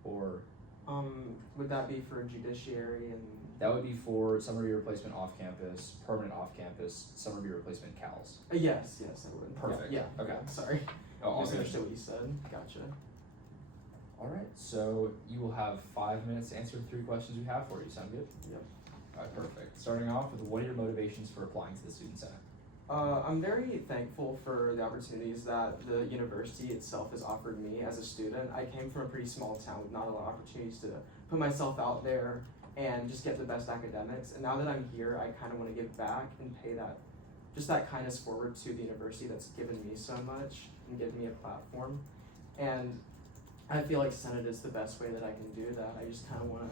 or? Would that be for judiciary and? That would be for summer bee replacement off campus, permanent off campus, summer bee replacement CALs. Yes, I would. Perfect. Yeah. Okay. Sorry. Oh, all good. Misunderstood what you said. Gotcha. Alright, so you will have 5 minutes to answer the 3 questions we have for you. Sound good? Yep. Alright, perfect. Starting off with, what are your motivations for applying to the Student Senate? I'm very thankful for the opportunities that the university itself has offered me as a student. I came from a pretty small town with not a lot of opportunities to put myself out there and just get the best academics. And now that I'm here, I kind of want to give back and pay that kindness forward to the university that's given me so much and given me a platform. And I feel like Senate is the best way that I can do that. I just kind of want to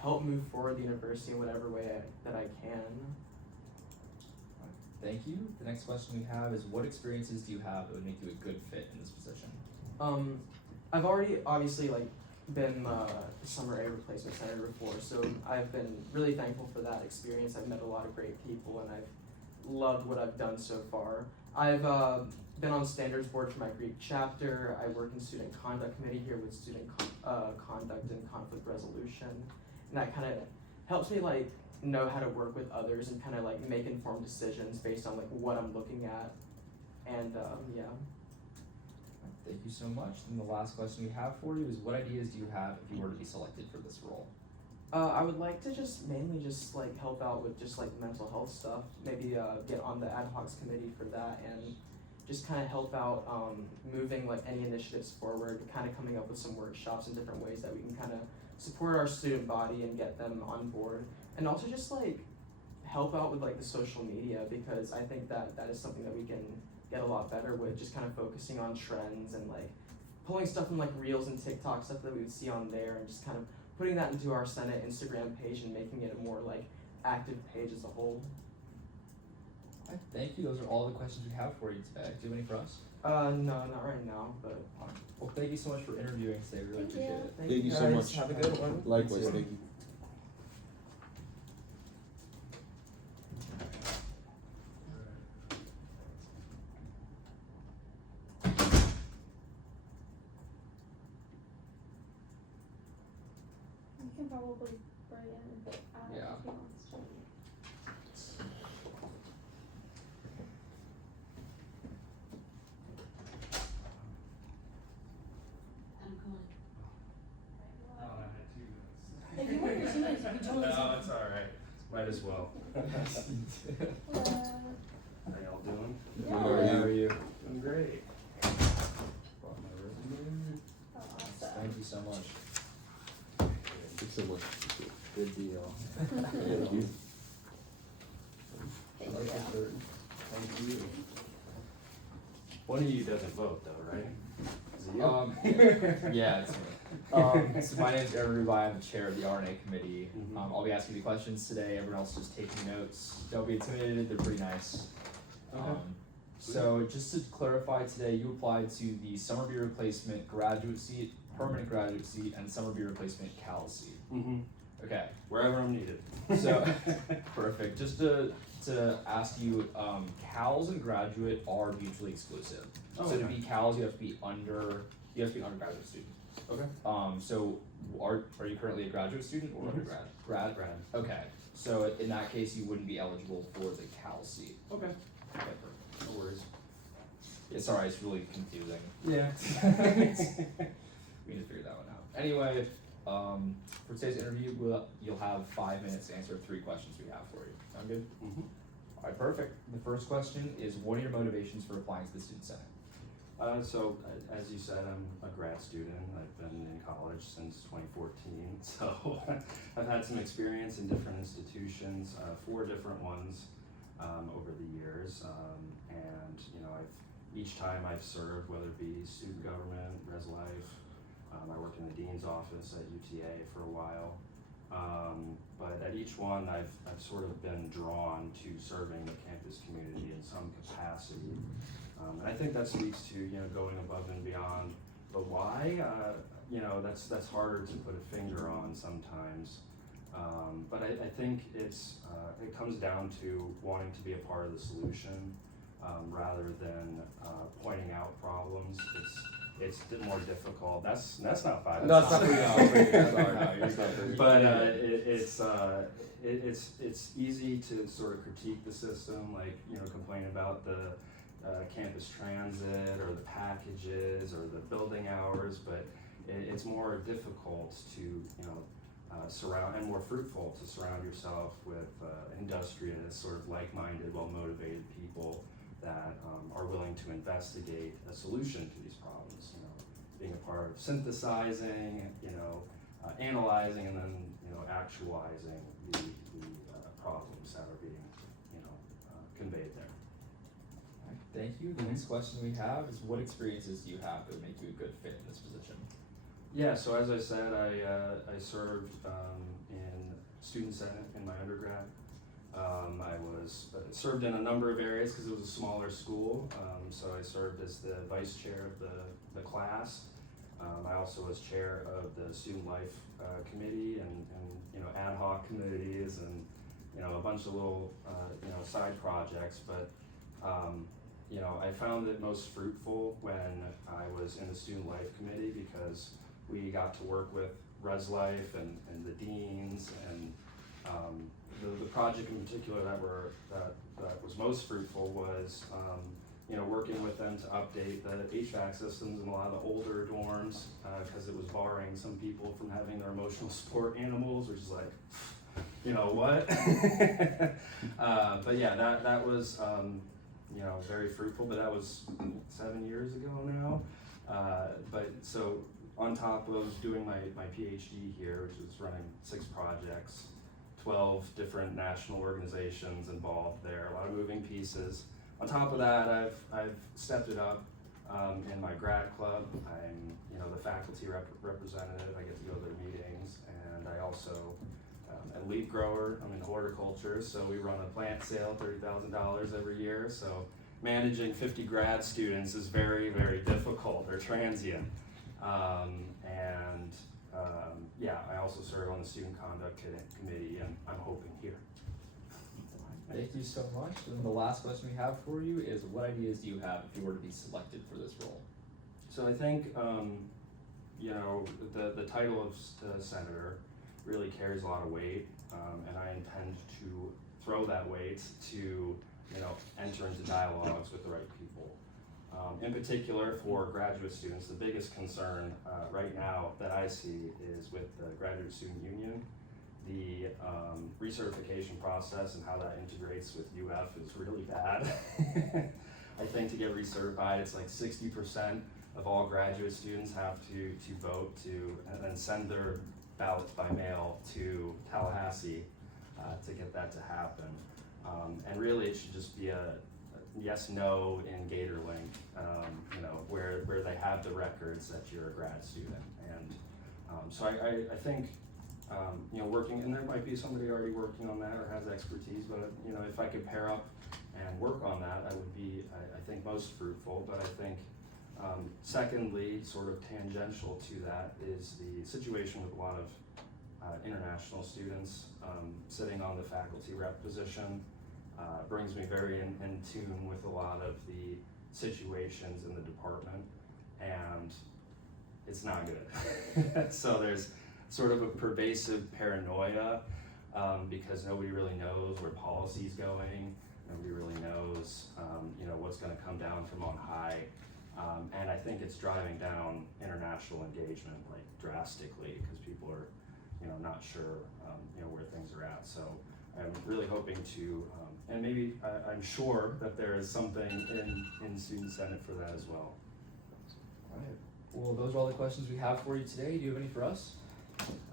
help move forward the university in whatever way that I can. Thank you. The next question we have is, what experiences do you have that would make you a good fit in this position? I've already obviously been the summer A replacement senator before, so I've been really thankful for that experience. I've met a lot of great people and I've loved what I've done so far. I've been on standards board for my Greek chapter. I work in student conduct committee here with student conduct and conflict resolution, and that kind of helps me know how to work with others and kind of make informed decisions based on what I'm looking at, and yeah. Thank you so much. And the last question we have for you is, what ideas do you have if you were to be selected for this role? I would like to mainly help out with mental health stuff, maybe get on the ad hoc committee for that, and just kind of help out moving any initiatives forward, kind of coming up with some workshops and different ways that we can kind of support our student body and get them on board, and also just help out with the social media, because I think that is something that we can get a lot better with, just kind of focusing on trends and pulling stuff from Reels and TikTok, stuff that we would see on there, and just kind of putting that into our Senate Instagram page and making it a more active page as a whole. Alright, thank you. Those are all the questions we have for you today. Do you have any for us? No, not right now, but. Well, thank you so much for interviewing today. We really appreciate it. Thank you so guys. much. Have a good one. Likewise, thank you. You can probably bring in Adam Yeah. if he wants to. If you want your 2 minutes, you can totally. No, it's alright. Might as well. Hello. How y'all doing? Yeah. How are you? Doing great. Oh, awesome. Thank you so much. Thanks so much. Good deal. Thank you. Thank you. One of you doesn't vote though, right? Is it you? Yeah, it's me. So my name's Aaron Rubai. I'm the chair of the RNA committee. I'll be asking you questions today. Everyone else just taking notes. Don't be intimidated. They're pretty nice. So just to clarify today, you applied to the summer bee replacement graduate seat, permanent graduate seat, and summer bee replacement CAL seat. Okay. Wherever I'm needed. So perfect. Just to ask you, CALs and graduate are mutually exclusive. Oh, so to okay. be CALs, you have to be undergraduate student. Okay. So are you currently a graduate student or undergrad? Grad. Okay. So in that case, you wouldn't be eligible for the CAL seat. Okay. Okay, perfect. No worries. Yeah, sorry, it's really confusing. Yeah. We need to figure that one out. Anyway, for today's interview, you'll have 5 minutes to answer 3 questions we have for you. Sound good? Alright, perfect. The first question is, what are your motivations for applying to the Student Senate? So as you said, I'm a grad student. I've been in college since 2014. So I've had some experience in different institutions, 4 different ones over the years. And each time I've served, whether it be student government, res life, I worked in the dean's office at UTA for a while. But at each one, I've sort of been drawn to serving the campus community in some capacity. And I think that speaks to, going above and beyond. But why? That's harder to put a finger on sometimes. But I think it comes down to wanting to be a part of the solution rather than pointing out problems. it's more difficult. That's not 5. No, it's not for you. But it's easy to sort of critique the system, like, you know, complain about the campus transit or the packages or the building hours, but it's more difficult to, you know, surround, and more fruitful to surround yourself with industrious, sort of like-minded, well-motivated people that are willing to investigate a solution to these problems. You know, being a part of synthesizing, you know, analyzing, and then, you know, actualizing the problems that are being, you know, conveyed there. Thank you. The next question we have is, what experiences do you have that would make you a good fit in this position? Yeah, so as I said, I served in student senate in my undergrad. I was served in a number of areas because it was a smaller school. So I served as the vice chair of the CLAS. I also was chair of the student life committee and you know, ad hoc committees and, you know, a bunch of little you know, side projects. But you know, I found it most fruitful when I was in the student life committee, because we got to work with Res Life and the deans, and the project in particular that was most fruitful was you know, working with them to update the HVAC systems in a lot of the older dorms, because it was barring some people from having their emotional support animals, which is like, you know what? But yeah, that was you know, very fruitful, but that was 7 years ago now. But so on top of doing my PhD here, which is running 6 projects, 12 different national organizations involved there, a lot of moving pieces. On top of that, I've stepped it up in my grad club. I'm, you know, the faculty representative. I get to go to their meetings, and I also am a leaf grower. I'm in horticulture, so we run a plant sale, $30,000 every year. So managing 50 grad students is very, very difficult. They're transient. Yeah, I also serve on the student conduct committee, and I'm hoping here. Thank you so much. And the last question we have for you is, what ideas do you have if you were to be selected for this role? So I think, you know, the title of senator really carries a lot of weight, and I intend to throw that weight to, you know, enter into dialogues with the right people. In particular, for graduate students, the biggest concern right now that I see is with the Graduate Student Union. The recertification process and how that integrates with UF is really bad. I think to get recertified, it's like 60% of all graduate students have to vote and then send their ballots by mail to Tallahassee to get that to happen. And really, it should just be a yes/no in GatorLink, you know, where they have the records that you're a grad student. And so I think, you know, working, and there might be somebody already working on that or has expertise, but, you know, if I could pair up and work on that, I would be, I think, most fruitful. But I think, secondly, sort of tangential to that, is the situation with a lot of international students sitting on the faculty rep position. Brings me very in tune with a lot of the situations in the department, and it's not good. So there's sort of a pervasive paranoia because nobody really knows where policy's going. Nobody really knows, you know, what's going to come down from on high. And I think it's driving down international engagement like drastically, because people are, you know, not sure, you know, where things are at. So I'm really hoping to, and maybe I'm sure that there is something in Student Senate for that as well. All right. Well, those are all the questions we have for you today. Do you have any for us?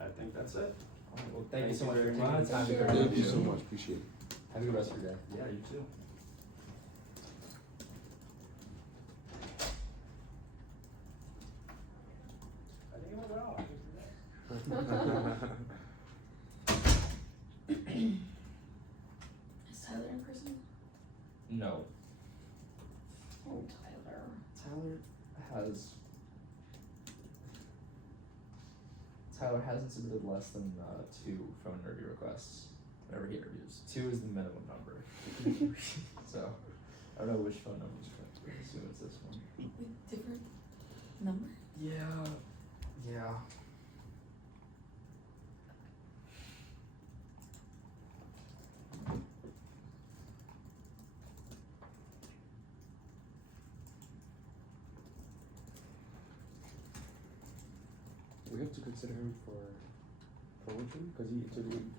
I think that's it. All right. Well, thank you so much for taking much. the time to Thank come. you so much. Appreciate it. Have a good rest of your day. Yeah, you too. I think it went well. Is Tyler in person? No. Oh, Tyler. Tyler hasn't submitted less than 2 phone interview requests whenever he interviews. 2 is the minimum number. So I don't know which phone number is correct, but I assume it's this one. Different? number? Yeah. We have to consider him for promotion because he interviewed.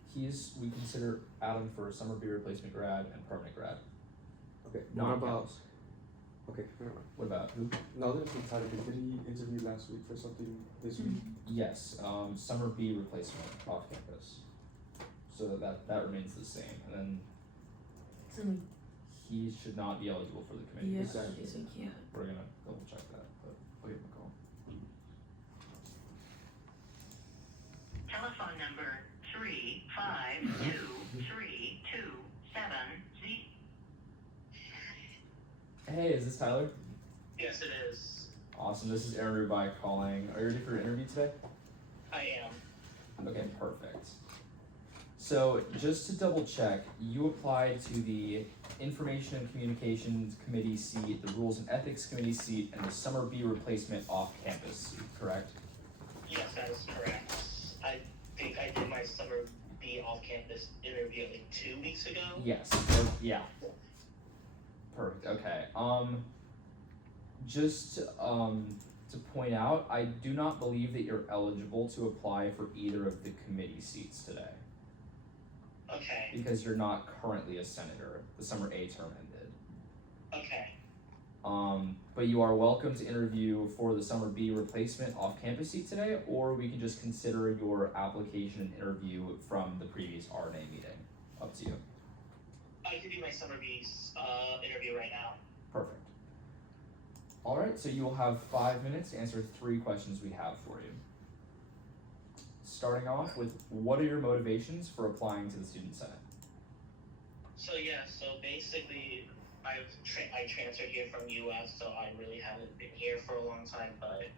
We consider Adam for summer B replacement grad and permanent grad. Okay. Not What about? campus. Okay. Never mind. What about who? Now there's some time. Did he interview last week for something this week? Yes, summer B replacement off campus. So that remains the same, and then So he should not be eligible for the committee. yeah, Exactly. so we can't. We're gonna double check that, but I'll give him a call. Telephone number 3523270. Hey, is this Tyler? Yes, it is. Awesome, this is Aaron Rubai calling. Are you ready for your interview today? I am. Okay, perfect. So, just to double check, you applied to the Information and Communications Committee seat, the Rules and Ethics Committee seat, and the Summer B replacement off-campus seat, correct? Yes, that is correct. I think I did my summer B off-campus interview like 2 weeks ago. Yes, yeah. Perfect, okay. Just to point out, I do not believe that you're eligible to apply for either of the committee seats today. Okay. Because you're not currently a senator. The summer A term ended. Okay. But you are welcome to interview for the summer B replacement off-campus seat today, or we can just consider your application and interview from the previous RNA meeting. Up to you. I could do my summer B interview right now. Perfect. Alright, so you will have 5 minutes to answer 3 questions we have for you. Starting off with, what are your motivations for applying to the Student Senate? So basically, I transferred here from UF, so I really haven't been here for a long time, but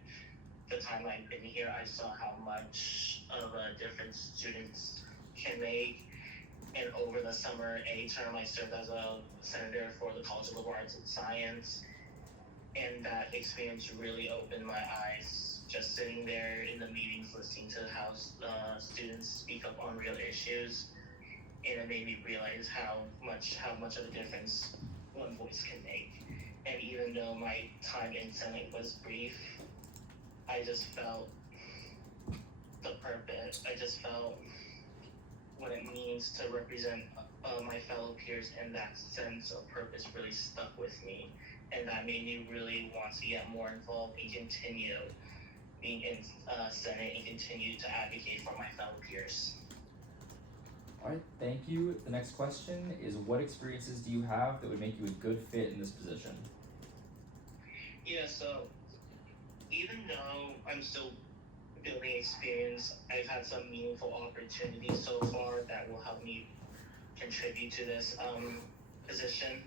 the time I've been here, I saw how much of a difference students can make. And over the summer A term, I served as a senator for the College of Liberal Arts and Science, and that experience really opened my eyes. Just sitting there in the meetings, listening to how students speak up on real issues, and it made me realize how much of a difference one voice can make. And even though my time in Senate was brief, I just felt the purpose. I just felt what it means to represent my fellow peers, and that sense of purpose really stuck with me, and that made me really want to get more involved and continue being in Senate and continue to advocate for my fellow peers. Alright, thank you. The next question is, what experiences do you have that would make you a good fit in this position? Yeah, so even though I'm still building experience, I've had some meaningful opportunities so far that will help me contribute to this position.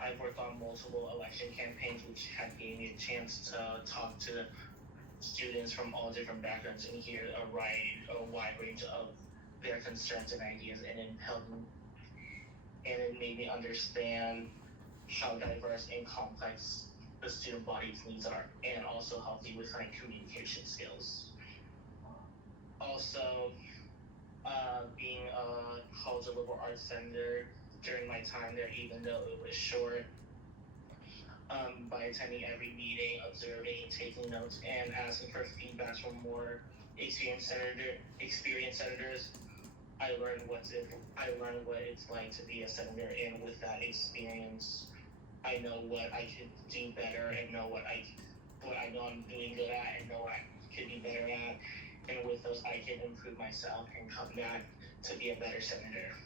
I've worked on multiple election campaigns, which have given me a chance to talk to students from all different backgrounds and hear a wide range of their concerns and ideas, and it made me understand how diverse and complex the student body's needs are, and also helped me with my communication skills. Also, being a College of Liberal Arts senator during my time there, even though it was short, by attending every meeting, observing, taking notes, and asking for feedback from more experienced senators, I learned what it's like to be a senator, and with that experience, I know what I could do better, and know what I know I'm doing good at, and know what I could be better at, and with those I can improve myself and come back to be a better senator.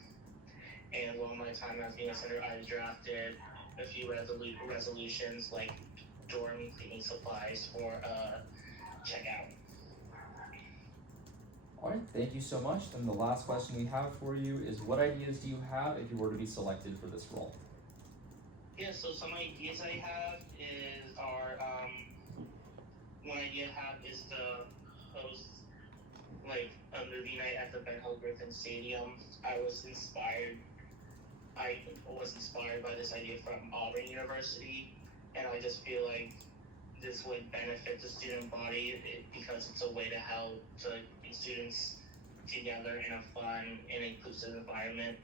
And while my time as being a senator, I've drafted a few resolutions like dorm cleaning supplies for checkout. Alright, thank you so much. Then the last question we have for you is, what ideas do you have if you were to be selected for this role? Yeah, so some ideas I have one idea I have is to host like a movie night at the Ben Hill Griffin Stadium. I was inspired by this idea from Auburn University, and I just feel like this would benefit the student body because it's a way to help to get students together in a fun and inclusive environment.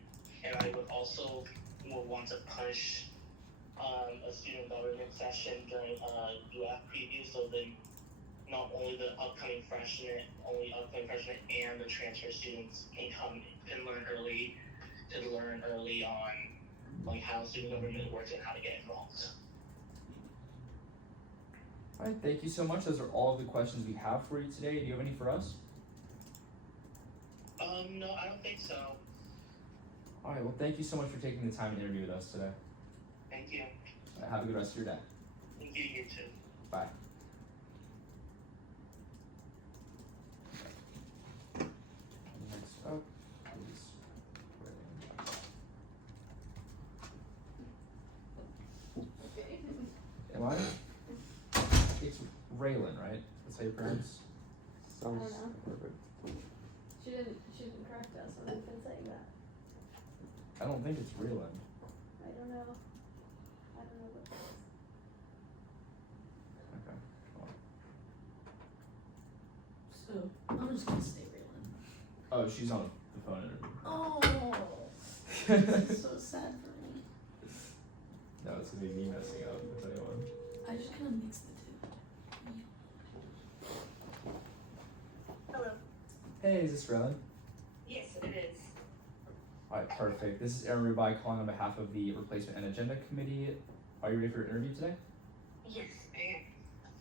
And I would also want to push a student government session during UF preview, so then not only the upcoming freshmen and the transfer students can learn early on like how student government works and how to get involved. Alright, thank you so much. Those are all of the questions we have for you today. Do you have any for us? No, I don't think so. Alright, well thank you so much for taking the time to interview with us today. Thank you. Have a good rest of your day. Thank you, you too. Bye. Next up is Am I? It's Raylan, right? That's how you pronounce? Sounds I don't know. perfect. She didn't correct us when we've been saying that. I don't think it's Raylan. I don't know what it is. Okay. Well. So I'm just gonna say Raylan. Oh, she's on the phone interview. Oh, this is so sad for me. No, it's gonna be me messing up if anyone. I just kind of mixed the two. Hello. Hey, is this Raylan? Yes, it is. Alright, perfect. This is Aaron Rubai calling on behalf of the Replacement and Agenda Committee. Are you ready for your interview today? Yes, I am.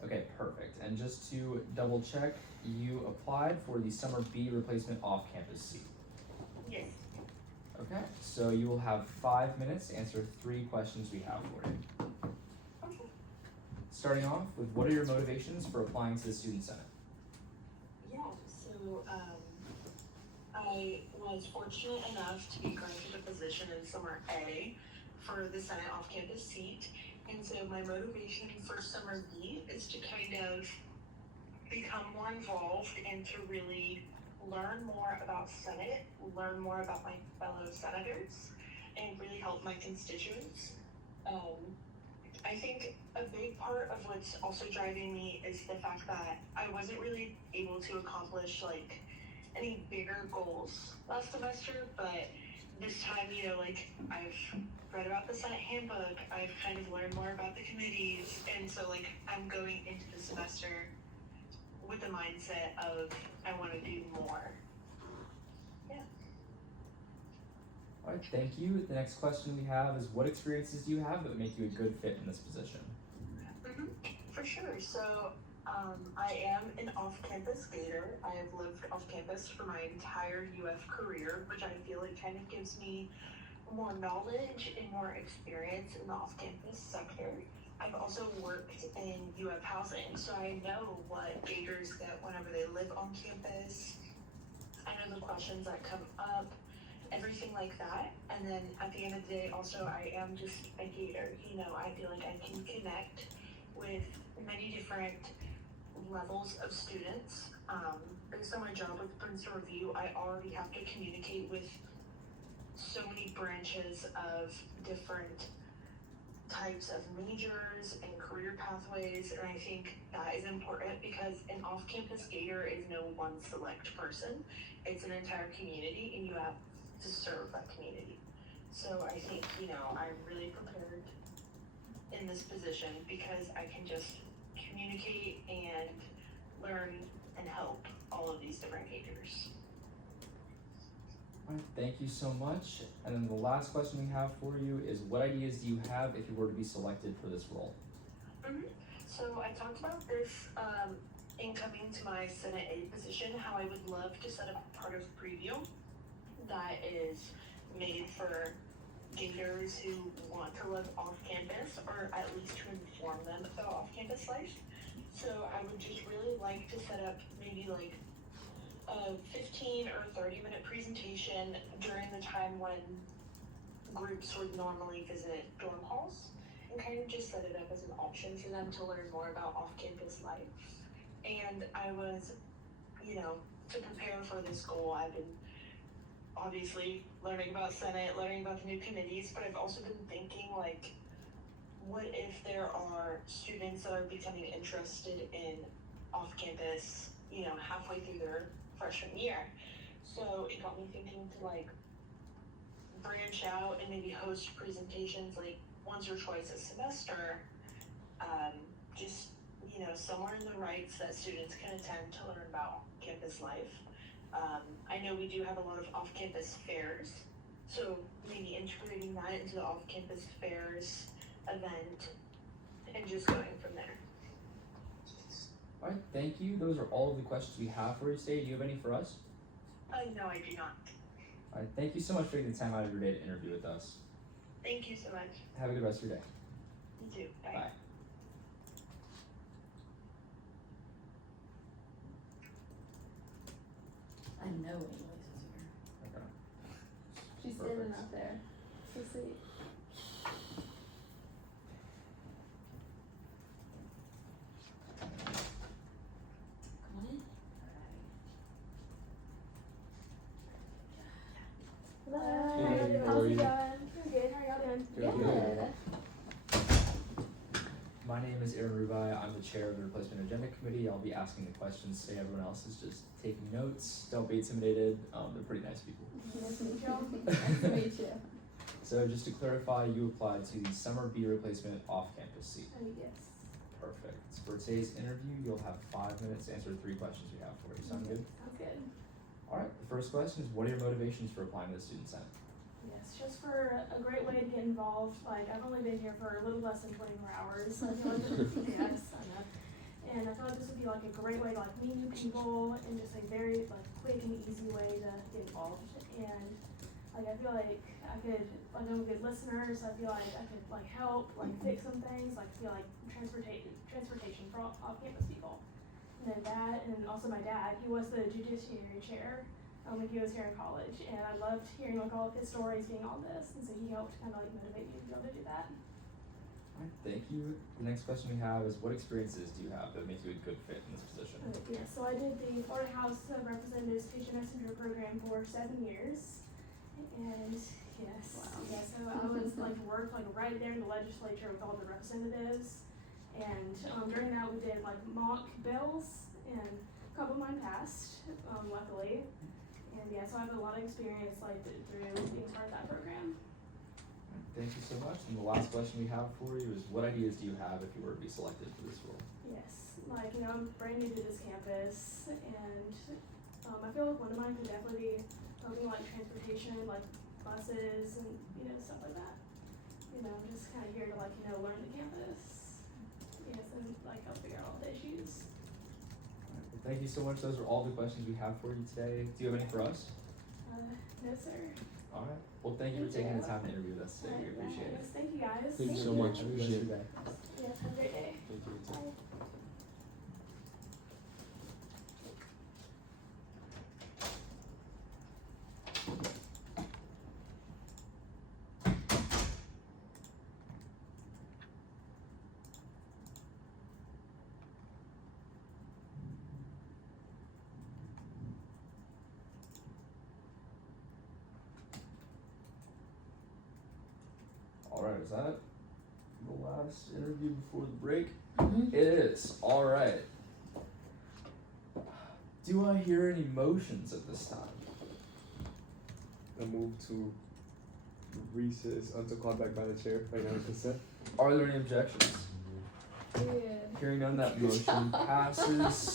Okay, perfect. And just to double check, you applied for the Summer B Replacement Off-Campus seat. Yes. Okay, so you will have 5 minutes to answer 3 questions we have for you. Okay. Starting off with, what are your motivations for applying to the Student Senate? Yeah, so I was fortunate enough to be granted a position in Summer A for the Senate off-campus seat. And so my motivation for Summer B is to kind of become more involved and to really learn more about Senate, learn more about my fellow senators, and really help my constituents. I think a big part of what's also driving me is the fact that I wasn't really able to accomplish like any bigger goals last semester, but this time, like I've read about the Senate handbook, I've kind of learned more about the committees, and so like I'm going into the semester with the mindset of I want to do more. Yeah. Alright, thank you. The next question we have is, what experiences do you have that would make you a good fit in this position? For sure. So I am an off-campus skater. I have lived off-campus for my entire UF career, which I feel like kind of gives me more knowledge and more experience in the off-campus sector. I've also worked in UF housing, so I know what gators get whenever they live on campus. I know the questions that come up, everything like that. And then at the end of the day, also I am just a gator. I feel like I can connect with many different levels of students. Based on my job with Princeton Review, I already have to communicate with so many branches of different types of majors and career pathways, and I think that is important because an off-campus gator is no one select person. It's an entire community, and you have to serve that community. So I think, I'm really prepared in this position because I can just communicate and learn and help all of these different gators. Alright, thank you so much. And then the last question we have for you is, what ideas do you have if you were to be selected for this role? So I talked about this in coming to my Senate A position, how I would love to set up part of preview that is made for gators who want to live off campus, or at least to inform them about off-campus life. So I would just really like to set up maybe like a 15 or 30-minute presentation during the time when groups would normally visit dorm halls, and kind of just set it up as an option for them to learn more about off-campus life. And I was, to prepare for this goal, I've been obviously learning about Senate, learning about the new committees, but I've also been thinking like, what if there are students that are becoming interested in off-campus, you know, halfway through their freshman year? So it got me thinking to like branch out and maybe host presentations like once or twice a semester, just, you know, somewhere in the rights that students can attend to learn about campus life. I know we do have a lot of off-campus fairs, so maybe integrating that into the off-campus fairs event and just going from there. Alright, thank you. Those are all of the questions we have for you today. Do you have any for us? No, I do not. Alright, thank you so much for taking the time out of your day to interview with us. Thank you so much. Have a good rest of your day. You too. Bye. Bye. I know Annalise is here. Okay. She's standing out there. So sweet. Come on in. Hello. Hey, how How's are it you? going? I'm good. How y'all doing? Good. My name is Aaron Rubai. I'm the chair of the Replacement Agenda Committee. I'll be asking the questions today. Everyone else is just taking notes. Don't be intimidated. They're pretty nice people. Nice to meet y'all. Nice to meet you. So just to clarify, you applied to the Summer B Replacement off-campus seat. Yes. Perfect. For today's interview, you'll have 5 minutes to answer 3 questions we have for you. Sound good? Sounds good. Alright, the first question is, what are your motivations for applying to the Student Senate? Yes, just for a great way to get involved. Like, I've only been here for a little less than 24 hours. So I feel like yes, I know. And I feel like this would be like a great way to like meet new people and just a very like quick and easy way to get involved. And like I feel like I could like I'm a good listener, so I feel like I could like help, like fix some things, like feel like transportation for off-campus people. And then that, and also my dad, he was the judiciary chair when he was here in college, and I loved hearing like all of his stories being all this, and so he helped kind of like motivate me to be able to do that. Alright, thank you. The next question we have is, what experiences do you have that make you a good fit in this position? Yeah, so I did the Florida House of Representatives Patient Messenger program for 7 years, and yes, yeah, so I was like worked like right there in the legislature with all the representatives, and during that we did like mock bills, and a couple of mine passed, luckily. And yeah, so I have a lot of experience like through being part of that program. Thank you so much. And the last question we have for you is, what ideas do you have if you were to be selected for this role? Yes, like, you know, I'm brand new to this campus, and I feel like one of mine could definitely be helping like transportation, like buses and, you know, stuff like that. You know, I'm just kind of here to like, you know, learn the campus, yes, and like help figure out all the issues. Well, thank you so much. Those are all the questions we have for you today. Do you have any for us? No, sir. Alright. Well, thank you for taking the time to interview with us today. We appreciate it. Yes, thank you guys. Thank you so much. Have a good rest of your day. Yes, have a great day. Thank you. Bye. Alright, is that the last interview before the break? Mm-hmm. It is. Alright. Do I hear any motions at this time? I move to recess until called back by the chair. Right now, consent. Are there any objections? Yeah. Hearing none, that motion passes.